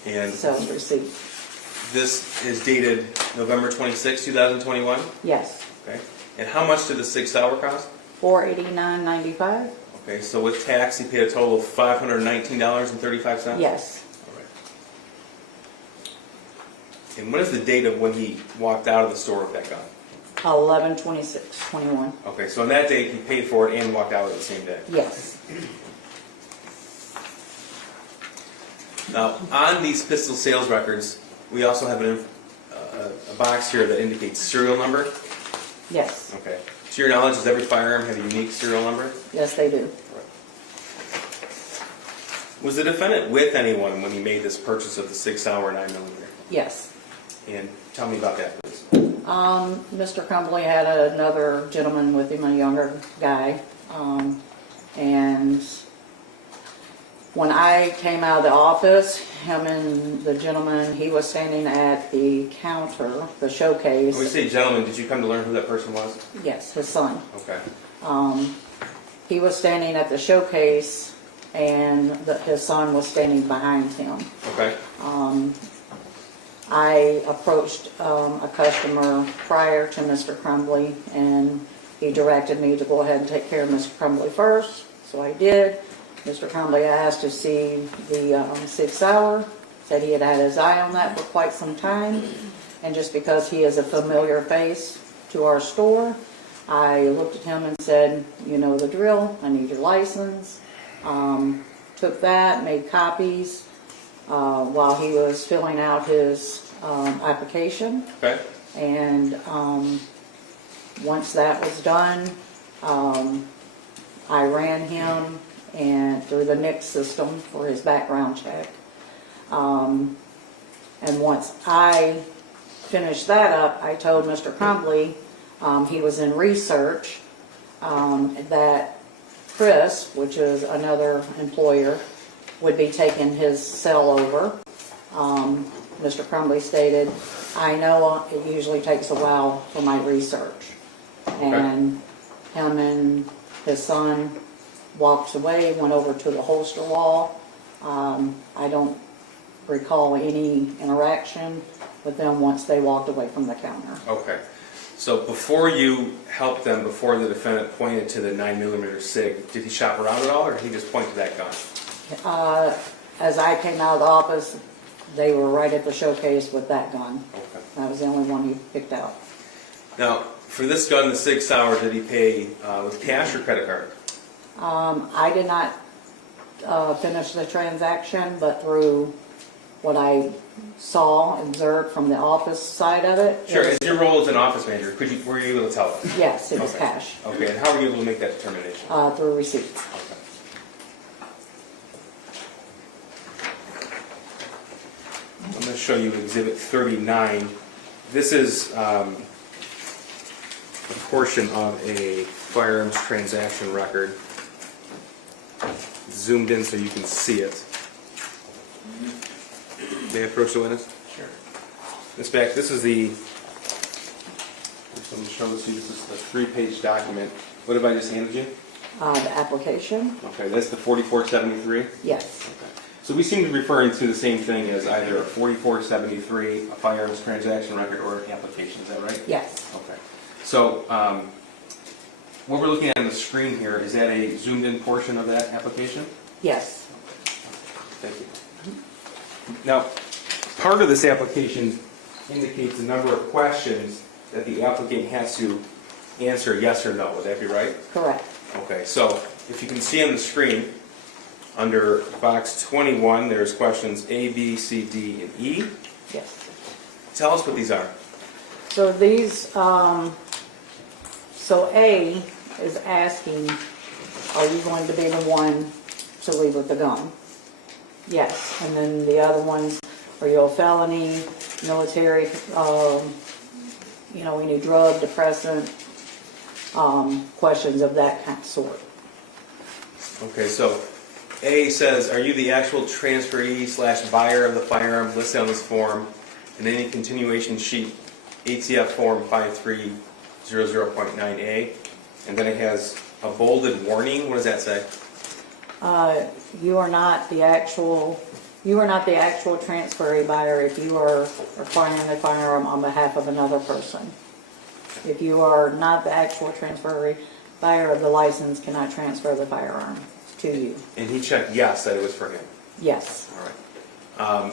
And sales receipt. this is dated November 26, 2021? Yes. Okay. And how much did the 6-hour cost? $489.95. Okay, so with tax, he paid a total of $519.35? Yes. All right. And what is the date of when he walked out of the store with that gun? 11/26/21. Okay, so on that date, he paid for it and walked out with it the same day. Yes. Now, on these pistol sales records, we also have a box here that indicates serial number. Yes. Okay. To your knowledge, does every firearm have a unique serial number? Yes, they do. Was the defendant with anyone when he made this purchase of the 6-hour 9mm? Yes. And tell me about that, please. Mr. Crumbley had another gentleman with him, a younger guy. And when I came out of the office, him and the gentleman, he was standing at the counter, the showcase. When we say gentleman, did you come to learn who that person was? Yes, his son. Okay. He was standing at the showcase and his son was standing behind him. Okay. I approached a customer prior to Mr. Crumbley, and he directed me to go ahead and take care of Mr. Crumbley first, so I did. Mr. Crumbley asked to see the 6-hour, said he had had his eye on that for quite some time, and just because he is a familiar face to our store, I looked at him and said, you know the drill, I need your license. Took that, made copies while he was filling out his application. Okay. And once that was done, I ran him and through the NICS system for his background check. And once I finished that up, I told Mr. Crumbley, he was in research, that Chris, which is another employer, would be taking his cell over. Mr. Crumbley stated, I know it usually takes a while for my research. And him and his son walked away, went over to the holster wall. I don't recall any interaction with them once they walked away from the counter. Okay. So before you helped them, before the defendant pointed to the 9mm SIG, did he shop around at all, or did he just point to that gun? As I came out of the office, they were right at the showcase with that gun. Okay. That was the only one he picked out. Now, for this gun, the 6-hour, did he pay with cash or credit card? I did not finish the transaction, but through what I saw, observed from the office side of it. Sure. As your role as an office manager, were you able to tell us? Yes, it was Okay. cash, Okay. And how were you able to make that determination? through receipts. Okay. I'm going to show you Exhibit 39 This is a portion of a firearms transaction record. Zoomed in so you can see it. May I approach the witness? Sure. This is the, I'm going to show this to you. This is the 3-page document. What have I just handed you? The application, Okay, that's the 4473. yes, Okay. So we seem to be referring to the same thing as either a 4473, a firearms transaction record, or an application. Is that right? yes, Okay. So what we're looking at on the screen here, is that a zoomed-in portion of that application? yes, Thank you. Now, part of this application indicates the number of questions that the applicant has to answer yes or no. Would that be right? correct, Okay, so if you can see on the screen, under box 21, there's questions A, B, C, D, and E. yes. Tell us what these are. So these, so A is asking, are you going to be the one to leave with the gun? Yes, and then the other ones, are you a felony, military, any drug, depressant, questions of that kind of sort. Okay, so A says, are you the actual transferee/buyer of the firearms listed on this form and any continuation sheet, ATF form 5300.9A? And then it has a bolded warning. What does that say? You are not the actual transferee buyer if you are acquiring a firearm on behalf of another person. If you are not the actual transferee buyer of the license, cannot transfer the firearm to you. And he checked yes, that it was for him. Yes, All right.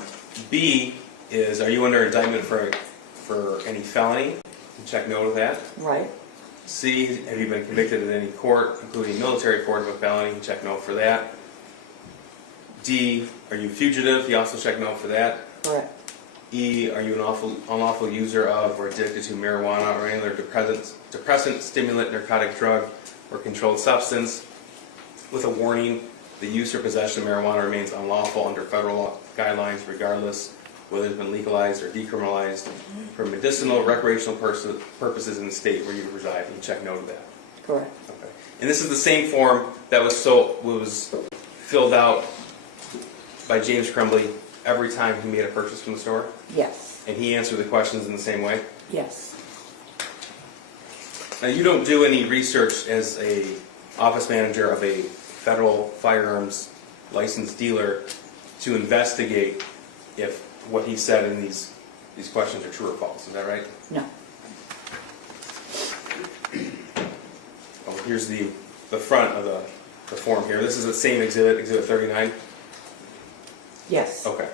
B is, are you under indictment for any felony? You check no to that. right, C, have you been convicted in any court, including military court, of a felony? You check no for that. D, are you fugitive? You also check no for that. correct, E, are you an unlawful user of or addicted to marijuana or any other depressant, stimulant, narcotic drug, or controlled substance? With a warning, the use or possession of marijuana remains unlawful under federal guidelines regardless whether it's been legalized or decriminalized for medicinal, recreational purposes in the state where you reside. You check no to that. correct, Okay. And this is the same form that was filled out by James Crumbley every time he made a purchase from the store? yes, And he answered the questions in the same way? yes. Now, you don't do any research as a office manager of a federal firearms licensed dealer to investigate if what he said in these questions are true or false. Is that right? No, Oh, here's the front of the form here. This is the same exhibit, Exhibit 39? yes, Okay.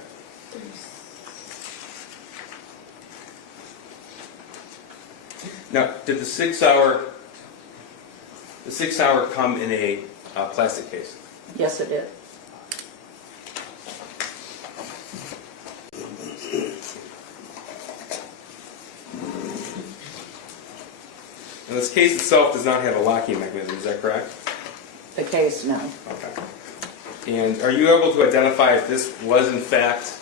Now, did the 6-hour come in a plastic case? yes it did. And this case itself does not have a locking mechanism, is that correct? The case, no, Okay. And are you able to identify if this was in fact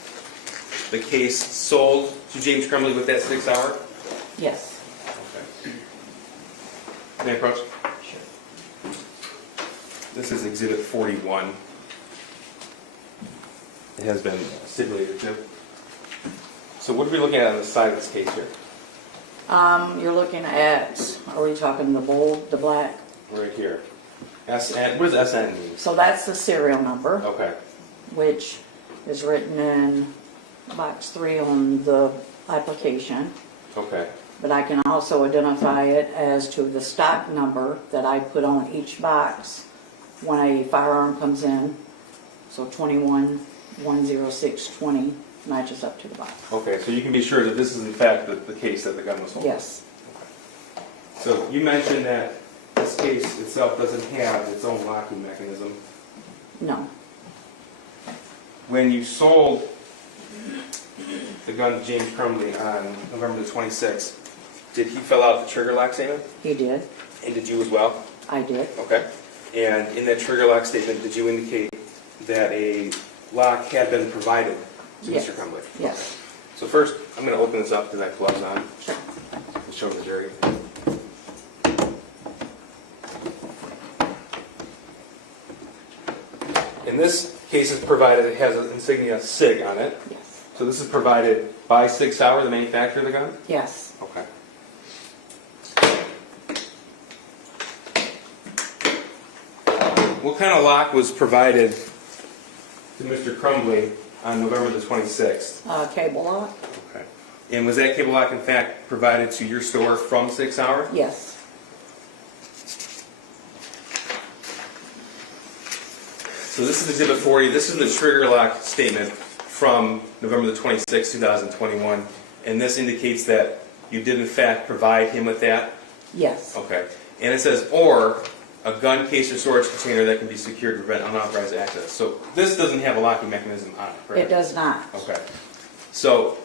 the case sold to James Crumbley with that 6-hour? yes, Okay. May I approach? Sure. This is Exhibit 41. It has been stipulated to. So what are we looking at on the side of this case here? you're looking at, are we talking the black? Right here. SN, what does SN mean? So that's the serial number, Okay. which is written in box 3 on the application. Okay. But I can also identify it as to the stock number that I put on each box when a firearm comes in. So 21-106-20 matches up to the box. Okay, so you can be sure that this is in fact the case that the gun was sold? Yes, So you mentioned that this case itself doesn't have its own locking mechanism. no, When you sold the gun to James Crumbley on November the 26th, did he fill out the trigger lock statement? he did, And did you as well? I did, Okay. And in that trigger lock statement, did you indicate that a lock had been provided to Yes. Mr. Crumbley? yes, So first, I'm going to open this up because I have gloves on. Sure. And show the jury. In this case, it's provided, it has an insignia SIG on it. Yes. So this is provided by Sig Sauer, the manufacturer of the gun? Yes. Okay. What kind of lock was provided to Mr. Crumbley on November the 26th? Cable lock? Okay. And was that cable lock in fact provided to your store from Sig Sauer? Yes. So this is Exhibit 40. This is the trigger lock statement from November the 26th, 2021. And this indicates that you did in fact provide him with that? Yes. Okay. And it says, or a gun case or storage container that can be secured to prevent unauthorized access. So this doesn't have a locking mechanism on it, correct? It does not. Okay. So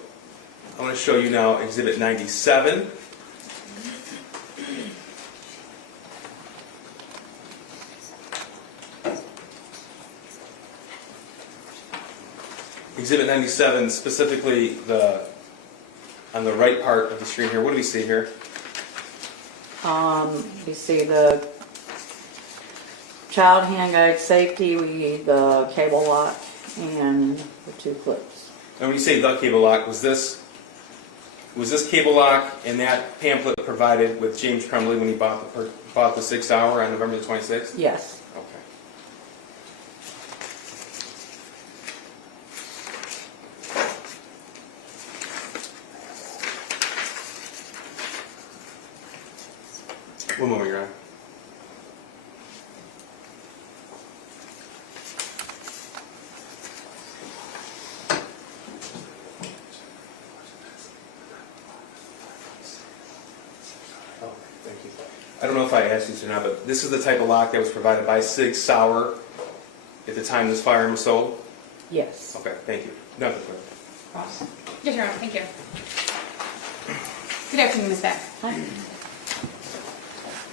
I want to show you now Exhibit 97. Exhibit 97, specifically on the right part of the screen here. What do we see here? You see the child handguard safety, the cable lock, and the 2 clips. And when you say the cable lock, was this cable lock and that pamphlet provided with James Crumbley when he bought the 6 Sauer on November the 26th? Yes. Okay. One moment, Your Honor. Oh, thank you. I don't know if I asked you or not, but this is the type of lock that was provided by Sig Sauer at the time this firearm was sold? Yes. Okay, thank you. Nothing further. Yes, Your Honor, thank you. Good afternoon, Ms. Beck. Hi.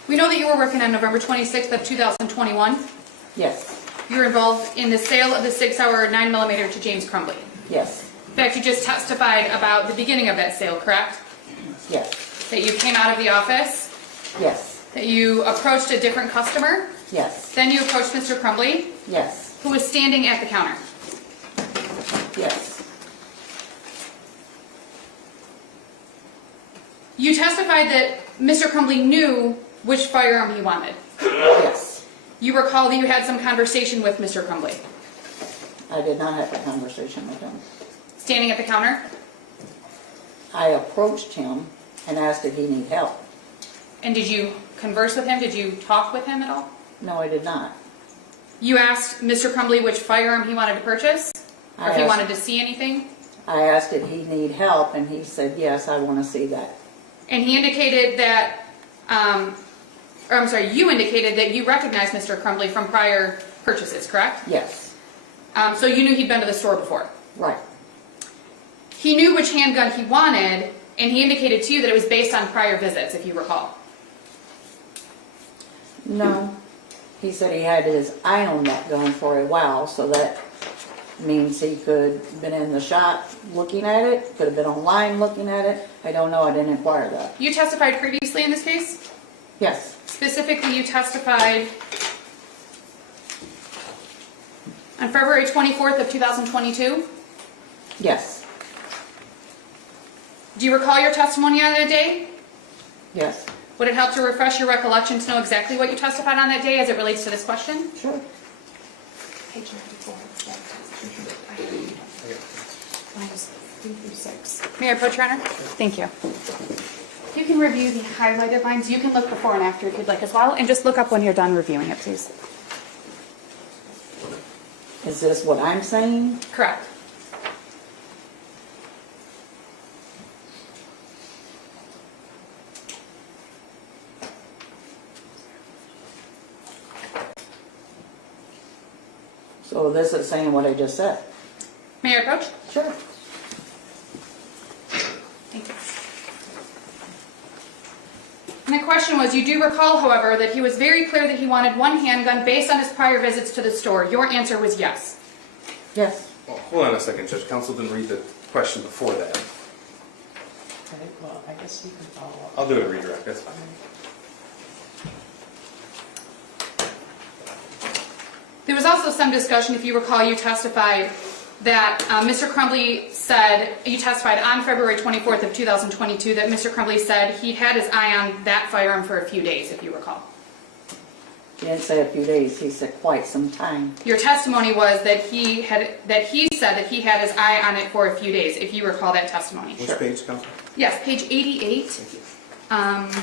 We know that you were working on November 26th of 2021. Yes. You were involved in the sale of the 6 Sauer 9mm to James Crumbley. Yes. In fact, you just testified about the beginning of that sale, correct? Yes. That you came out of the office, Yes. that you approached a different customer, Yes. then you approached Mr. Crumbley, Yes. who was standing at the counter. Yes. You testified that Mr. Crumbley knew which firearm he wanted. Yes. You recall that you had some conversation with Mr. Crumbley, I did not have a conversation with him. standing at the counter. I approached him and asked if he need help. And did you converse with him? Did you talk with him at all? No, I did not. You asked Mr. Crumbley which firearm he wanted to purchase? Or if he I asked- wanted to see anything? I asked if he need help, and he said, yes, I want to see that. And he indicated that, you indicated that you recognized Mr. Crumbley from prior purchases, correct? Yes. So you knew he'd been to the store before. Right. He knew which handgun he wanted, and he indicated to you that it was based on prior visits, if you recall. No. He said he had his eye on that gun for a while, so that means he could have been in the shop looking at it, could have been online looking at it. I don't know, I didn't inquire that. You testified previously in this case? Yes. Specifically, you testified on February 24th of 2022. Yes. Do you recall your testimony on that day? Yes. Would it help to refresh your recollection to know exactly what you testified on that day as it relates to this question? Sure. Page 94. Lines 3 through 6. May I approach, Your Honor? Thank you. You can review the highlighted lines. You can look before and after if you'd like as well, and just look up when you're done reviewing it, please. Is this what I'm saying? Correct. So this is saying what I just said? May I approach? Sure. Thank you. And the question was, you do recall, however, that he was very clear that he wanted one handgun based on his prior visits to the store. Your answer was yes. Yes. Well, hold on a second, Judge. Counsel didn't read the question before that. Well, I guess you can follow up. I'll do a redirect, that's fine. There was also some discussion, if you recall, you testified that Mr. Crumbley said, you testified on February 24th of 2022 that Mr. Crumbley said he had his eye on that firearm for a few days, if you recall. He didn't say a few days, he said quite some time. Your testimony was that he said that he had his eye on it for a few days, if you recall that testimony. Which page, Council? Yes, page 88, Thank you.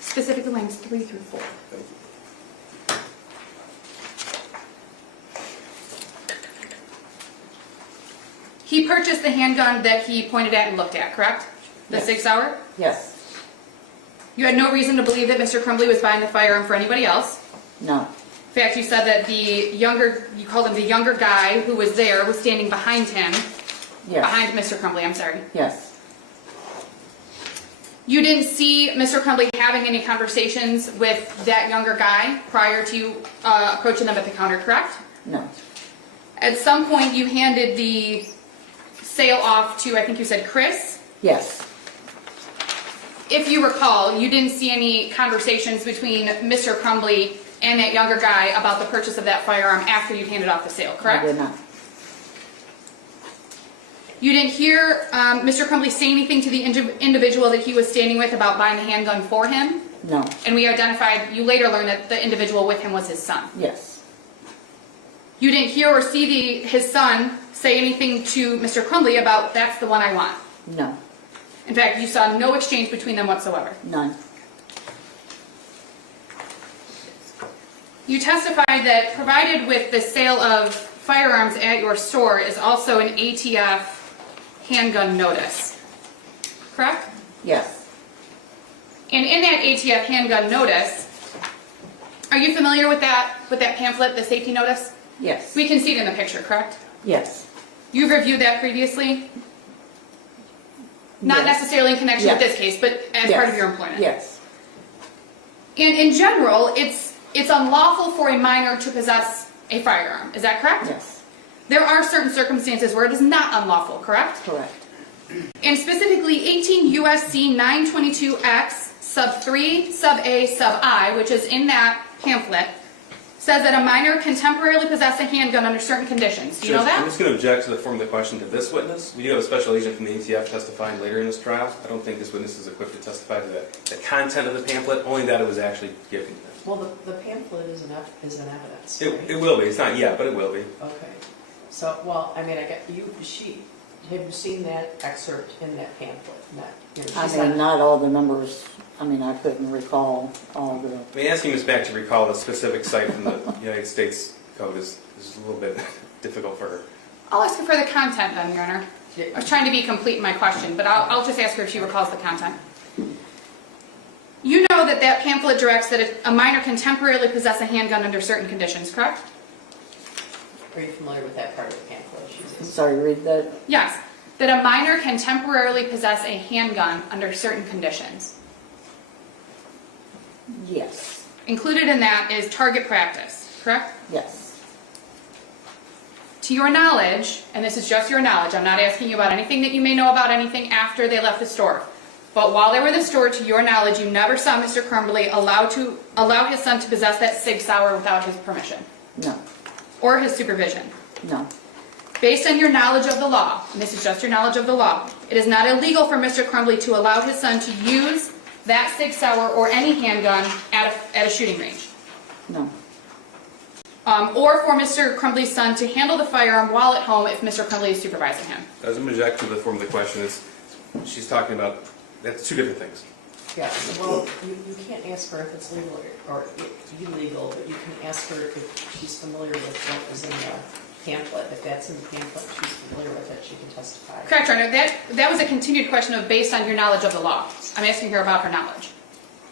specifically lines 3 through 4. Thank you. He purchased the handgun that he pointed at and looked at, correct? The Yes. 6 hour? Yes, You had no reason to believe that Mr. Crumbley was buying the firearm for anybody else. no, In fact, you said that you called him the younger guy who was there, was standing behind him, yes, behind Mr. Crumbley, I'm sorry. yes, You didn't see Mr. Crumbley having any conversations with that younger guy prior to you approaching them at the counter, correct? no, At some point, you handed the sale off to, I think you said Chris. yes, If you recall, you didn't see any conversations between Mr. Crumbley and that younger guy about the purchase of that firearm after you handed off the sale, I correct? did not. You didn't hear Mr. Crumbley say anything to the individual that he was standing with about buying the handgun for him? No, And we identified, you later learned that the individual with him was his son. yes, You didn't hear or see his son say anything to Mr. Crumbley about, that's the one I want. no, In fact, you saw no exchange between them whatsoever. none, You testified that provided with the sale of firearms at your store is also an ATF handgun notice, correct? yes, And in that ATF handgun notice, are you familiar with that pamphlet, the safety notice? yes, We can see it in the picture, correct? yes, You've reviewed that previously? Not Yes. necessarily in connection with Yes. this case, but as part of your employment? yes, And in general, it's unlawful for a minor to possess a firearm, is that correct? yes, There are certain circumstances where it is not unlawful, correct? correct, And specifically 18 USC 922X sub 3 sub A sub I, which is in that pamphlet, says that a minor can temporarily possess a handgun under certain conditions. Do you know Judge, I'm that? just going to object to the form of the question to this witness. We do have a special agent from the ATF testifying later in this trial. I don't think this witness is equipped to testify to the content of the pamphlet, only that it was actually given. Well, the pamphlet is an evidence, It right? will be. It's not yet, but it will be. Okay. So, well, I mean, I get, have you seen that excerpt in that pamphlet? I mean, not all the numbers, I mean, I couldn't recall all the, Let me ask you, Ms. Back, to recall the specific site from the United States Code is a little bit difficult for her. I'll ask her for the content then, Your Honor. I was trying to be complete in my question, but I'll just ask her if she recalls the content. You know that pamphlet directs that a minor can temporarily possess a handgun under certain conditions, correct? Are you familiar with that part of the pamphlet? I'm sorry, read that, Yes. That a minor can temporarily possess a handgun under certain conditions. yes, Included in that is target practice, correct? yes, To your knowledge, and this is just your knowledge, I'm not asking you about anything that you may know about anything after they left the store, but while they were in the store, to your knowledge, you never saw Mr. Crumbley allow his son to possess that Sig Sauer without his permission no, or his supervision. no, Based on your knowledge of the law, and this is just your knowledge of the law, it is not illegal for Mr. Crumbley to allow his son to use that Sig Sauer or any handgun at a shooting range. no, Or for Mr. Crumbley's son to handle the firearm while at home if Mr. Crumbley is supervising him. As an object to the form of the question, she's talking about, that's two different things. Yeah, well, you can't ask her if it's legal or illegal, but you can ask her if she's familiar with what was in the pamphlet. If that's in the pamphlet, she's familiar with it, she can testify. Correct, Your Honor. That was a continued question of based on your knowledge of the law. I'm asking her about her knowledge.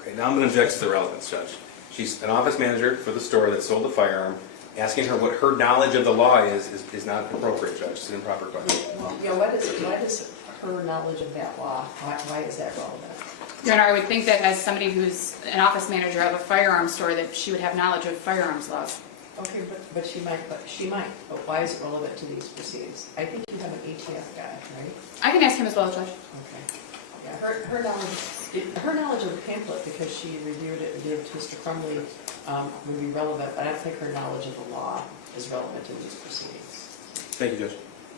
Okay, now I'm going to object to the relevance, Judge. She's an office manager for the store that sold the firearm. Asking her what her knowledge of the law is not appropriate, Judge. It's an improper question. Well, yeah, why does her knowledge of that law, why is that relevant? Your Honor, I would think that as somebody who's an office manager of a firearms store that she would have knowledge of firearms laws. Okay, but she might, but why is it relevant to these proceedings? I think you have an ATF guy, right? I can ask him as well, Judge. Okay. Yeah, her knowledge of the pamphlet, because she reviewed it and gave it to Mr. Crumbley, would be relevant, but I don't think her knowledge of the law is relevant in these proceedings. Thank you, Judge.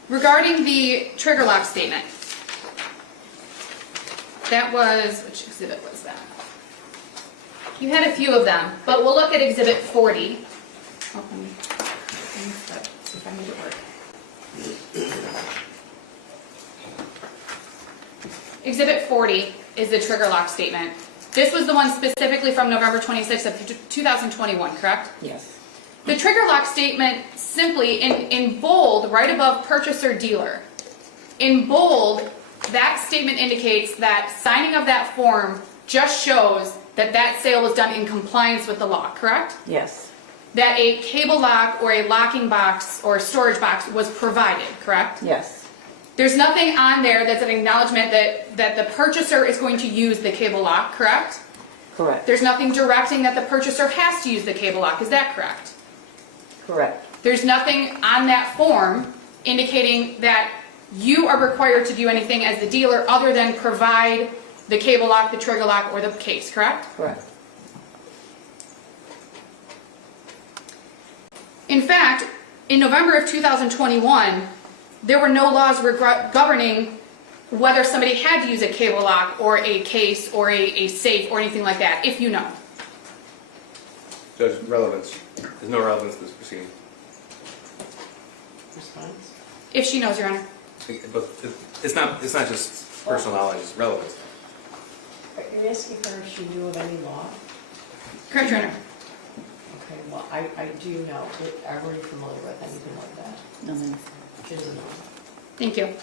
Regarding the trigger lock statement, that was, which exhibit was that? You had a few of them, but we'll look at exhibit 40. Oh, let me see if I made it work. Exhibit 40 is the trigger lock statement. This was the one specifically from November 26th of 2021, correct? Yes. The trigger lock statement simply, in bold, right above purchaser dealer, in bold, that statement indicates that signing of that form just shows that that sale was done in compliance with the law, correct? Yes. That a cable lock or a locking box or a storage box was provided, correct? Yes. There's nothing on there that's an acknowledgement that the purchaser is going to use the cable lock, correct? Correct. There's nothing directing that the purchaser has to use the cable lock, is that correct? Correct. There's nothing on that form indicating that you are required to do anything as the dealer other than provide the cable lock, the trigger lock, or the case, correct? Correct. In fact, in November of 2021, there were no laws governing whether somebody had to use a cable lock or a case or a safe or anything like that, if you know. Judge, relevance. There's no relevance to this proceeding. Response? If she knows, Your Honor. But it's not just personal knowledge, it's relevance. Are you asking her if she knew of any law? Correct, Your Honor. Okay, well, I do know, I'm already familiar with anything like that. Nothing. She doesn't know. Thank you.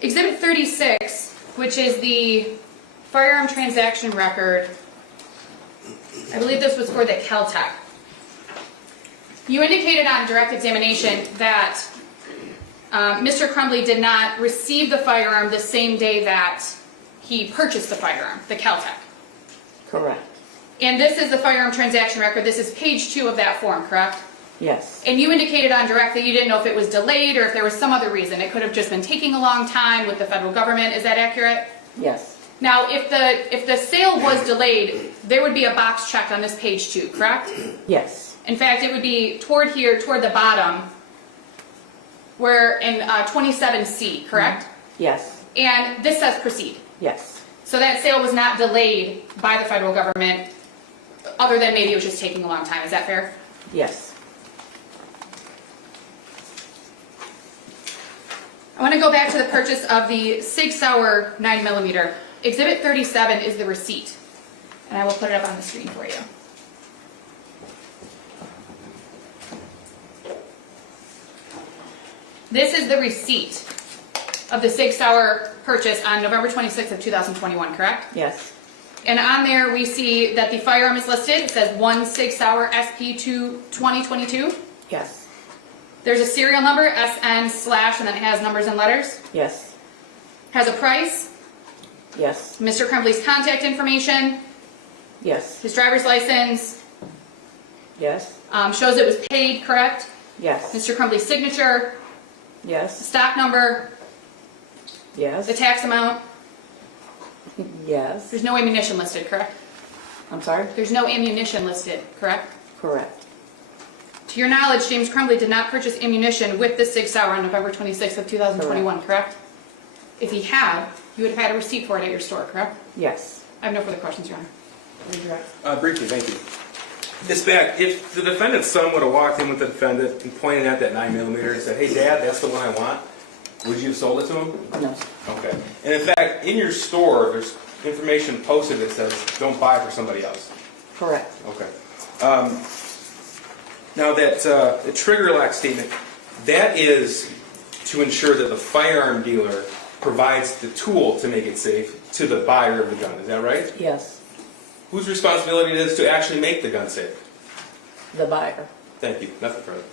Exhibit 36, which is the firearm transaction record. I believe this was for the Caltech. You indicated on direct examination that Mr. Crumbley did not receive the firearm the same day that he purchased the firearm, the Caltech. Correct. And this is the firearm transaction record. This is page 2 of that form, correct? Yes. And you indicated on direct that you didn't know if it was delayed or if there was some other reason. It could have just been taking a long time with the federal government. Is that accurate? Yes. Now, if the sale was delayed, there would be a box checked on this page 2, correct? Yes. In fact, it would be toward here, toward the bottom, where in 27C, correct? Yes. And this says proceed. Yes. So that sale was not delayed by the federal government, other than maybe it was just taking a long time. Is that fair? Yes. I want to go back to the purchase of the Sig Sauer 9mm. Exhibit 37 is the receipt. And I will put it up on the screen for you. This is the receipt of the Sig Sauer purchase on November 26th of 2021, correct? Yes. And on there we see that the firearm is listed. It says 1 Sig Sauer SP2 2022. Yes. There's a serial number, SN/, and then it has numbers and letters. Yes. Has a price, Yes. Mr. Crumbley's contact information, Yes. his driver's license, Yes. shows it was paid, correct? Yes. Mr. Crumbley's signature, the Yes. stock number, Yes. the tax amount. Yes. There's no ammunition listed, correct? I'm sorry? There's no ammunition listed, correct? Correct. To your knowledge, James Crumbley did not purchase ammunition with the Sig Sauer on November 26th of 2021, correct? If he had, you would have had a receipt for it at your store, correct? Yes. I have no further questions, Your Honor. Briefly, thank you. This back, if the defendant's son would have walked in with the defendant and pointed at that 9mm and said, "Hey, Dad, that's the one I want," would you have sold it to him? No. Okay. And in fact, in your store, there's information posted that says, "Don't buy for somebody else." Correct. Okay. Now that the trigger lock statement, that is to ensure that the firearm dealer provides the tool to make it safe to the buyer of the gun. Is that right? Yes. Whose responsibility it is to actually make the gun safe? The buyer. Thank you. Nothing further.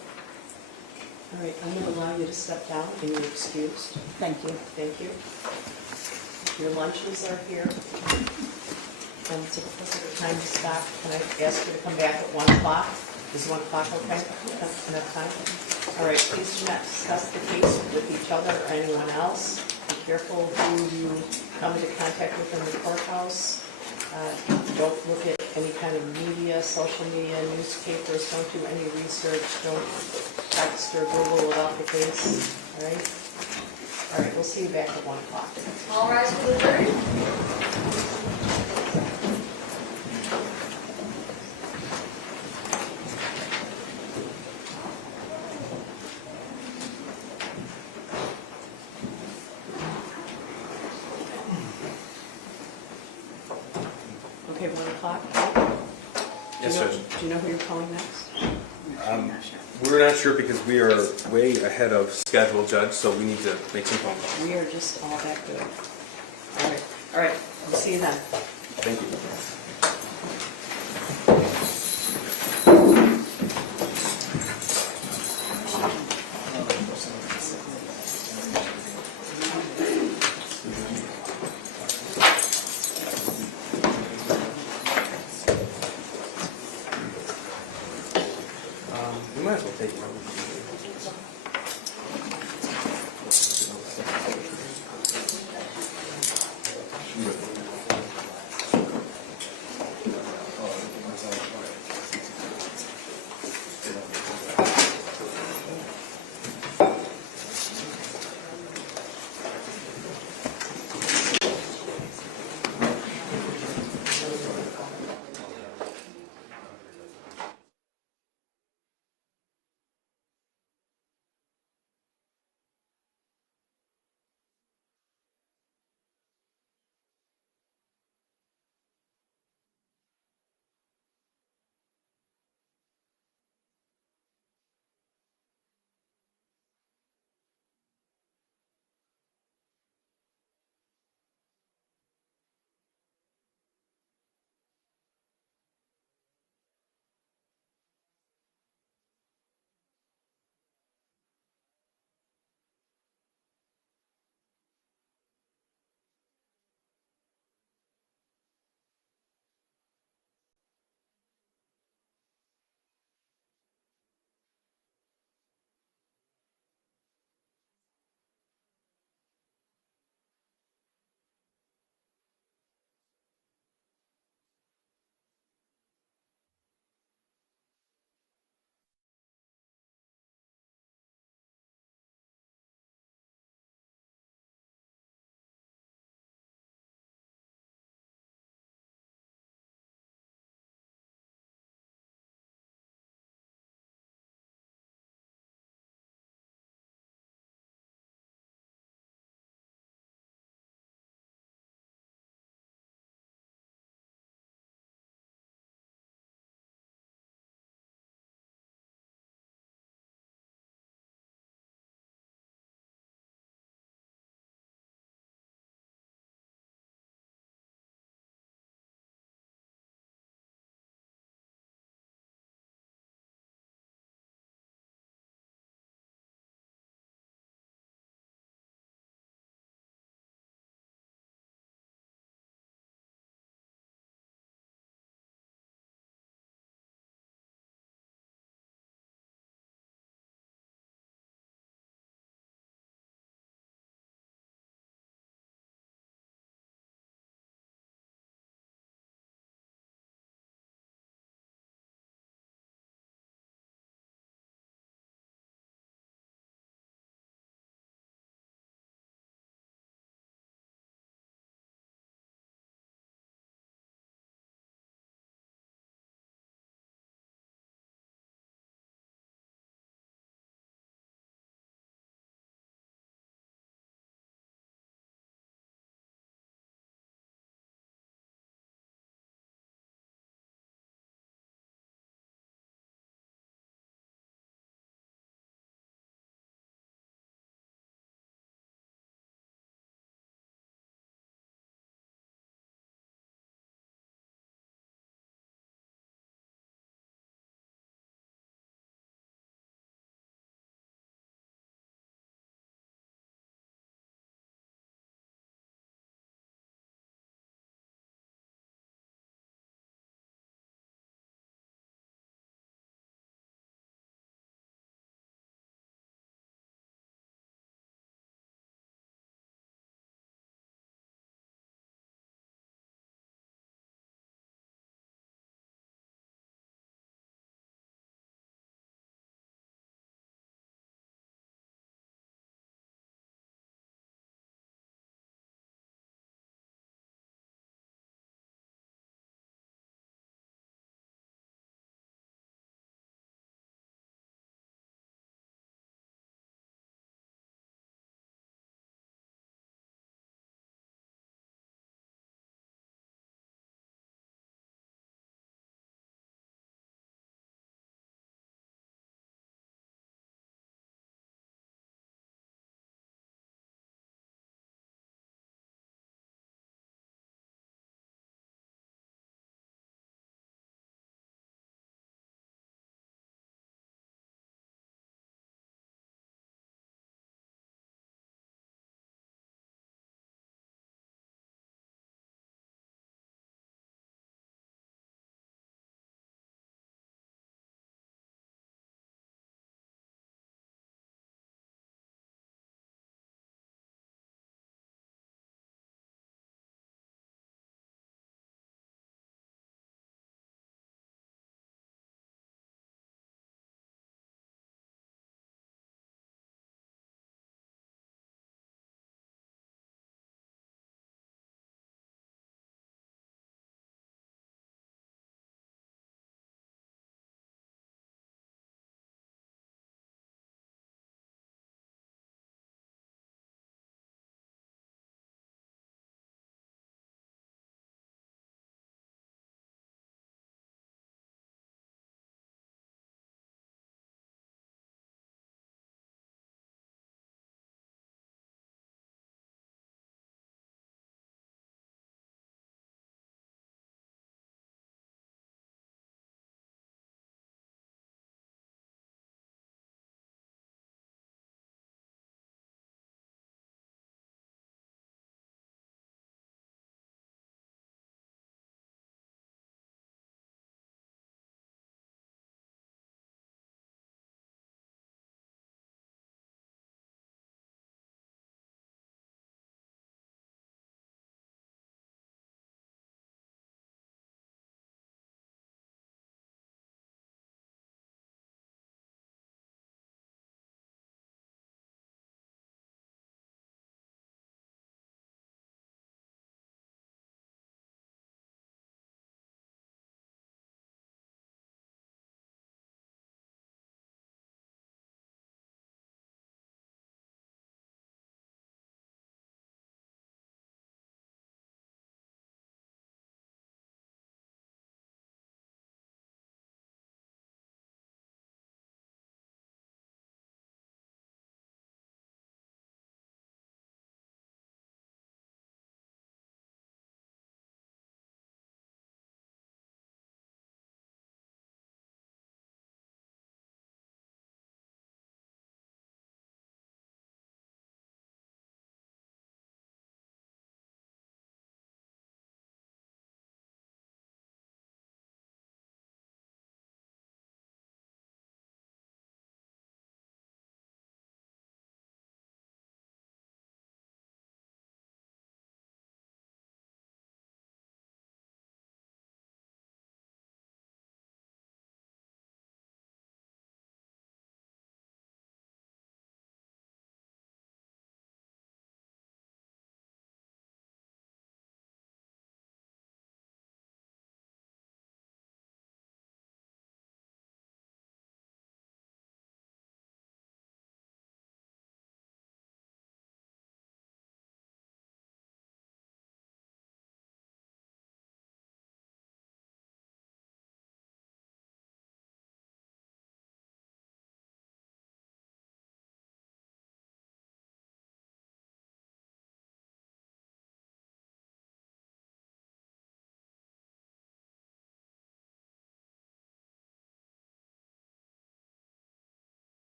All right, I'm going to allow you to step down and you're excused. Thank you. Thank you. Your lunches are here. And to the time to stop, can I ask you to come back at 1 o'clock? Is 1 o'clock okay? Enough time? All right, please do not discuss the case with each other or anyone else. Be careful who you come into contact within the courthouse. Don't look at any kind of media, social media, newspapers, don't do any research, don't text or Google without the case, all right? All right, we'll see you back at 1 o'clock. All rise for the jury. Okay, 1 o'clock? Yes, Do you know- Judge. Do you know who you're calling next? We're not sure because we are way ahead of schedule, Judge, so we need to make some phone calls. We are just all that good. All right, we'll see you then. Thank you. We might as well take it.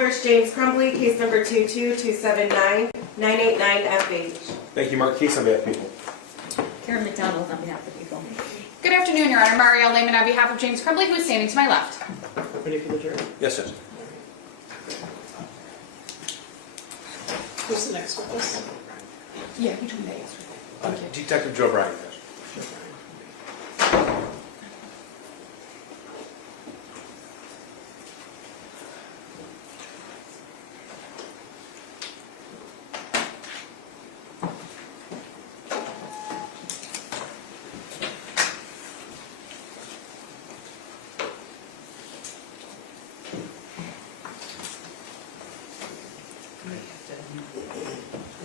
versus James Crumbley, case number 22279-989FH. Thank you, Mark. Case on behalf of people. Karen McDonald on behalf of people. Good afternoon, Your Honor. Marielle Lehman on behalf of James Crumbley, who is standing to my left. Ready for the jury? Yes, Judge. Who's the next witness? Yeah, you told me that yesterday. Detective Joe Bryan, Judge.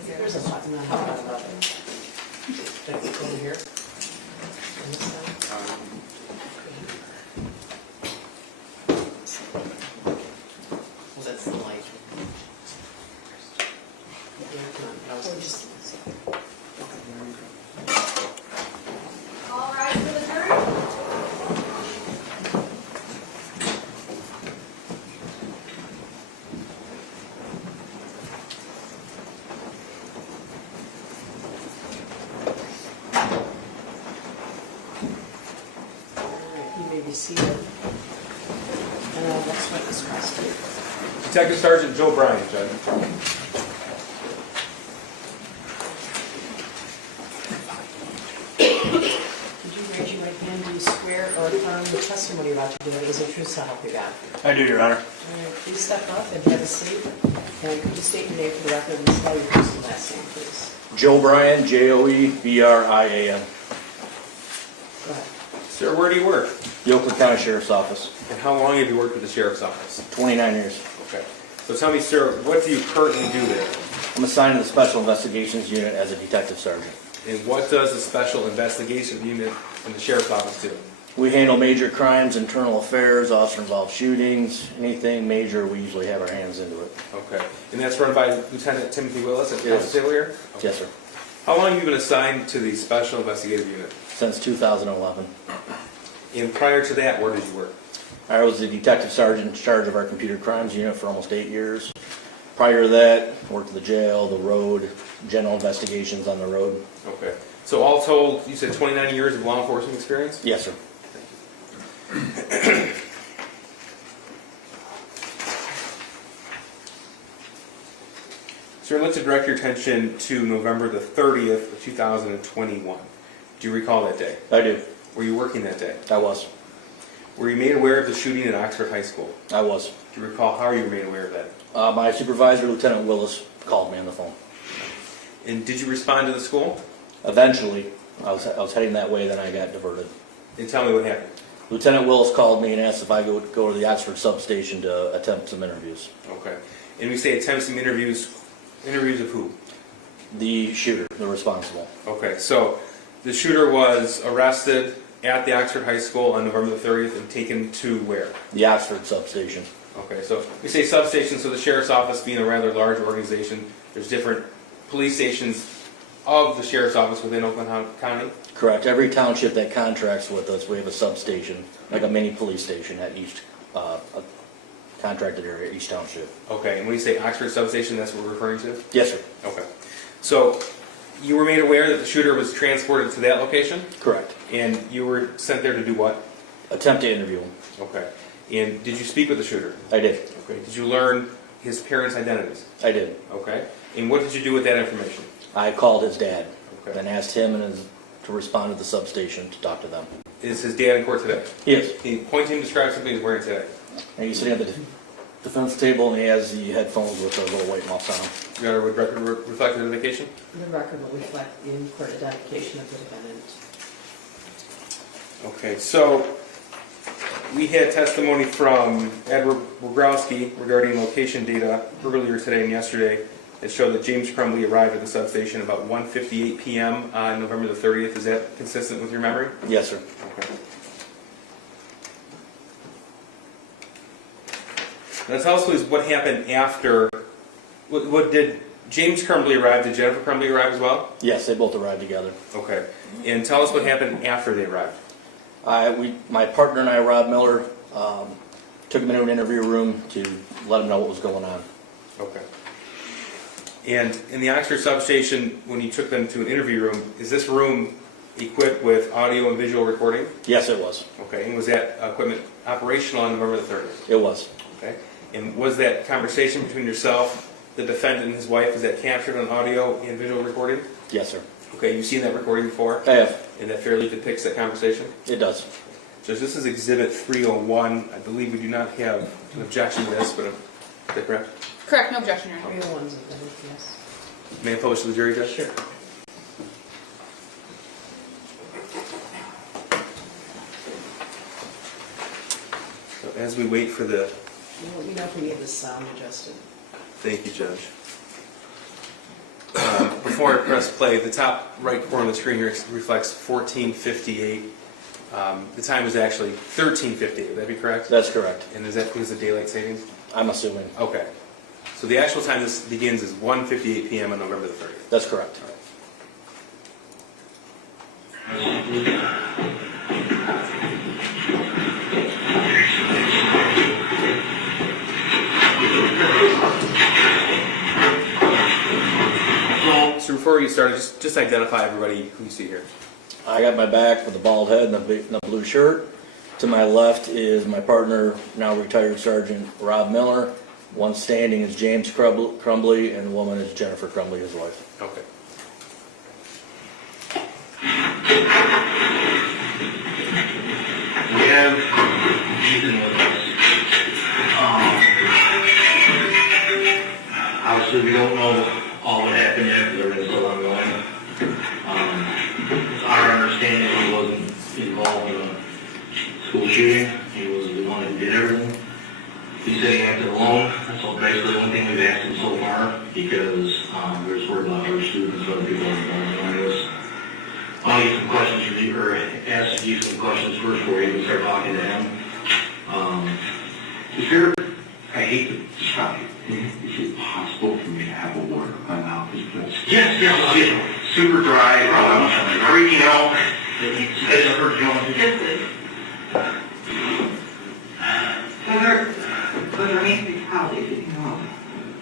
There's a button on how about it. That's over here. On this side. Well, that's the light. Yeah, come on, I was just. All rise for the jury. All right, you may be seated. Next witness, Kristy. Detective Sergeant Joe Bryan, Judge. Could you raise your right hand? Do you swear or affirm the testimony you're about to give is the truth so help you God? I do, Your Honor. All right, please step up and have a seat. And could you state your name for the record and spell your first and last name, please? Joe Bryan, Joebrian. Go ahead. Sir, where do you work? The Oakland County Sheriff's Office, And how long have you worked with the Sheriff's Office? 29 years. Okay. So tell me, sir, what do you currently do there? I'm assigned to the Special Investigations Unit as a detective sergeant. And what does the Special Investigation Unit in the Sheriff's Office do? We handle major crimes, internal affairs, officer-involved shootings, anything major, we usually have our hands into it. Okay. And that's run by Lieutenant Timothy Willis at the Yes. Constable here? Okay. Yes, sir. How long have you been assigned to the Special Investigative Unit? Since 2011. And prior to that, where did you work? I was the detective sergeant in charge of our computer crimes unit for almost 8 years. Prior to that, worked at the jail, the road, general investigations on the road. Okay. So all told, you said 29 years of law enforcement experience? Yes, sir. Sir, I'd like to direct your attention to November the 30th of 2021. Do you recall that day? I do. Were you working that day? I was. Were you made aware of the shooting at Oxford High School? I was. Do you recall how you were made aware of that? My supervisor, Lieutenant Willis, called me on the phone. And did you respond to the school? Eventually, I was heading that way, then I got diverted. And tell me what happened. Lieutenant Willis called me and asked if I would go to the Oxford substation to attempt some interviews. Okay. And we say attempt some interviews. Interviews of who? The shooter, the responsible. Okay, so the shooter was arrested at the Oxford High School on November the 30th and taken to where? The Oxford substation. Okay, so we say substation, so the sheriff's office being a rather large organization, there's different police stations of the sheriff's office within Oakland County? Correct. Every township that contracts with us, we have a substation, like a mini police station at each contracted area, each township. Okay, and when you say Oxford substation, that's what we're referring to? Yes, sir. Okay. So you were made aware that the shooter was transported to that location? Correct. And you were sent there to do what? Attempt to interview him. Okay. And did you speak with the shooter? I did. Okay. Did you learn his parents' identities? I did. Okay. And what did you do with that information? I called his dad Okay. and asked him to respond to the substation to talk to them. Is his dad in court today? Yes. Can you point to him and describe something he's wearing today? And he's sitting at the defense table and he has the headphones with the little white muffs on them. You got a record reflect identification? The record will reflect the in-court identification of the defendant. Okay, so we had testimony from Edward Wagrowski regarding location data earlier today and yesterday that showed that James Crumbley arrived at the substation about 1:58 p.m. on November the 30th. Is that consistent with your memory? Yes, sir. Okay. Now tell us please what happened after, what did James Crumbley arrive, did Jennifer Crumbley arrive as well? Yes, they both arrived together. Okay, and tell us what happened after they arrived. My partner and I, Rob Miller, took him into an interview room to let him know what was going on. Okay. And in the Oxford substation, when you took them to an interview room, is this room equipped with audio and visual recording? Yes, it was. Okay, and was that equipment operational on November the 30th? It was. Okay, and was that conversation between yourself, the defendant, and his wife, is that captured on audio and visual recording? Yes, sir. Okay, you've seen that recording before? I have. And that fairly depicts that conversation? It does. So this is Exhibit 301. I believe we do not have an objection to this, but is that correct? Correct, no objection, Your Honor. Real ones, I think, yes. May I pose to the jury, Judge? Sure. So as we wait for the... Let me know if we need the sound adjusted. Thank you, Judge. Before I press play, the top right corner of the screen here reflects 14:58. The time is actually 13:58. Would that be correct? That's correct. And is that because of daylight savings? I'm assuming. Okay. So the actual time this begins is 1:58 p.m. on November the 30th. That's correct. So before you start, just identify everybody who you see here. I got my back with a bald head and a blue shirt. To my left is my partner, now retired Sergeant Rob Miller. One standing is James Crumbley, and the woman is Jennifer Crumbley, his wife. Okay. We have Ethan with us. Obviously, we don't know all what happened yet because everything's still ongoing. It's our understanding he wasn't involved in a school shooting. He was the one who did everything. He said he acted alone. That's basically the only thing we've asked him so far because there's word about other students, other people are involved in this. I'll get some questions from you, or ask you some questions first before we even start talking to him. Is there, I hate to stop you. Is it possible for me to have a word? My mouth is blessed. Yes, super dry. I'm freaking out. As I heard you on But there may be probably, you know.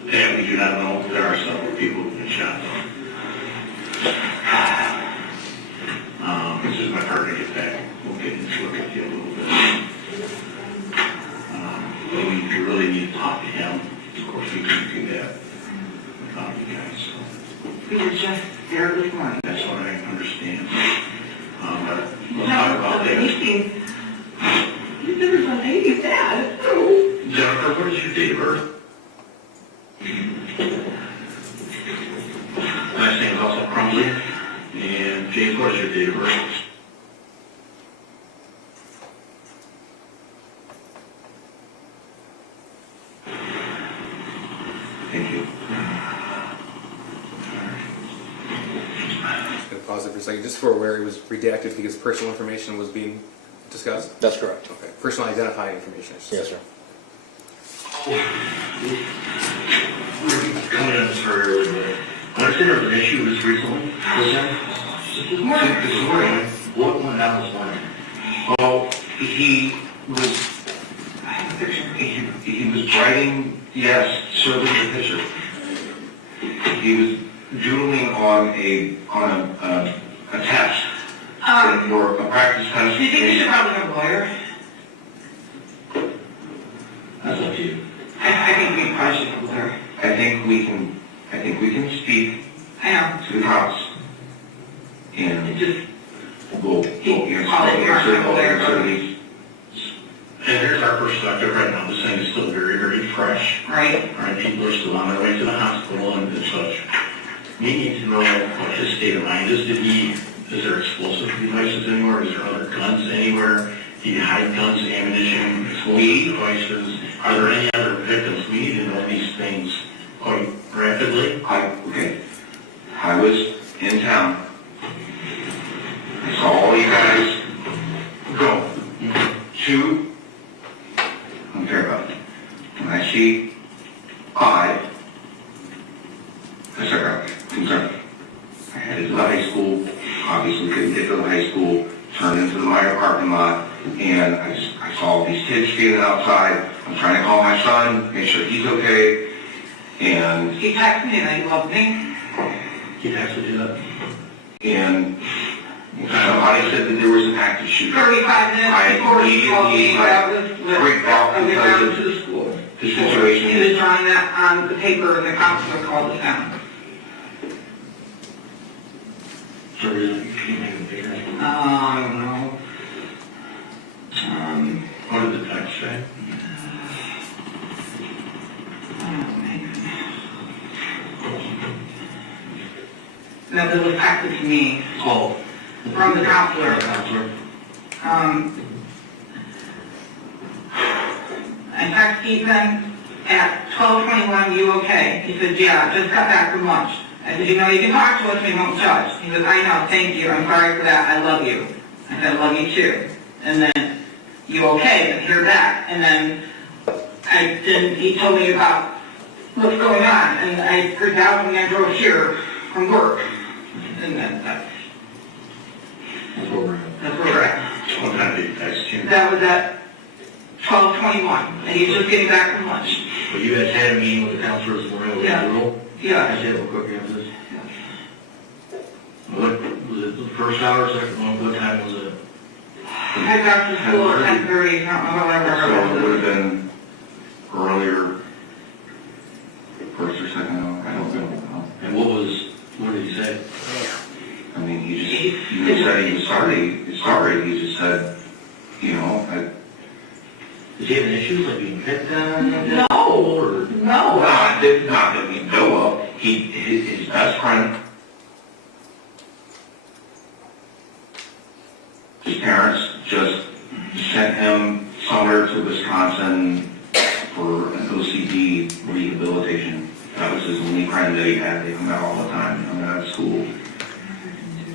and we do not know if there are several people who've been shot though. This is my partner to get back. We'll get into look at you a little bit. But we really need to talk to him. Of course, we couldn't do that without you guys. So. We were just there this morning. That's what I understand. But we'll talk about that. You said there's a lady's dad. Jennifer, what is your date of birth? Last name is also Crumbley. And James, what is your date of birth? Thank you. Just going to pause it for a second, just for where it was redacted because personal information was being discussed? That's correct. Okay. Personal identifying information. Yes, sir. We're coming in this very early, but I understand there was an issue this recently. Was there? This morning. What went down this morning? Oh, he was writing, yes, serving the picture. He was doodling on a test. Or a practice test. Do you think we should probably have a lawyer? That's up to you. I think we probably should have a lawyer. I think we can speak I know. to the cops. And It just, we'll Probably and here's our perspective right now. This thing is still very, very fresh. right. All right, people are still on their way to the hospital and such. We need to know what his state of mind is. Is there explosive devices anywhere? Is there other guns anywhere? Did he hide guns, ammunition, explosive devices? Are there any other victims? We need to know these things quite rapidly. I was in town. I saw all you guys go to, I don't care about it. When I see five, I start concerned. I headed to the high school, obviously couldn't get to the high school, turned into the Myre parking lot, and I saw these kids standing outside. I'm trying to call my son, make sure he's okay, and He texted me that he loved me. he texted you that. And somebody said that there was an active shooter. 35 minutes before he called me, but I was freaked out I was because down of to the school. the situation. He was drawing that on the paper and the counselor called us down. So really, can you make a figure? I don't know. What did the text say? No, that was texted to me Oh. from the counselor. I texted Ethan at 12:21, you okay? He said, yeah, just got back from lunch. I said, you know, you can talk to us, we won't judge. He said, I know, thank you, I'm sorry for that, I love you. I said, I love you too. And then, you okay? And hear back. And then, he told me about what's going on, and I freaked out when I drove here from work. And that's where we're at. What time did you text him? That was at 12:21, and he's just getting back from lunch. Well, you guys had a meeting with the counselor this morning, with Yeah. the rule? Yeah. I said, what quick answers? What, was it the first hour, second one, what time was it? I got to school at 10:30, whatever. So it would have been earlier, first or second hour, I don't know. And what did he say? I mean, he said he was sorry, he just said, you know, Is he having issues, like being picked on? No. Or? No. Not that we know of. His best friend, his parents just sent him somewhere to Wisconsin for an OCD rehabilitation. That was his only friend that he had. They hung out all the time, hung out at school.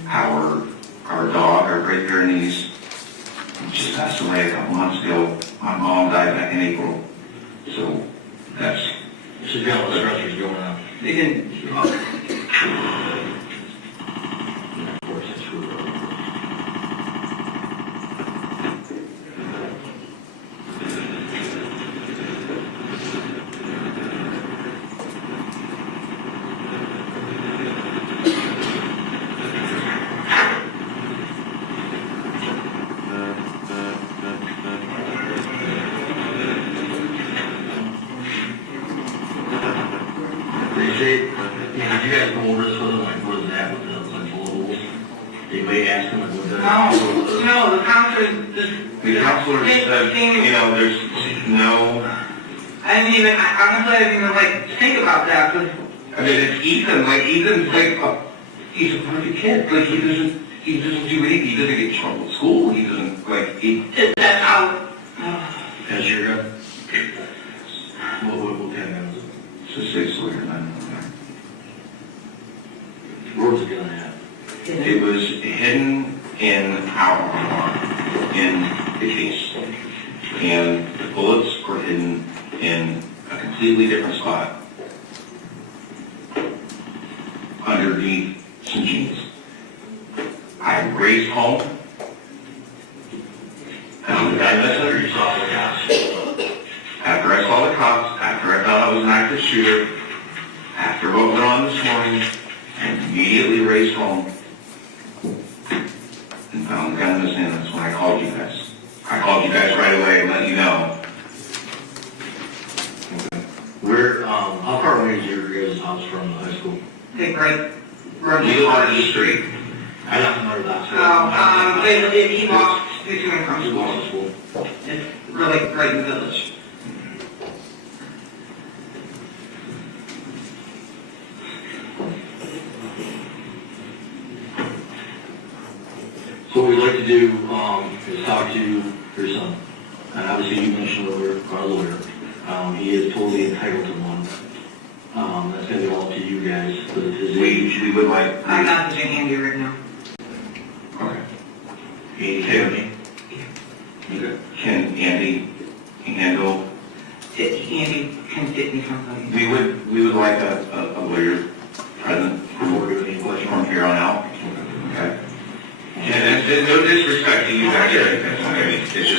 Our dog, our Great Pyrenees, just passed away a couple months ago. My mom died back in April. So that's... So you got all the stressors going on? They didn't. Of course, it's true. Did you guys go over this with them, like, what is that, with the, like, rules? Anybody ask them, like, what the... No, the counselor just... The counselor said, you know, there's no... I didn't even, honestly, I didn't even, like, think about that, but... I mean, it's Ethan, Ethan's like, he's a perfect kid, like, he doesn't do anything, he doesn't get in trouble at school, he doesn't, That's how... As your gun? What kind of gun is it? It's a 6-liter gun. Where was the gun at? It was hidden in in the case. And the bullets were hidden in a completely different spot. Underneath some jeans. I raced home. And you saw the cops? After I saw the cops, after I found I was an active shooter, after what went on this morning, I immediately raced home and found the gun in his hand. That's when I called you guys. I called you guys right away and let you know. Where, how far away is your guys' house from the high school? Take right We live on the street. I don't know that. He walked to and from school. It's really right in the village. So what we'd like to do, is talk to your son. And obviously you mentioned our lawyer. He is totally entitled to one. That's gonna be all up to you guys, but it's his age. We would like... I'm not touching Andy right now. Okay. Andy, okay. Can Andy handle... Andy can get me somebody. We would like a lawyer present before we do any question from here on out. Okay. And no disrespect to you guys, okay? It's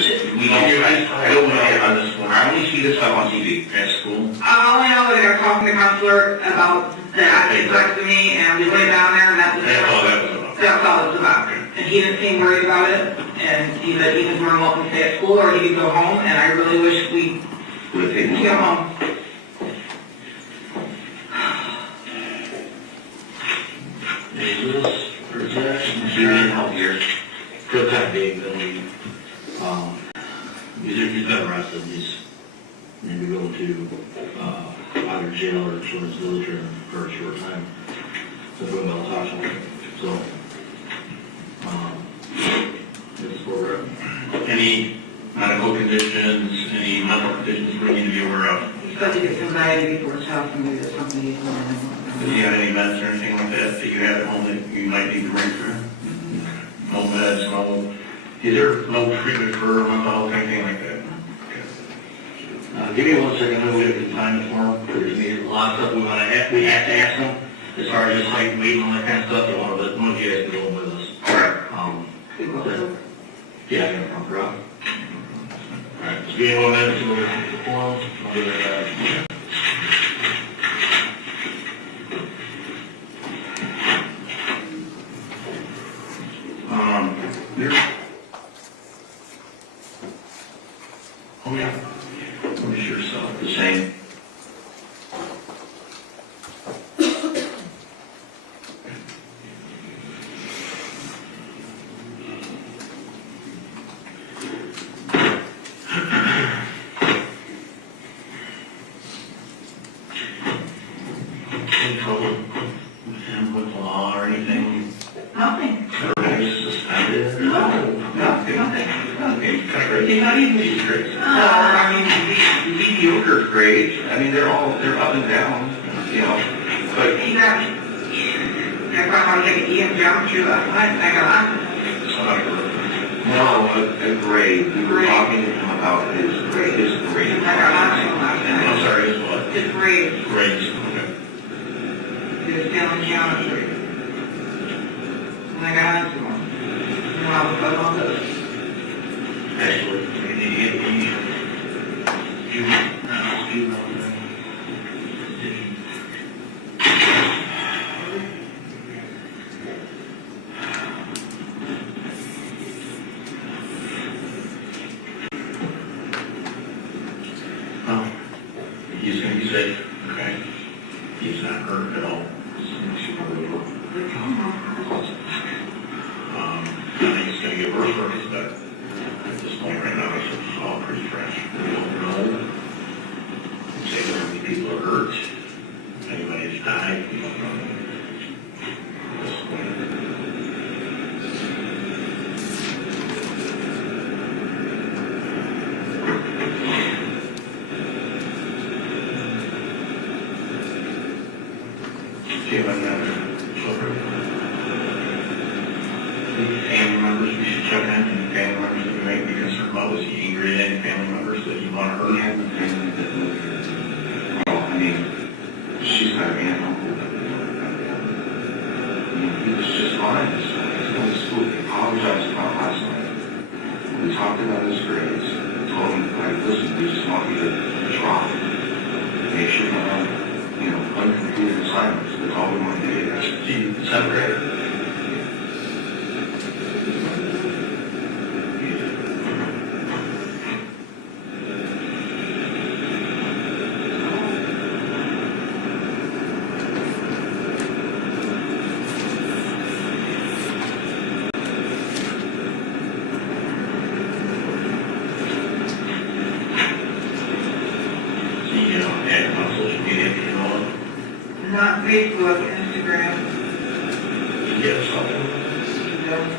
that he texted me, and we went down there, and That's all that was about. that's all it was about. And he didn't seem worried about it, and he said he was more than welcome to stay at school, or he could go home, and I really wish we Would have taken could go home. Is this, or is that? She needed help here. For the time being, then he's been arrested, he's maybe going to, either jail or children's village for a short time. So we're going to talk to him, so, that's where we're at. Any medical conditions, any mental conditions we need to be aware of? He's got to get somebody before it's out from you, or something he's doing. Does he have any meds or anything like that you have at home that you might need to bring through? No meds, no, is there no treatment for mental health or anything like that? Give me 1 second, I'm going to time it for him, there's a lot of stuff we have to ask him, as far as just like waiting on that kind of stuff, but one of you guys can go in with us. Yeah, I'm going to come around. Alright, Just give me 1 minute to go to the form, I'll be right back. There. Oh yeah. I'm sure so, the same. Any trouble with him with law or anything? Nothing. Everybody's suspended? Nothing. Nothing. He's not even, he's great. I mean, mediocre's great. I mean, they're up and down, you know, but He got, I brought him to take an EM geometry last night, and I got it's not good. No, a grade. We were talking to him about his grade. I got on to him last night. I'm sorry, his what? His grade, Grades, okay. he was failing geometry. And I got on to him. And I was like, oh, this. Actually, you he's going to be safe, okay? He's not hurt at all. I think it's going to get worse for us, but at this point right now, it's all pretty fresh. We don't know. Say how many people are hurt, if anybody has died, we don't know. At this point. Do you have any children? Any family members we should check in? Any family members that we might be concerned about? Was he angry at any family members that you want to hurt? We have a family that live here. Well, I mean, she's got an aunt and uncle that live there. He was just fine. He's going to school. He apologized about last night. We talked about his grades. I told him, like, listen, we just want you to drop. Make sure you don't have, uncompleted assignments. That's all we want to do. Gee, separate. Not Facebook, Instagram. Yes, something. No.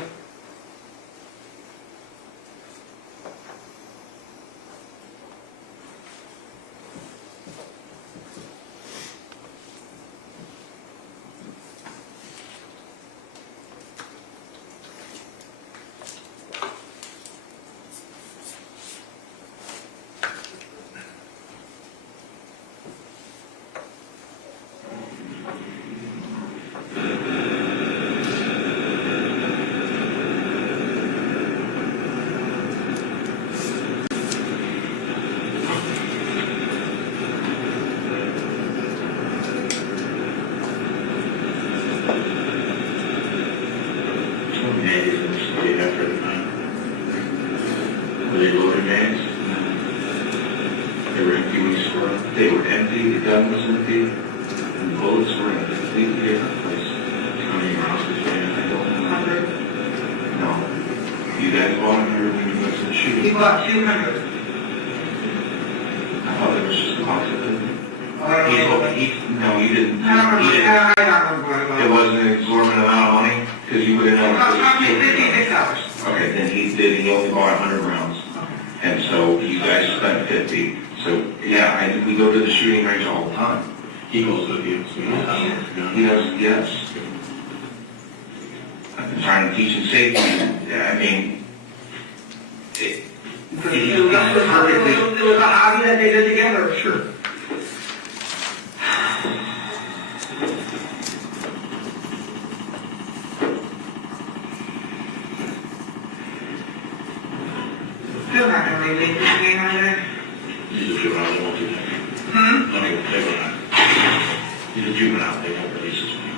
guys bought 100 when you went to the He shooting? bought 200. I thought it was just the cost of it. Oh, I don't know. No, you didn't. I don't remember, He didn't. I don't remember what it was. It wasn't an exorbitant amount of money, because you would have known. About $56. Okay, then he only bought 100 rounds. And so you guys spent 50. So, yeah, we go to the shooting range all the time. He goes with you, so He does, yes. I've been trying to teach him safety. I mean, It was a hobby that they did together, sure. Still not gonna release this thing on there. he's a juvenile, they won't do that. Hmm? No, they will not. He's a juvenile, they won't release his name.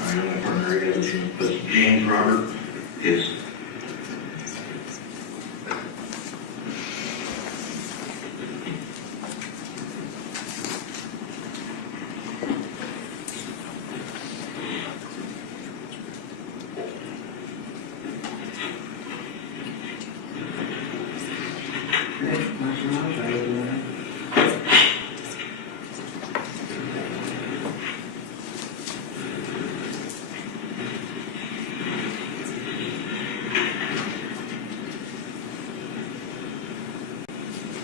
I know my partner is, but James Robert is.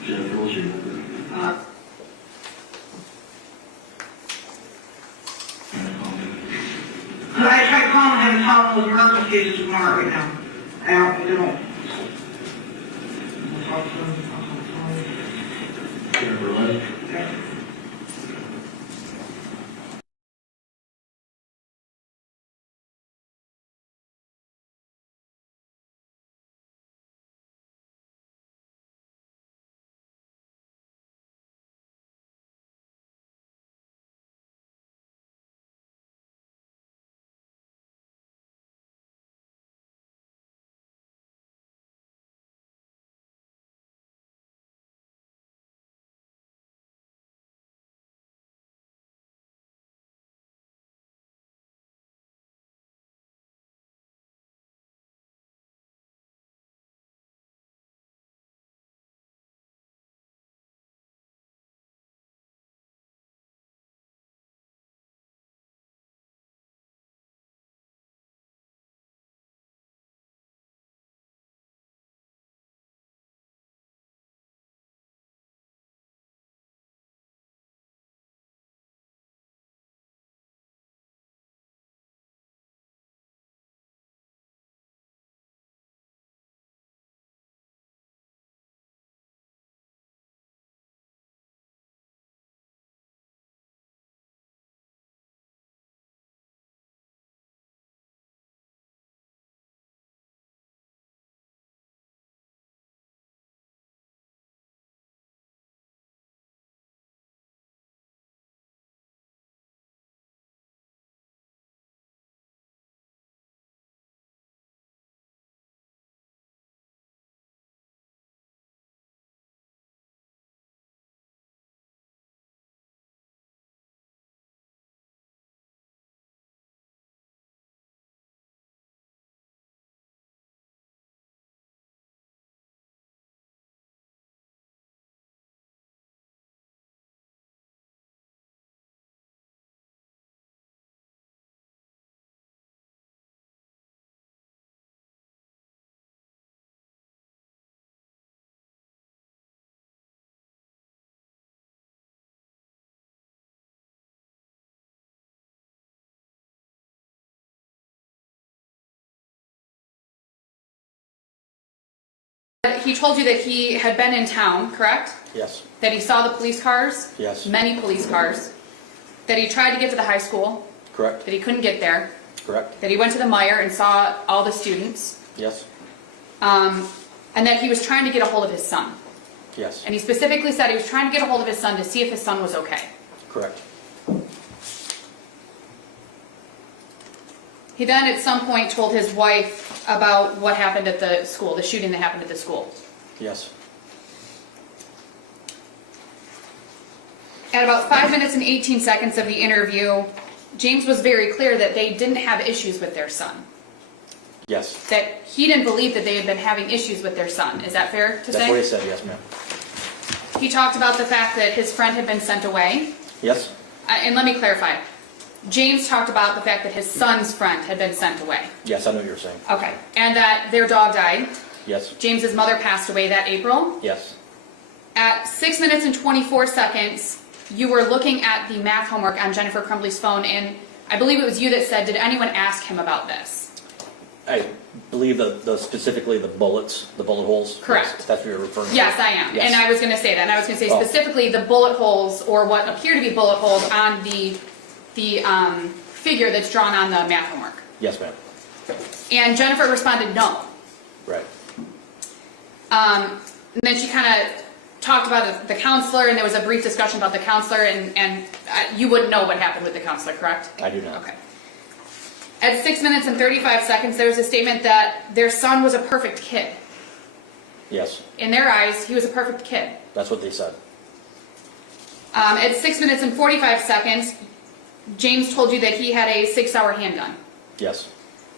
Jennifer, what's your number? I tried calling him and telling him those emergency cases tomorrow right now. I don't. I'll talk to him. Jennifer Lynn? Okay. he told you that he had been in town, correct? Yes, That he saw the police cars? yes, Many police cars. That he tried to get to the high school, correct, that he couldn't get there. correct, That he went to the Myre and saw all the students. yes, And that he was trying to get a hold of his son. yes, And he specifically said he was trying to get a hold of his son to see if his son was okay. correct, He then at some point told his wife about what happened at the school, the shooting that happened at the school. yes, At about 5 minutes and 18 seconds of the interview, James was very clear that they didn't have issues with their son. yes. That he didn't believe that they had been having issues with their son. Is that fair to That's what he say? said, yes, ma'am. He talked about the fact that his friend had been sent away. Yes, And let me clarify. James talked about the fact that his son's friend had been sent away. yes, I know what you're saying. Okay. And that their dog died. Yes, James's mother passed away that April. yes, At 6 minutes and 24 seconds, you were looking at the math homework on Jennifer Crumbley's phone, and I believe it was you that said, did anyone ask him about this? I believe the specifically the bullets, the bullet holes. Correct. Yes, that's what you're referring to. Yes, I am. Yes. And I was going to say that. And I was going to say Oh. specifically the bullet holes, or what appear to be bullet holes, on the figure that's drawn on the math homework. Yes, ma'am. And Jennifer responded no. Right. And then she kind of talked about the counselor, and there was a brief discussion about the counselor, and you wouldn't know what happened with the counselor, correct? I do not. Okay. At 6 minutes and 35 seconds, there was a statement that their son was a perfect kid. Yes, In their eyes, he was a perfect kid. that's what they said. At 6 minutes and 45 seconds, James told you that he had a 6-hour handgun. Yes,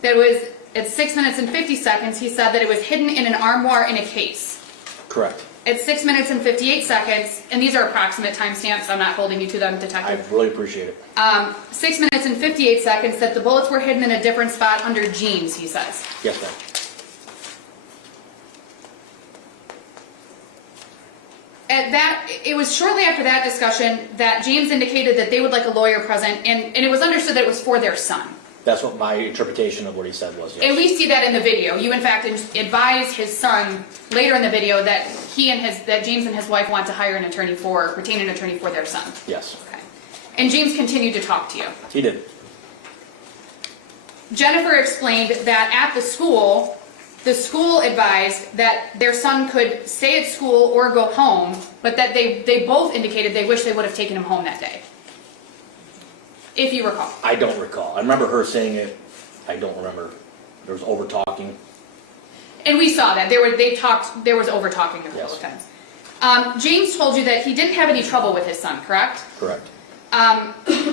That was, at 6 minutes and 50 seconds, he said that it was hidden in an armoire in a case. correct. At 6 minutes and 58 seconds, and these are approximate timestamps, I'm not holding you to them, I Detective. really appreciate it. 6 minutes and 58 seconds, that the bullets were hidden in a different spot under jeans, he says. Yes, ma'am. At that, it was shortly after that discussion that James indicated that they would like a lawyer present, and it was understood that it was for their son. That's what my interpretation of what he said was, And yes. we see that in the video. You in fact advised his son later in the video that that James and his wife want to hire an attorney retain an attorney for their son. Yes, Okay. And James continued to talk to you. he did. Jennifer explained that at the school advised that their son could stay at school or go home, but that they both indicated they wish they would have taken him home that day. If you recall. I don't recall. I remember her saying it. I don't remember. There was over talking. And we saw that. There was over talking of Yes. both times. James told you that he didn't have any trouble with his son, correct? Correct.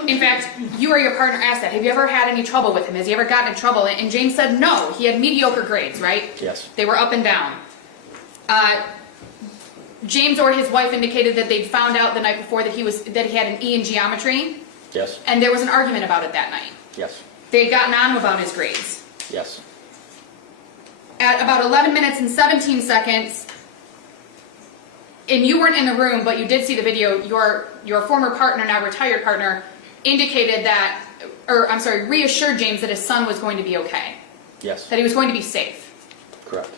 In fact, you or your partner asked that. Have you ever had any trouble with him? Has he ever gotten in trouble? And James said no. He had mediocre grades, right? Yes. They were up and down. James or his wife indicated that they'd found out the night before that he had an E in geometry, Yes. and there was an argument about it that night. Yes. They had gotten on about his grades. Yes. At about 11 minutes and 17 seconds, and you weren't in the room, but you did see the video, your former partner, now retired partner, indicated that, reassured James that his son was going to be okay, Yes. that he was going to be safe. Correct.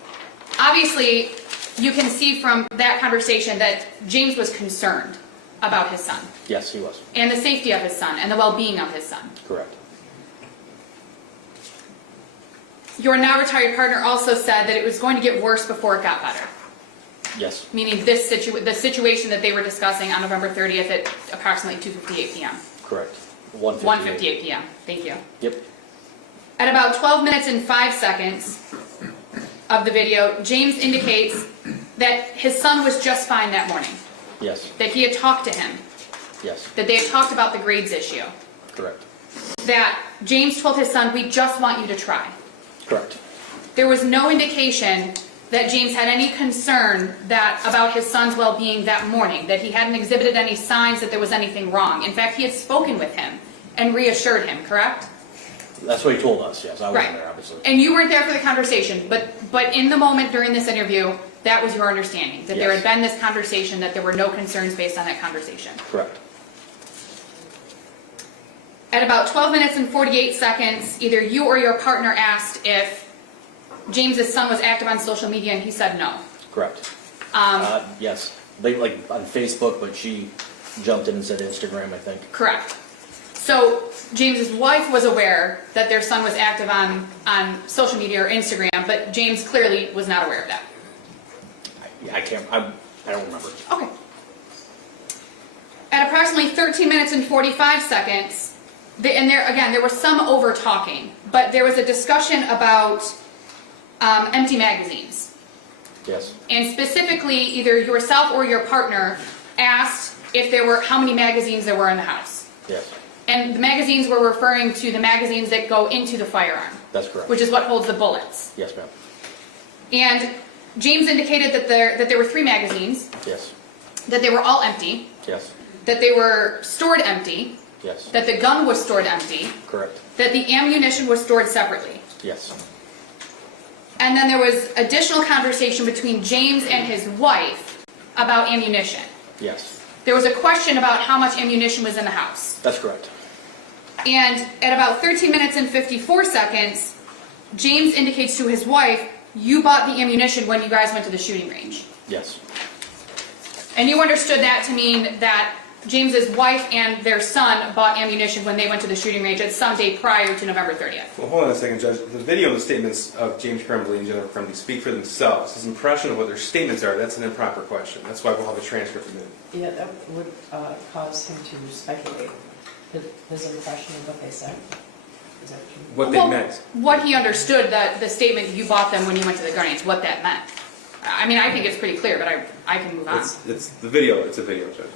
Obviously, you can see from that conversation that James was concerned about his son, Yes, he was. and the safety of his son, and the well-being of his son. Correct. Your now retired partner also said that it was going to get worse before it got better. Yes. Meaning the situation that they were discussing on November 30th at approximately 2:58 p.m. Correct. 1:58 p.m. Thank you. Yep. At about 12 minutes and 5 seconds of the video, James indicates that his son was just fine that morning, Yes. that he had talked to him, Yes. that they had talked about the grades issue, Correct. that James told his son, "We just want you to try." Correct. There was no indication that James had any concern about his son's well-being that morning, that he hadn't exhibited any signs that there was anything wrong. In fact, he had spoken with him and reassured him, correct? That's what he told us, yes. I wasn't Right. there, obviously. And you weren't there for the conversation, but in the moment during this interview, that was your understanding, that there Yes. had been this conversation, that there were no concerns based on that conversation. Correct. At about 12 minutes and 48 seconds, either you or your partner asked if James's son was active on social media, and he said no. Correct. Um, Yes. They, like, on Facebook, but she jumped in and said Instagram, I think. Correct. So James's wife was aware that their son was active on social media or Instagram, but James clearly was not aware of that. I don't remember. Okay. At approximately 13 minutes and 45 seconds, and there was some over talking, but there was a discussion about empty magazines. Yes. And specifically, either yourself or your partner asked if how many magazines there were in the house. Yes. And the magazines were referring to the magazines that go into the firearm. That's correct. Which is what holds the bullets. Yes, ma'am. And James indicated that there were 3 magazines, Yes. that they were all empty, Yes. that they were stored empty, Yes. that the gun was stored empty, Correct. that the ammunition was stored separately. Yes. And then there was additional conversation between James and his wife about ammunition. Yes. There was a question about how much ammunition was in the house. That's correct. And at about 13 minutes and 54 seconds, James indicates to his wife, you bought the ammunition when you guys went to the shooting range. Yes. And you understood that to mean that James's wife and their son bought ammunition when they went to the shooting range at some day prior to November 30th. Well, hold on a second, Judge. The video and the statements of James Crumbley and Jennifer Crumbley speak for themselves. His impression of what their statements are, that's an improper question. That's why we'll have a transcript of it. Yeah, that would cause him to speculate his impression of what they said. Is that true? What they meant. What he understood, that the statement, you bought them when you went to the gun range, what that meant. I mean, I think it's pretty clear, but I can move on. It's the video. It's a video, Judge.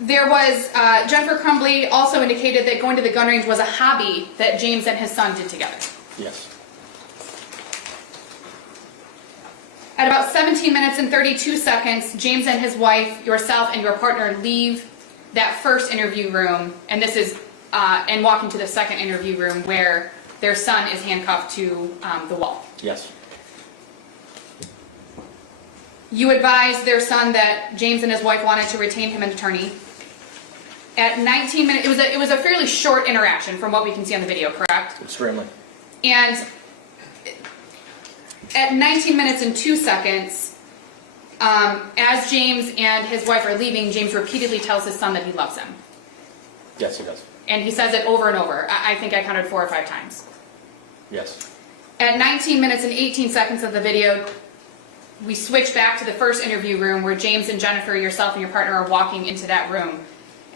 There was, Jennifer Crumbley also indicated that going to the gun range was a hobby that James and his son did together. Yes. At about 17 minutes and 32 seconds, James and his wife, yourself, and your partner leave that first interview room, and this is, and walk into the second interview room where their son is handcuffed to the wall. Yes. You advised their son that James and his wife wanted to retain him an attorney. At 19 minutes, it was a fairly short interaction from what we can see on the video, correct? Extremely. And at 19 minutes and 2 seconds, as James and his wife are leaving, James repeatedly tells his son that he loves him. Yes, he does. And he says it over and over. I think I counted 4 or 5 times. Yes. At 19 minutes and 18 seconds of the video, we switch back to the first interview room where James and Jennifer, yourself and your partner, are walking into that room.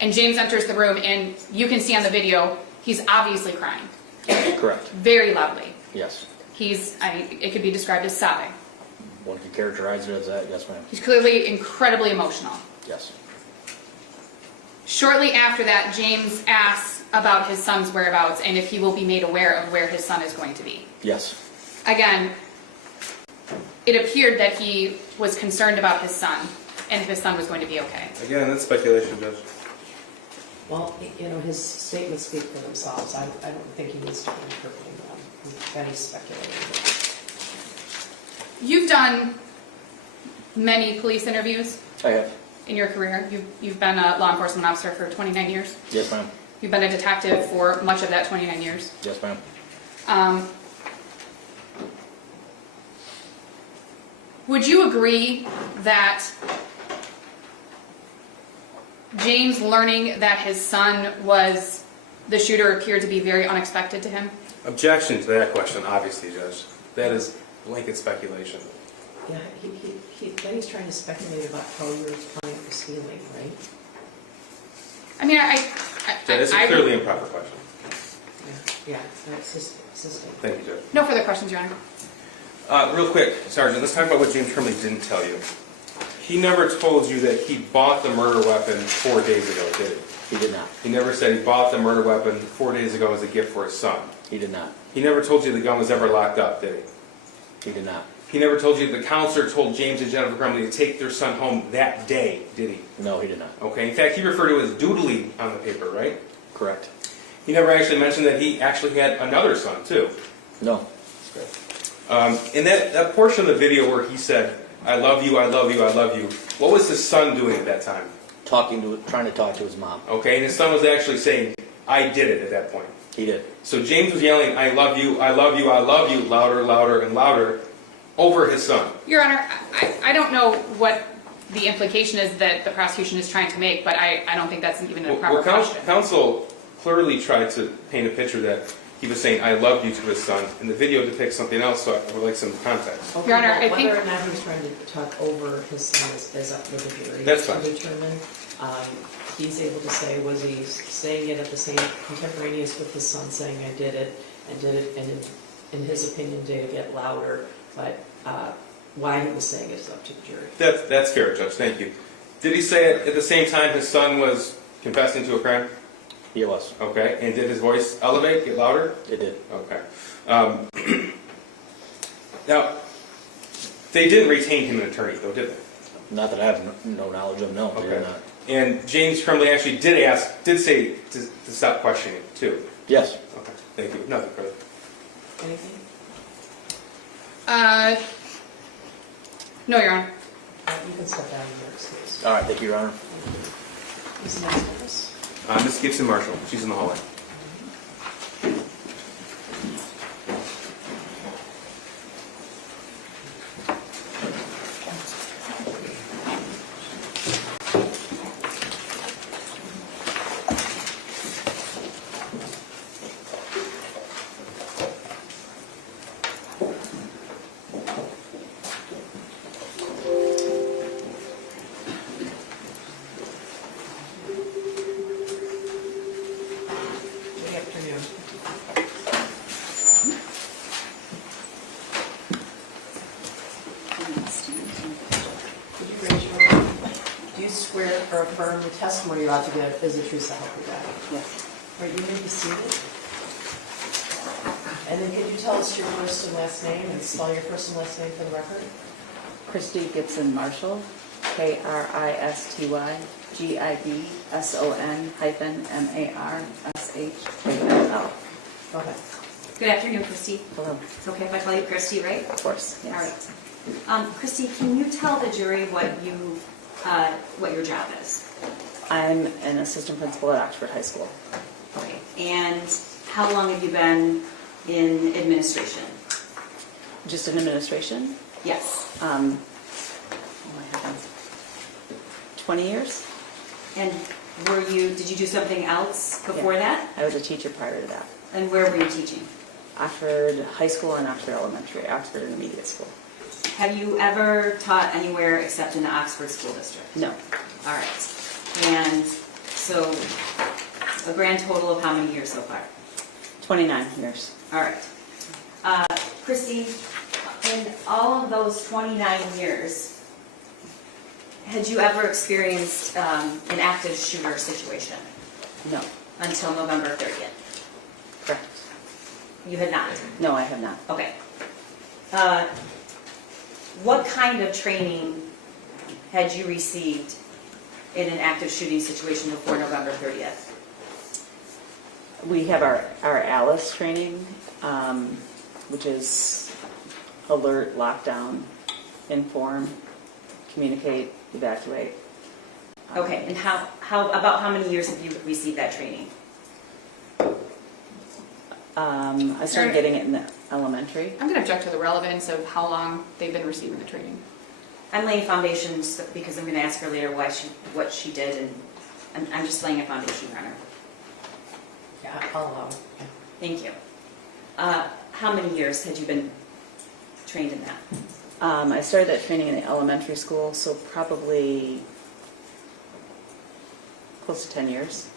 And James enters the room, and you can see on the video, he's obviously crying. Correct. Very loudly. Yes. It could be described as sobbing. One could characterize it as that. Yes, ma'am. He's clearly incredibly emotional. Yes. Shortly after that, James asks about his son's whereabouts and if he will be made aware of where his son is going to be. Yes. Again, it appeared that he was concerned about his son and if his son was going to be okay. Again, that's speculation, Judge. Well, his statements speak for themselves. I don't think he needs to be interpreting them. That he's speculating. You've done many police interviews I have. in your career. You've been a law enforcement officer for 29 years. Yes, ma'am. You've been a detective for much of that 29 years. Yes, ma'am. Would you agree that James learning that his son was the shooter appeared to be very unexpected to him? Objection to that question, obviously, Judge. That is blanket speculation. Yeah, then he's trying to speculate about how your client was feeling, right? I mean, That is a clearly improper question. Yeah, that's system. Thank you, Judge. No further questions, Your Honor. Real quick, Sergeant, let's talk about what James Crumbley didn't tell you. He never told you that he bought the murder weapon 4 days ago, did he? He did not. He never said he bought the murder weapon 4 days ago as a gift for his son. He did not. He never told you the gun was ever locked up, did he? He did not. He never told you the counselor told James and Jennifer Crumbley to take their son home that day, did he? No, he did not. Okay, in fact, he referred to it as doodling on the paper, right? Correct. He never actually mentioned that he actually had another son, too. No. In that portion of the video where he said, I love you, I love you, I love you, what was his son doing at that time? Trying to talk to his mom. Okay, and his son was actually saying, I did it at that point. He did. So James was yelling, I love you, I love you, I love you, louder, louder, and louder, over his son. Your Honor, I don't know what the implication is that the prosecution is trying to make, but I don't think that's even a proper question. Counsel clearly tried to paint a picture that he was saying, I love you to his son, and the video depicts something else, so I would like some context. Okay, Your Honor, well, I think- whether or not he was trying to talk over his son is up to the jury That's to fine. determine. He's able to say, was he saying it at the same contemporaneous with his son saying, I did it, and in his opinion, did it get louder? But why he was saying it is up to the jury. That's fair, Judge, thank you. Did he say it at the same time his son was confessing to a crime? He was. Okay, and did his voice elevate, get louder? It did. Okay. Now, they didn't retain him an attorney, though, did they? Not that I have no knowledge of, no. They Okay. did not. And James Crumbley actually did say to stop questioning, too. Yes. Okay, thank you. Nothing further. Anything? No, Your Honor. You can step down in your excuse. All right, thank you, Your Honor. Who's next witness? Miss Gibson-Marshall, she's in the hallway. Good afternoon. Could you raise your hand? Do you swear or affirm the testimony you're about to give is the truth so help you God? Yes. Right, you may be seated. And then could you tell us your first and last name and spell your first and last name for the record? Kristy Gibson-Marshall, KRISTYGIBSON-MARSHALL. Go ahead. Good afternoon, Kristy. Hello. It's okay if I call you Kristy, right? Of course, All yes. right. Kristy, can you tell the jury what your job is? I'm an assistant principal at Oxford High School. Okay. And how long have you been in administration? Just in administration. Yes. Oh my heavens. 20 years? And did you do something else before that? I was a teacher prior to that. And where were you teaching? Oxford High School and Oxford Elementary, Oxford Intermediate School. Have you ever taught anywhere except in the Oxford School District? No. All right. And so a grand total of how many years so far? 29 years. All right. Kristy, in all of those 29 years, had you ever experienced an active shooter situation No. until November 30th? Correct. You had not? No, I have not. Okay. What kind of training had you received in an active shooting situation before November 30th? We have our Analyst training, which is alert, lockdown, inform, communicate, evacuate. Okay, and about how many years have you received that training? I started getting it in the elementary. I'm going to object to the relevance of how long they've been receiving the training. I'm laying foundations because I'm going to ask her later what she did, and I'm just laying a foundation on her. Yeah, I'll allow it. Yeah. Thank you. How many years had you been trained in that? I started that training in the elementary school, so probably close to 10 years.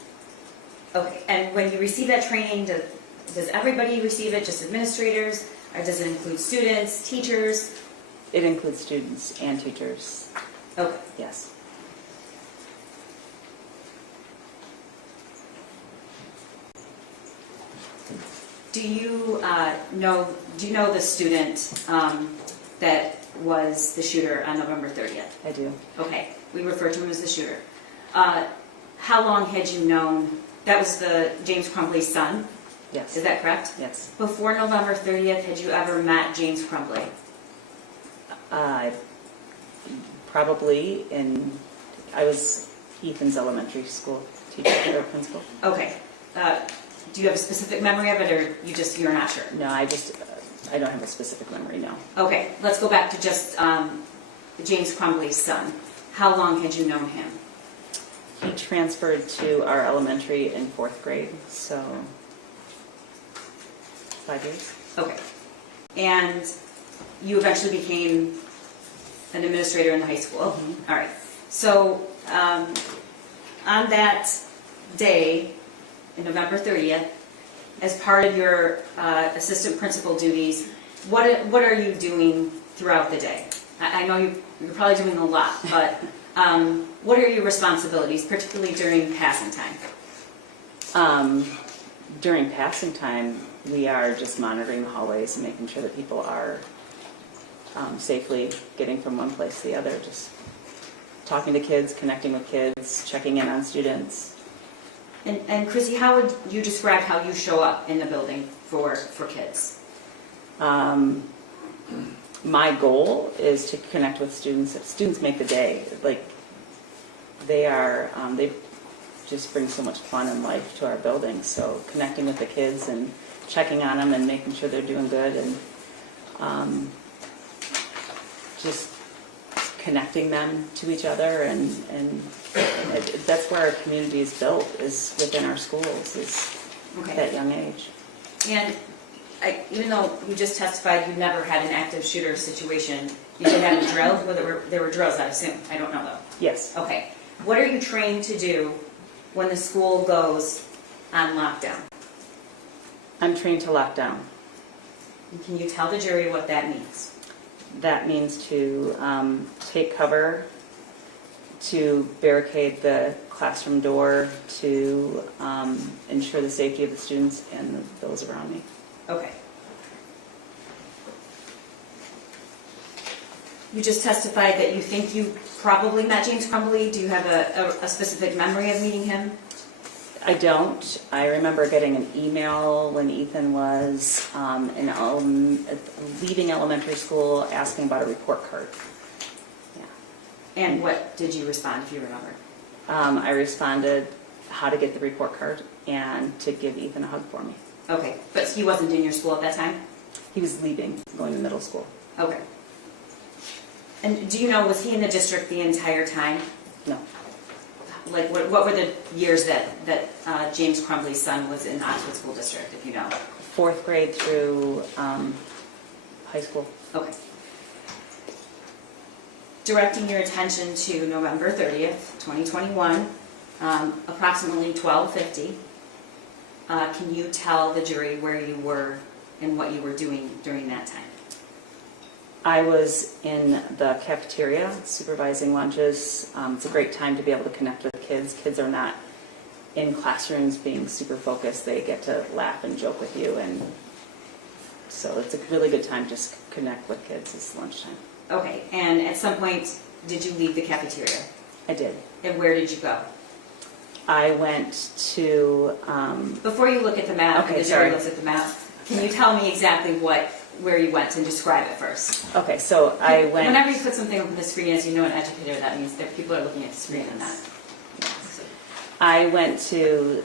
Okay, and when you receive that training, does everybody receive it, just administrators? Or does it include students, teachers? It includes students and teachers, Okay. yes. Do you know the student that was the shooter on November 30th? I do. Okay, we refer to him as the shooter. How long had you known, that was the James Crumbley's son, Yes. is that correct? Yes. Before November 30th, had you ever met James Crumbley? Probably I was Ethan's elementary school teacher or principal. Okay. Do you have a specific memory of it, or you're not sure? No, I don't have a specific memory, no. Okay, let's go back to just James Crumbley's son. How long had you known him? He transferred to our elementary in 4th grade, so 5 years. Okay. And you eventually became an administrator in the high school? All right. So on that day, in November 30th, as part of your assistant principal duties, what are you doing throughout the day? I know you're probably doing a lot, but what are your responsibilities, particularly during passing time? During passing time, we are just monitoring the hallways and making sure that people are safely getting from one place to the other, just talking to kids, connecting with kids, checking in on students. And Kristy, how would you describe how you show up in the building for kids? My goal is to connect with students. Students make the day. Like, they just bring so much fun and life to our building. So connecting with the kids and checking on them and making sure they're doing good, and just connecting them to each other, and that's where our community is built, is within our schools, is Okay. at that young age. And even though you just testified you never had an active shooter situation, you did have a drill? Well, there were drills, I assume. I don't know, though. Yes. Okay. What are you trained to do when the school goes on lockdown? I'm trained to lock down. And can you tell the jury what that means? That means to take cover, to barricade the classroom door, to ensure the safety of the students and those around me. Okay. You just testified that you think you probably met James Crumbley. Do you have a specific memory of meeting him? I don't. I remember getting an email when Ethan was leaving elementary school, asking about a report card. Yeah. And what did you respond, if you remember? I responded how to get the report card and to give Ethan a hug for me. Okay, but he wasn't in your school at that time? He was leaving, going to middle school. Okay. And do you know, was he in the district the entire time? No. Like, what were the years that James Crumbley's son was in Oxford School District, if you know? 4th grade through high school. Okay. Directing your attention to November 30th, 2021, approximately 12:50. Can you tell the jury where you were and what you were doing during that time? I was in the cafeteria supervising lunches. It's a great time to be able to connect with kids. Kids are not in classrooms being super focused. They get to laugh and joke with you, and so it's a really good time to just connect with kids. It's lunchtime. Okay, and at some point, did you leave the cafeteria? I did. And where did you go? I went to... Before you look at the map, Okay, and the jury sorry. looks at the map, can you tell me exactly where you went and describe it first? Okay, so I went... Whenever you put something up on the screen, as you know, an educator, that means that people are looking at the screen and not. I went to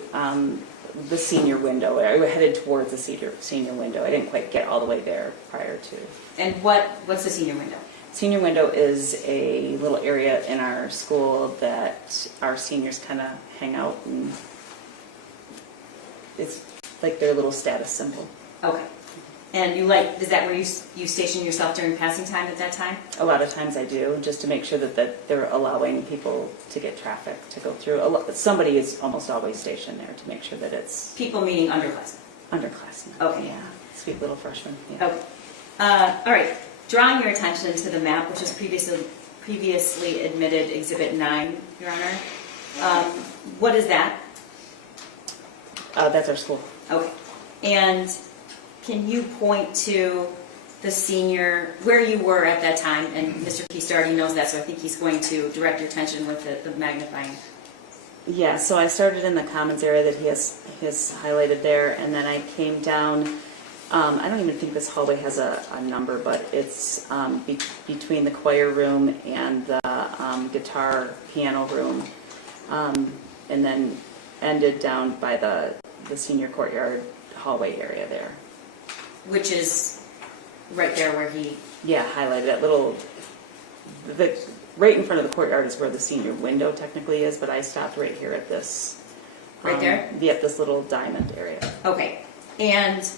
the senior window. I headed towards the senior window. I didn't quite get all the way there prior to. And what's the senior window? Senior window is a little area in our school that our seniors kind of hang out, and it's like their little status symbol. Okay. And is that where you station yourself during passing time at that time? A lot of times I do, just to make sure that they're allowing people to get traffic to go through. Somebody is almost always stationed there to make sure that it's... People meaning underclassmen? Underclassmen. Okay. Yeah, sweet little freshmen. Yeah. Okay. All right. Drawing your attention to the map, which was previously admitted Exhibit 9, Your Honor. What is that? That's our school. Okay. And can you point to the senior, where you were at that time? And Mr. Keist already knows that, so I think he's going to direct your attention with the magnifying. Yeah, so I started in the commons area that he has highlighted there, and then I came down. I don't even think this hallway has a number, but it's between the choir room and the guitar piano room, and then ended down by the senior courtyard hallway area there. Which is right there where he, Yeah, highlighted that little, right in front of the courtyard is where the senior window technically is, but I stopped right here at this. Right there? Yep, this little diamond area. okay. And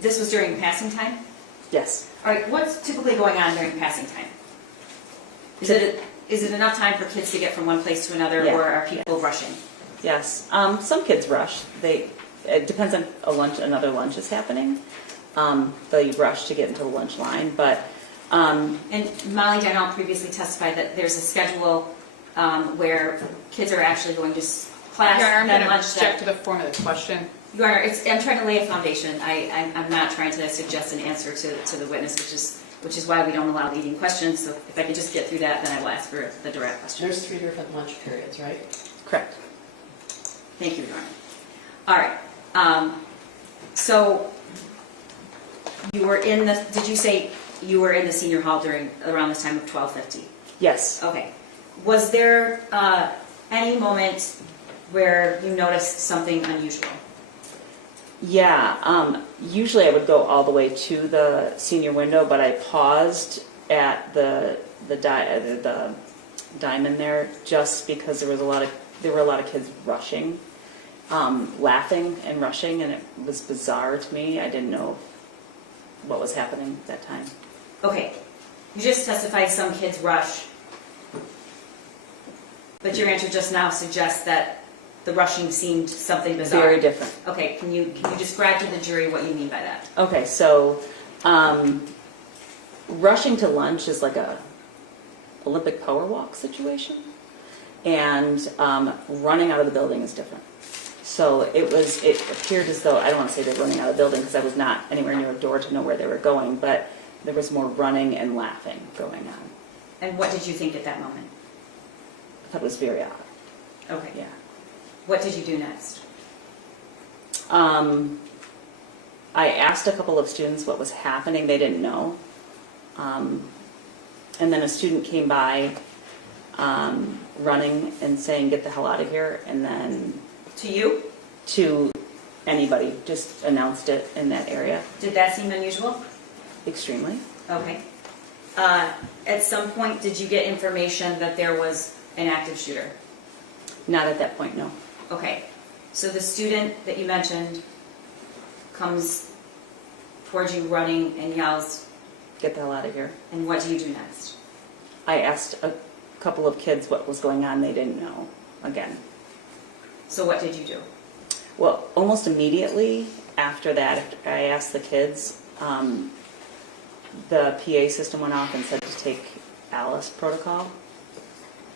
this was during passing time? Yes. All right, what's typically going on during passing time? Is it enough time for kids to get from one place to another, Yeah. or are people rushing? Yes, some kids rush. It depends on another lunch is happening. They rush to get into the lunch line, but And Molly Donnell previously testified that there's a schedule where kids are actually going to class, Your Honor, I'm then going to lunch. object to the form of the question. Your Honor, I'm trying to lay a foundation. I'm not trying to suggest an answer to the witness, which is why we don't allow leading questions. So if I could just get through that, then I will ask for the direct question. There's 3 different lunch periods, right? correct. Thank you, Your Honor. All right. So you were did you say you were in the senior hall around this time of 12:50? Yes. Okay. Was there any moment where you noticed something unusual? Yeah, usually I would go all the way to the senior window, but I paused at the diamond there just because there were a lot of kids rushing, laughing and rushing, and it was bizarre to me. I didn't know what was happening at that time. Okay. You just testified some kids rush, but your answer just now suggests that the rushing seemed something bizarre. Very different. Okay. Can you describe to the jury what you mean by that? Okay, so rushing to lunch is like a Olympic power walk situation, and running out of the building is different. So it appeared as though, I don't want to say they're running out of the building because I was not anywhere near a door to know where they were going, but there was more running and laughing going on. And what did you think at that moment? I thought it was very odd. Okay. Yeah. What did you do next? I asked a couple of students what was happening. They didn't know. And then a student came by running and saying, "Get the hell out of here." And then To you? to anybody, just announced it in that area. Did that seem unusual? Extremely. Okay. At some point, did you get information that there was an active shooter? Not at that point, no. Okay. So the student that you mentioned comes towards you running and yells, Get the hell out of here. and what do you do next? I asked a couple of kids what was going on. They didn't know, again. So what did you do? Well, almost immediately after that, I asked the kids, the PA system went off and said to take Alice protocol.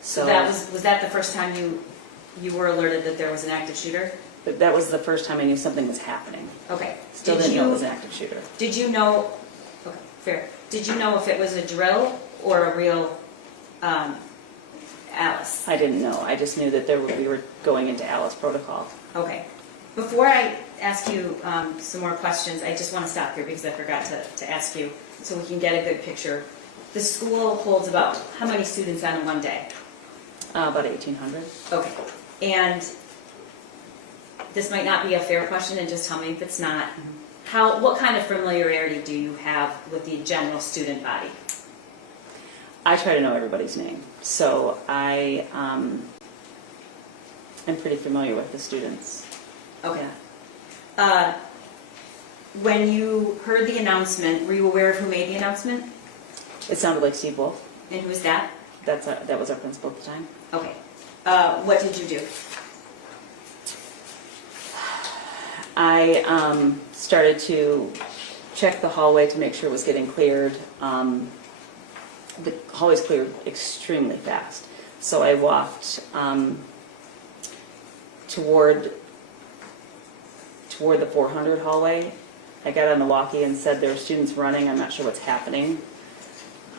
So that was that the first time you were alerted that there was an active shooter? That was the first time I knew something was happening. Okay. Still didn't know it was an active shooter. Did you know, okay, fair. Did you know if it was a drill or a real Alice? I didn't know. I just knew that we were going into Alice protocol. Okay. Before I ask you some more questions, I just want to stop here because I forgot to ask you so we can get a good picture. The school holds about how many students on in one day? About 1,800. Okay. And this might not be a fair question, and just tell me if it's not. What kind of familiarity do you have with the general student body? I try to know everybody's name. So I am pretty familiar with the students. Okay. Yeah. When you heard the announcement, were you aware of who made the announcement? It sounded like Steve Wolf. And who was that? That was our principal at the time. Okay. What did you do? I started to check the hallway to make sure it was getting cleared. The hallways cleared extremely fast. So I walked toward the 400 hallway. I got on the walkie and said there are students running. I'm not sure what's happening.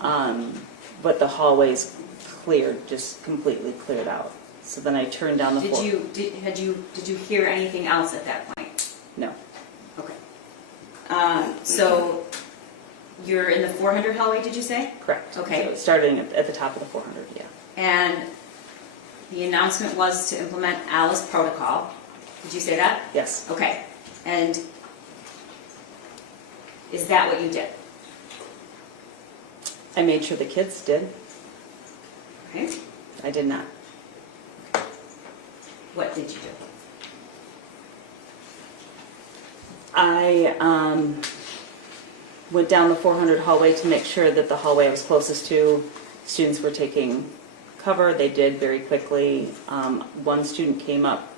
But the hallways cleared, just completely cleared out. So then I turned down the floor. Did you hear anything else at that point? No. Okay. So you're in the 400 hallway, did you say? Correct. Okay. So starting at the top of the 400, yeah. And the announcement was to implement Alice protocol. Did you say that? Yes. Okay, and is that what you did? I made sure the kids did. Okay, I did not. what did you do? I went down the 400 hallway to make sure that the hallway I was closest to, students were taking cover. They did very quickly. One student came up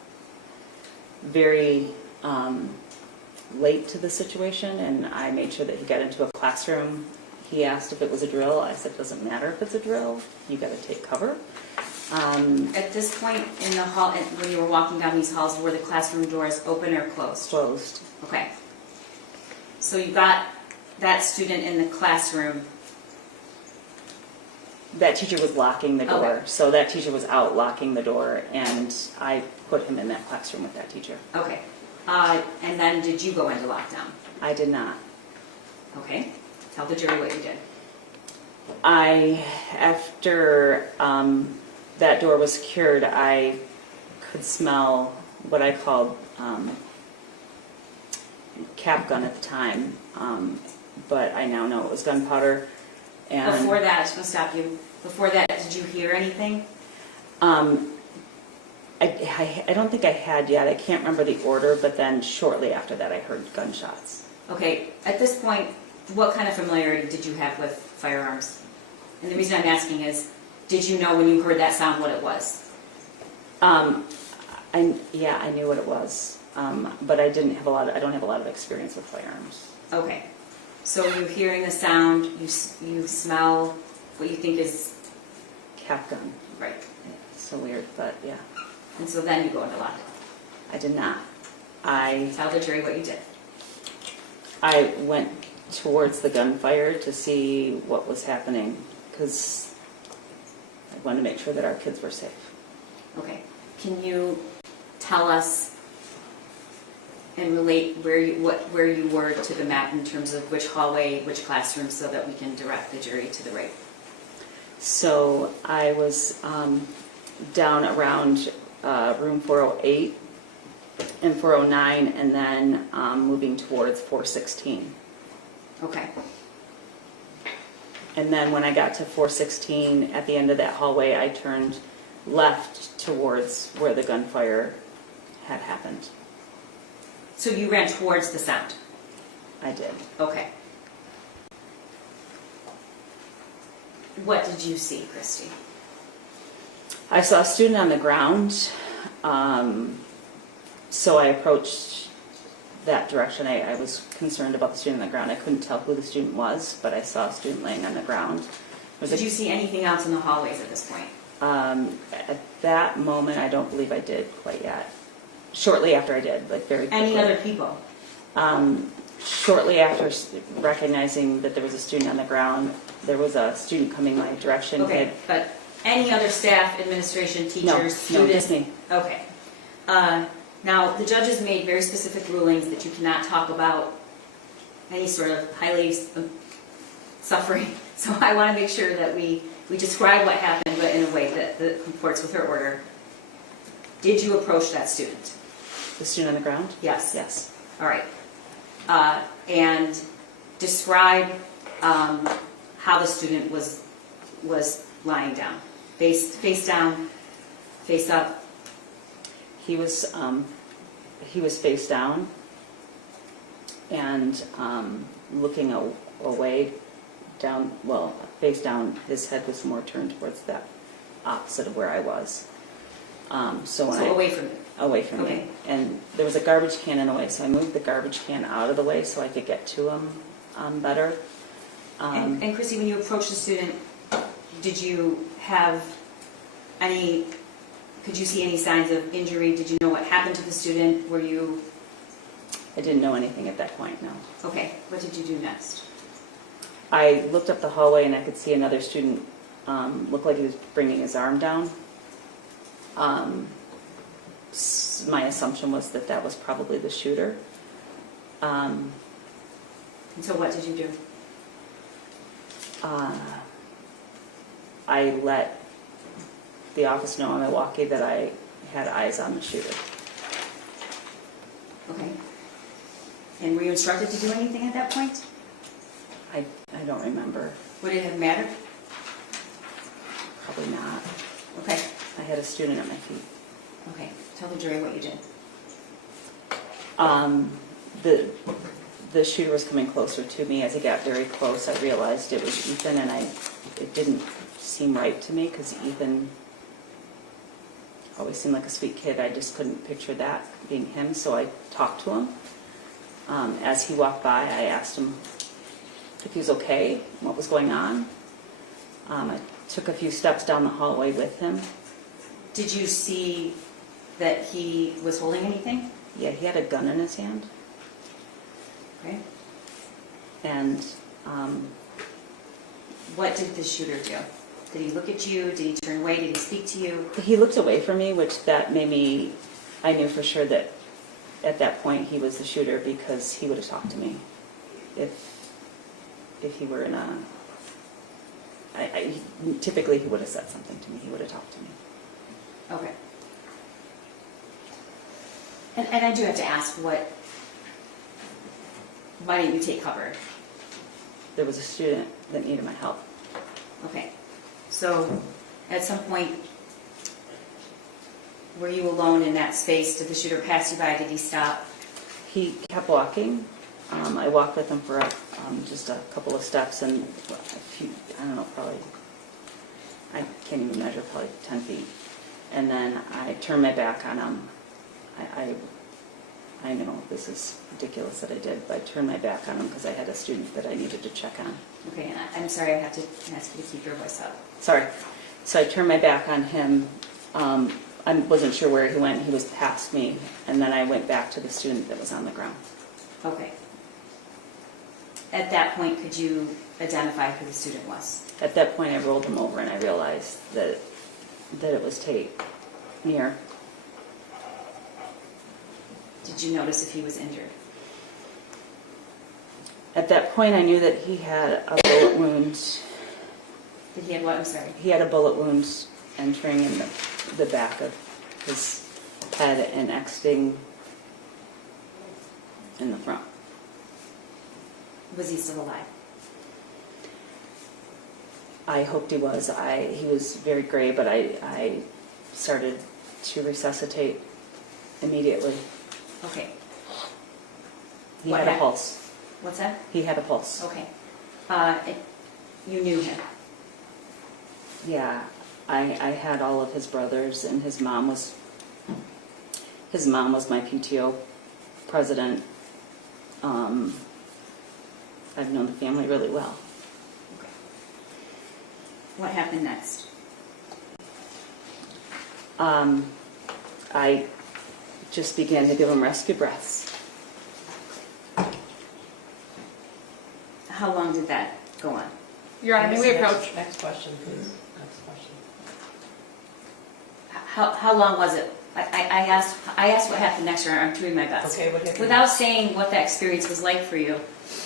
very late to the situation, and I made sure that he got into a classroom. He asked if it was a drill. I said, it doesn't matter if it's a drill. You got to take cover. At this point in the hall, when you were walking down these halls, were the classroom doors open or closed? Closed. Okay. So you got that student in the classroom. That teacher was locking the door. Okay. So that teacher was out locking the door, and I put him in that classroom with that teacher. Okay. And then did you go into lockdown? I did not. Okay. Tell the jury what you did. After that door was secured, I could smell what I called cap gun at the time, but I now know it was gunpowder. And Before that, I just want to stop you. Before that, did you hear anything? I don't think I had yet. I can't remember the order, but then shortly after that, I heard gunshots. Okay. At this point, what kind of familiarity did you have with firearms? And the reason I'm asking is, did you know when you heard that sound what it was? I knew what it was, but I don't have a lot of experience with firearms. Okay. So you're hearing the sound, you smell what you think is Cap gun. right. It's so weird, but yeah. And so then you go into lockdown. I did not. I Tell the jury what you did. went towards the gunfire to see what was happening because I wanted to make sure that our kids were safe. Okay. Can you tell us and relate where you were to the map in terms of which hallway, which classroom, so that we can direct the jury to the right? So I was down around room 408 and 409, and then moving towards 416. Okay. And then when I got to 416, at the end of that hallway, I turned left towards where the gunfire had happened. So you ran towards the sound? I did. Okay. What did you see, Kristy? I saw a student on the ground, so I approached that direction. I was concerned about the student on the ground. I couldn't tell who the student was, but I saw a student laying on the ground. Did you see anything else in the hallways at this point? At that moment, I don't believe I did quite yet. Shortly after I did, but very quickly. Any other people? Shortly after recognizing that there was a student on the ground, there was a student coming my direction. Okay, but any other staff, administration, teachers, students? No, just me. Okay. Now, the judges made very specific rulings that you cannot talk about any sort of highly suffering. So I want to make sure that we describe what happened, but in a way that comports with her order. Did you approach that student? The student on the ground? Yes. Yes. All right. And describe how the student was lying down. Face down, face up. He was face down and looking away down, well, face down. His head was more turned towards that opposite of where I was. So away from you. Away from Okay. me. And there was a garbage can in the way, so I moved the garbage can out of the way so I could get to him better. And Kristy, when you approached the student, did you have could you see any signs of injury? Did you know what happened to the student? I didn't know anything at that point, no. Okay, what did you do next? I looked up the hallway and I could see another student look like he was bringing his arm down. My assumption was that was probably the shooter. And so what did you do? I let the office know in Milwaukee that I had eyes on the shooter. Okay. And were you instructed to do anything at that point? I don't remember. Would it have mattered? Probably not. Okay. I had a student at my feet. Okay. Tell the jury what you did. The shooter was coming closer to me. As he got very close, I realized it was Ethan, and it didn't seem right to me because Ethan always seemed like a sweet kid. I just couldn't picture that being him, so I talked to him. As he walked by, I asked him if he was okay, what was going on. I took a few steps down the hallway with him. Did you see that he was holding anything? Yeah, he had a gun in his hand. Okay. And What did the shooter do? Did he look at you? Did he turn away? Did he speak to you? he looked away from me, which that made me, I knew for sure that at that point he was the shooter because he would have talked to me. If he were in a, typically he would have said something to me. He would have talked to me. Okay. And I do have to ask, why didn't you take cover? There was a student that needed my help. Okay. So at some point, were you alone in that space? Did the shooter pass you by? Did he stop? He kept walking. I walked with him for just a couple of steps and a few, I don't know, probably, I can't even measure, probably 10 feet. And then I turned my back on him. I know this is ridiculous that I did, but I turned my back on him because I had a student that I needed to check on. Okay, and I'm sorry, I have to ask you to keep your voice up. Sorry. So I turned my back on him. I wasn't sure where he went. He was past me. And then I went back to the student that was on the ground. Okay. At that point, could you identify who the student was? At that point, I rolled him over and I realized that it was Tate Myre. Did you notice if he was injured? At that point, I knew that he had a bullet wound. Did he have what? I'm sorry. He had a bullet wound entering in the back of his head and exiting in the front. Was he still alive? I hoped he was. He was very gray, but I started to resuscitate immediately. Okay. He had a pulse. What's that? He had a pulse. Okay. You knew him? Yeah, I had all of his brothers, and his mom was my PTO president. I've known the family really well. Okay. What happened next? I just began to give him rescue breaths. How long did that go on? Your Honor, may we approach? Next question, please. Next question. How long was it? I asked what happened next, Your Honor. I'm doing my best. Okay, what happened? Without saying what that experience was like for you,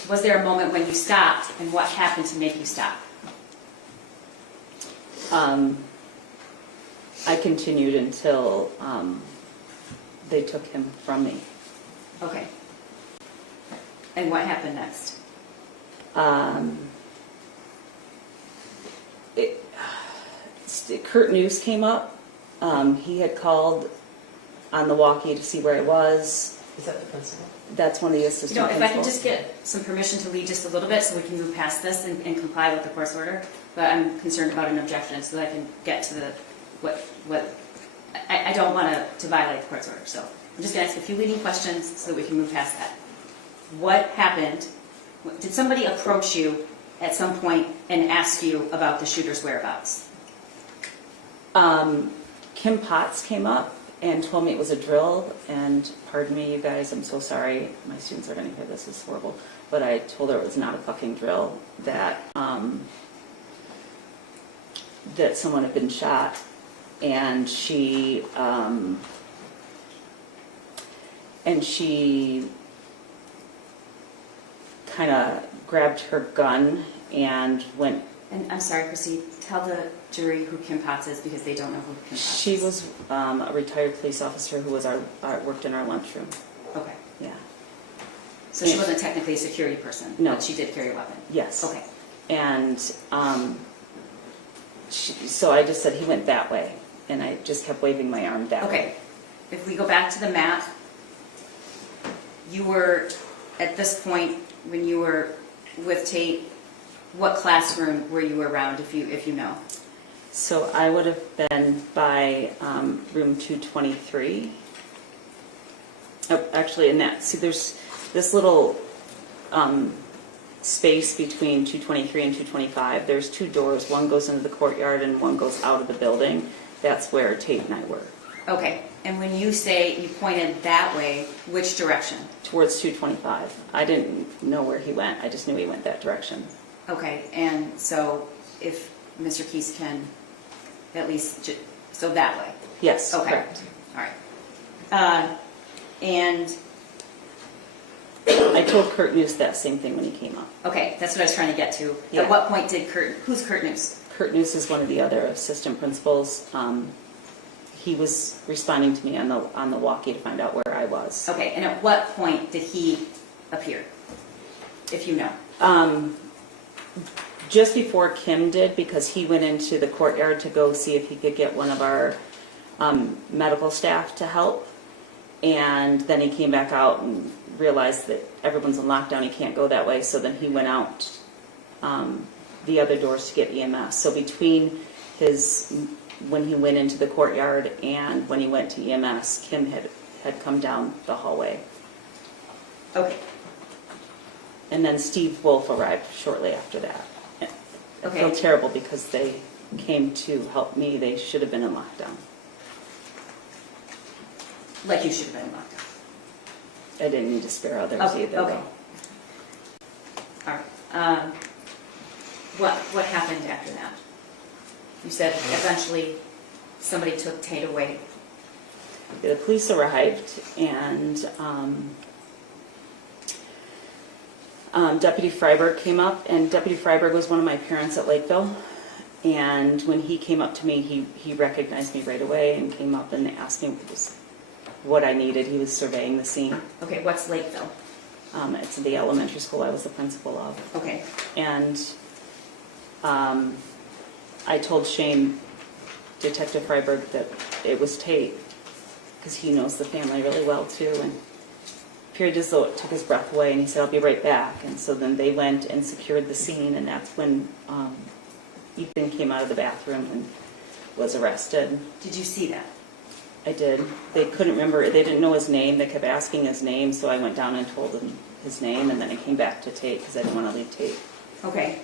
was there a moment when you stopped, and what happened to make you stop? I continued until they took him from me. Okay. And what happened next? Kurt News came up. He had called on the walkie to see where I was. Is that the principal? That's one of the assistant If I principals. can just get some permission to leave just a little bit so we can move past this and comply with the court's order. But I'm concerned about an objection so that I can get to the, I don't want to violate the court's order. So I'm just going to ask a few leading questions so that we can move past that. What happened? Did somebody approach you at some point and ask you about the shooter's whereabouts? Kim Potts came up and told me it was a drill, and pardon me, you guys, I'm so sorry. My students are going to hear this, it's horrible. But I told her it was not a fucking drill, that that someone had been shot, and she kind of grabbed her gun and went And I'm sorry, Kristy, tell the jury who Kim Potts is because they don't know who Kim Potts She is. was a retired police officer who was worked in our lunchroom. Okay. Yeah. So she wasn't technically a security person? No. But she did carry a weapon? Yes. Okay. And so I just said he went that way, and I just kept waving my arm that way. Okay. If we go back to the map, you were, at this point, when you were with Tate, what classroom were you around, if you know? So I would have been by room 223. Oh, actually, in that, see, there's this little space between 223 and 225. There's two doors. One goes into the courtyard and one goes out of the building. That's where Tate and I were. Okay. And when you say you pointed that way, which direction? Towards 225. I didn't know where he went. I just knew he went that direction. Okay. And so if Mr. Keese can at least, so that way? Yes, Okay. correct. All right. And, I told Kurt News that same thing when he came up. okay, that's what I was trying to get to. Yeah. At what point did who's Kurt News? Kurt News is one of the other assistant principals. He was responding to me on the walkie to find out where I was. Okay, and at what point did he appear, if you know? Just before Kim did, because he went into the courtyard to go see if he could get one of our medical staff to help. And then he came back out and realized that everyone's in lockdown, he can't go that way. So then he went out the other doors to get EMS. So between when he went into the courtyard and when he went to EMS, Kim had come down the hallway. Okay. And then Steve Wolf arrived shortly after that. I Okay. feel terrible because they came to help me. They should have been in lockdown. Like you should have been in lockdown. I didn't need to spare others Okay, either. okay. All right. What happened after that? You said eventually somebody took Tate away. The police arrived, and Deputy Freiberg came up, and Deputy Freiberg was one of my parents at Lakeville. And when he came up to me, he recognized me right away and came up and asked me what I needed. He was surveying the scene. Okay, what's Lakeville? It's the elementary school I was the principal of. Okay. And I told Shane, Detective Freiberg, that it was Tate, because he knows the family really well too. And it appeared as though it took his breath away, and he said, "I'll be right back." And so then they went and secured the scene, and that's when Ethan came out of the bathroom and was arrested. Did you see that? I did. They couldn't remember, they didn't know his name, they kept asking his name, so I went down and told them his name, and then I came back to Tate, because I didn't want to leave Tate. Okay.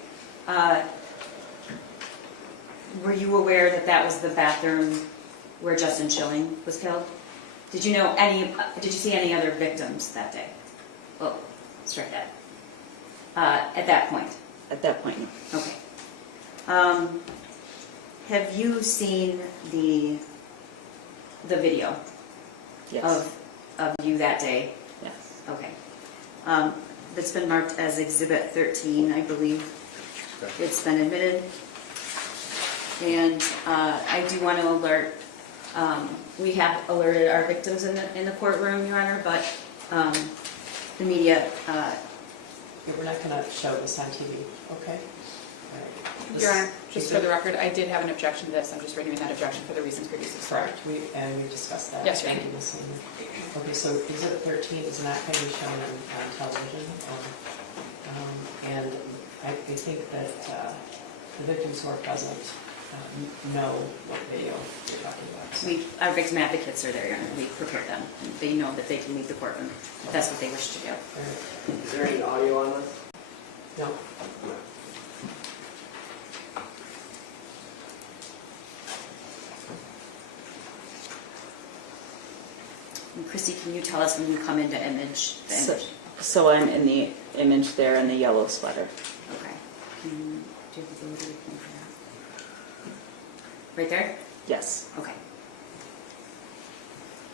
Were you aware that that was the bathroom where Justin Shilling was killed? Did you see any other victims that day? Oh, strike that. At that point? At that point, no. Okay. Have you seen the video Yes. of you that day? Yes. Okay. It's been marked as Exhibit 13, I believe. It's been admitted. And I do want to alert, we have alerted our victims in the courtroom, Your Honor, but the media... We're not going to show this on TV, okay? All right. Your Honor, just for the record, I did have an objection to this. I'm just renewing that objection for the reasons previously stated. Correct, we discussed that. Yes, Your Thank you, Ms. Lehman. Okay, so Exhibit 13 is not going to be shown on television. And I think that the victims who are present know what video you're talking about. Our victim advocates are there, Your Honor. We prepared them. They know that they can leave the courtroom if that's what they wish to do. Is there any audio on this? No. And Kristy, can you tell us when you come into the image? So I'm in the image there in the yellow sweater. Okay. Do you have the ability to come for that? Right there? Yes. Okay.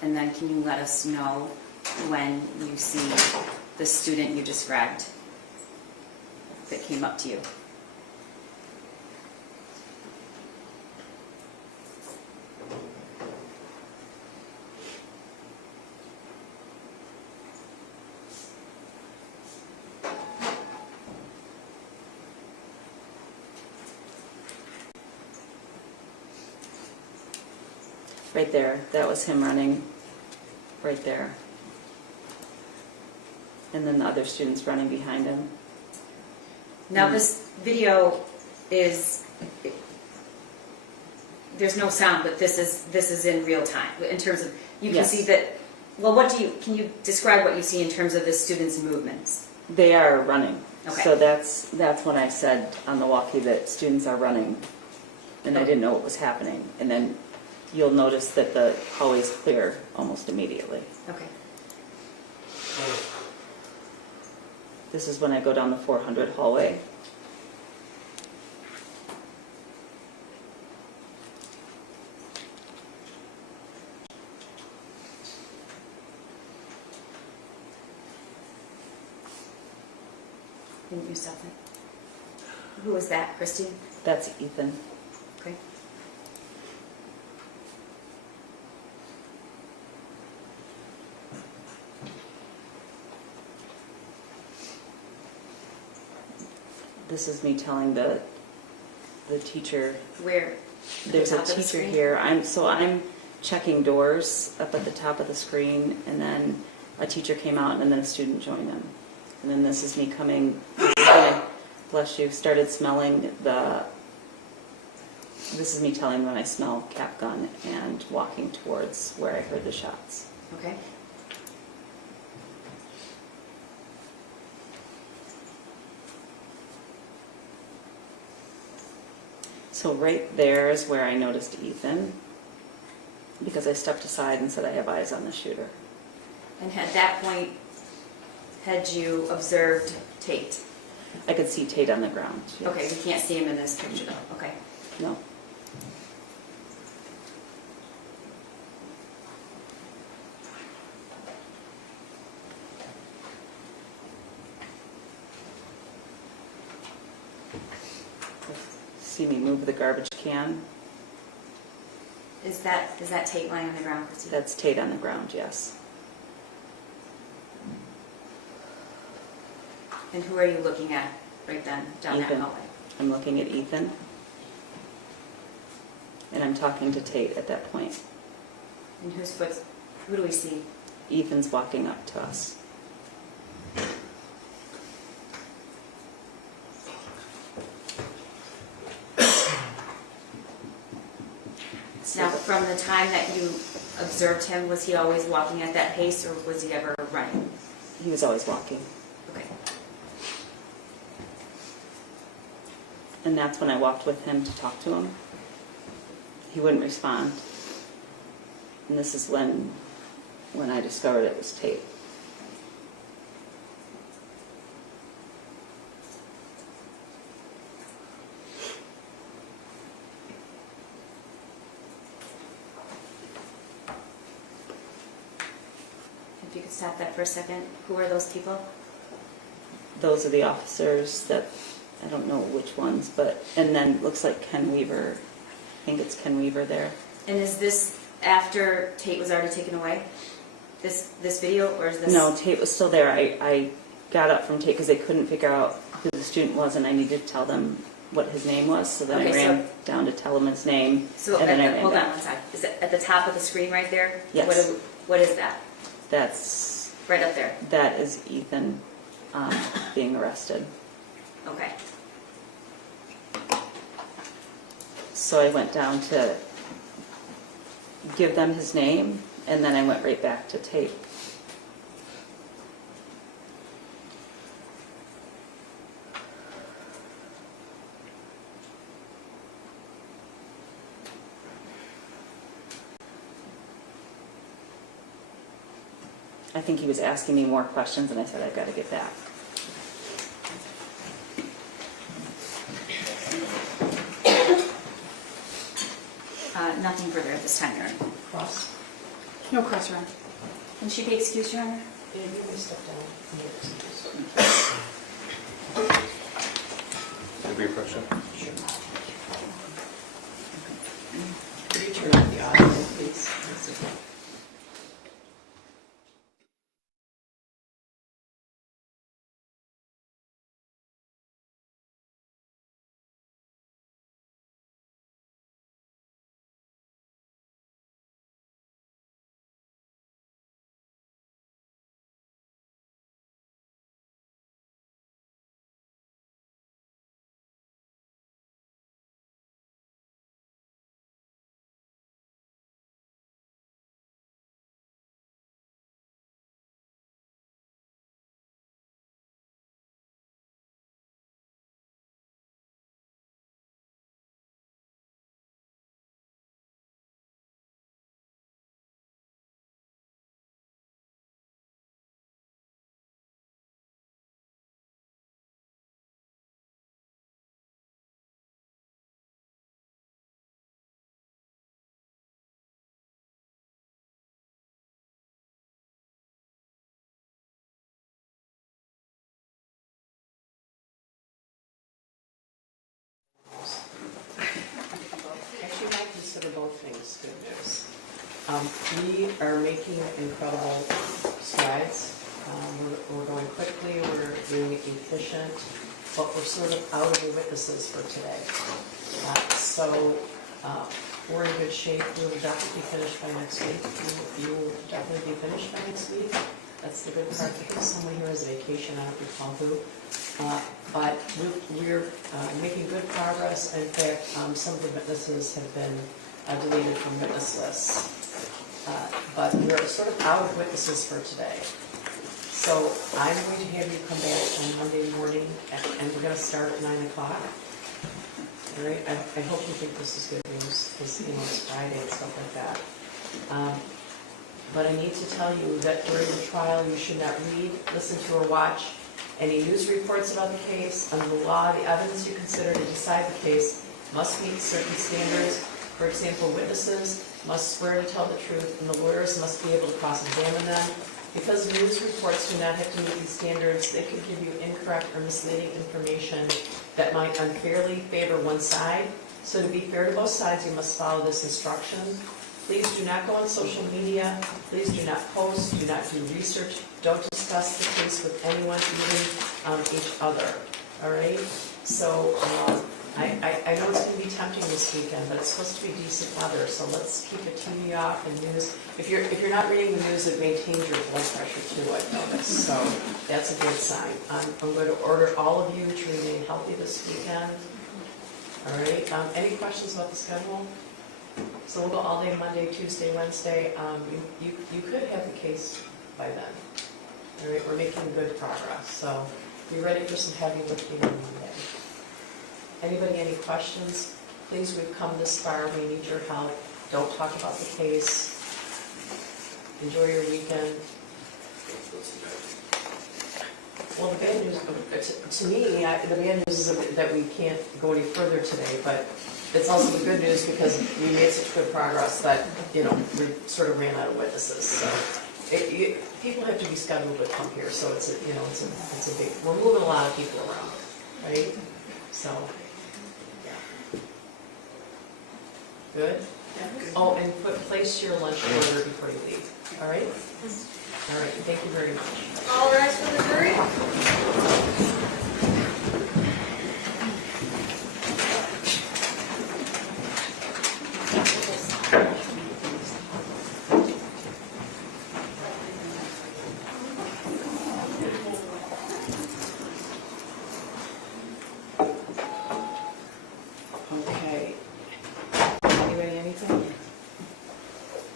And then can you let us know when you see the student you described that came up to you? right there. That was him running right there. And then the other students running behind him. Now this video is, there's no sound, but this is in real time, in terms of, you can Yes. see that, well, can you describe what you see in terms of the students' movements? They are running. Okay. So that's when I said on the walkie that students are running, and I didn't know what was happening. And then you'll notice that the hallway's clear almost immediately. Okay. This is when I go down the 400 hallway. Didn't you stop it? Who was that, Kristy? That's Ethan. Okay. This is me telling the teacher. Where? At the There's a top of the teacher screen? here. I'm checking doors up at the top of the screen, and then a teacher came out, and then a student joined them. And then this is me coming. Bless you. Started smelling the. This is me telling when I smell cap gun and walking towards where I heard the shots. Okay. So right there is where I noticed Ethan, because I stepped aside and said I have eyes on the shooter. And at that point, had you observed Tate? I could see Tate on the ground. Yes. Okay, we can't see him in this picture though, okay. No. See me move the garbage can? Is that Tate lying on the ground, Kristy? That's Tate on the ground, yes. And who are you looking at right then, down that Ethan. hallway? I'm looking at Ethan. And I'm talking to Tate at that point. And who do we see? Ethan's walking up to us. Now, from the time that you observed him, was he always walking at that pace, or was he ever running? He was always walking. Okay. And that's when I walked with him to talk to him. He wouldn't respond. And this is when I discovered it was Tate. If you could stop that for a second, who are those people? Those are the officers that, I don't know which ones, but, and then it looks like Ken Weaver. I think it's Ken Weaver there. And is this after Tate was already taken away? This video, or is this? No, Tate was still there. I got up from Tate because they couldn't figure out who the student was, and I needed to tell them what his name was. So then Okay, I ran down to tell him his name. So and then I ran hold on back. one second. Is it at the top of the screen right there? Yes. What is that? That's Right up there. that is Ethan being arrested. Okay. So I went down to give them his name, and then I went right back to Tate. I think he was asking me more questions, and I said, I've got to get back. Nothing further at this time, Your Honor. Cross. No cross run. Can she be excused, Your Honor? Yeah, you may step down. Agree, question? Sure. Could you turn on the audio, please? We are making incredible strides. We're going quickly, we're being efficient, but we're sort of out of the witnesses for today. So we're in good shape. We will definitely be finished by next week. You will definitely be finished by next week. That's the good part. I think someone here has a vacation, I don't recall who. But we're making good progress. In fact, some of the witnesses have been deleted from witness lists. But we're sort of out of witnesses for today. So I'm going to have you come back on Monday morning, and we're going to start at 9 o'clock. All right, I hope you think this is good news, because, you know, it's Friday and stuff like that. But I need to tell you that during the trial, you should not read, listen to, or watch any news reports about the case. Under the law, the evidence you consider to decide the case must meet certain standards. For example, witnesses must swear to tell the truth, and the lawyers must be able to cross-examine them. Because news reports do not have to meet these standards, they could give you incorrect or misleading information that might unfairly favor one side. So to be fair to both sides, you must follow this instruction. Please do not go on social media. Please do not post. Do not do research. Don't discuss the case with anyone, even each other. All right? So I know it's going to be tempting this weekend, but it's supposed to be decent weather. So let's keep the TV off and news. If you're not reading the news, it maintains your blood pressure too, I've noticed. So that's a good sign. I'm going to order all of you to remain healthy this weekend. All right? Any questions about the schedule? So we'll go all day Monday, Tuesday, Wednesday. You could have the case by then. All right? We're making good progress. So be ready for some heavy lifting on Monday. Anybody, any questions? Please, we've come this far. We need your help. Don't talk about the case. Enjoy your weekend. Well, the bad news, to me, the bad news is that we can't go any further today, but it's also the good news because we made such good progress that, you know, we sort of ran out of witnesses. So people have to be scheduled to come here, so it's a big, we're moving a lot of people around, right? So, yeah. Good? Oh, and place your lunch order before you leave, all right? All right, thank you very much. All rise for the jury. Okay. Anybody, anything?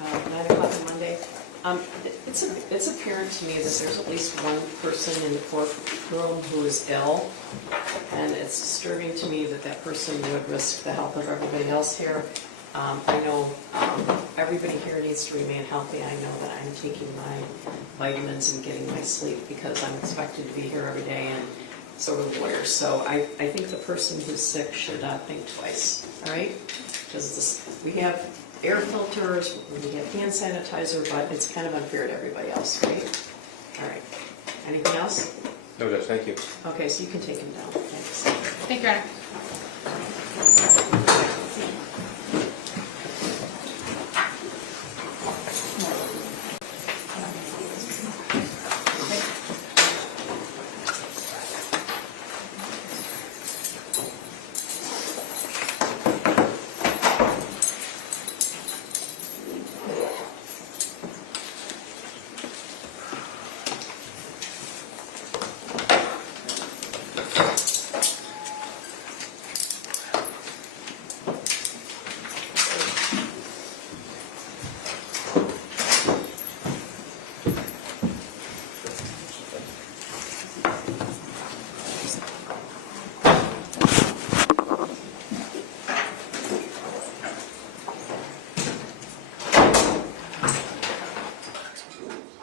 9 o'clock on Monday. It's apparent to me that there's at least one person in the courtroom who is ill, and it's disturbing to me that that person would risk the health of everybody else here. I know everybody here needs to remain healthy. I know that I'm taking my vitamins and getting my sleep because I'm expected to be here every day, and so are the lawyers. So I think the person who's sick should think twice, all right? Because we have air filters, we have hand sanitizer, but it's kind of unfair to everybody else, right? All right. Anything else? No, Judge, thank you. Okay, so you can take him down. Thanks. Thank you, Your Honor.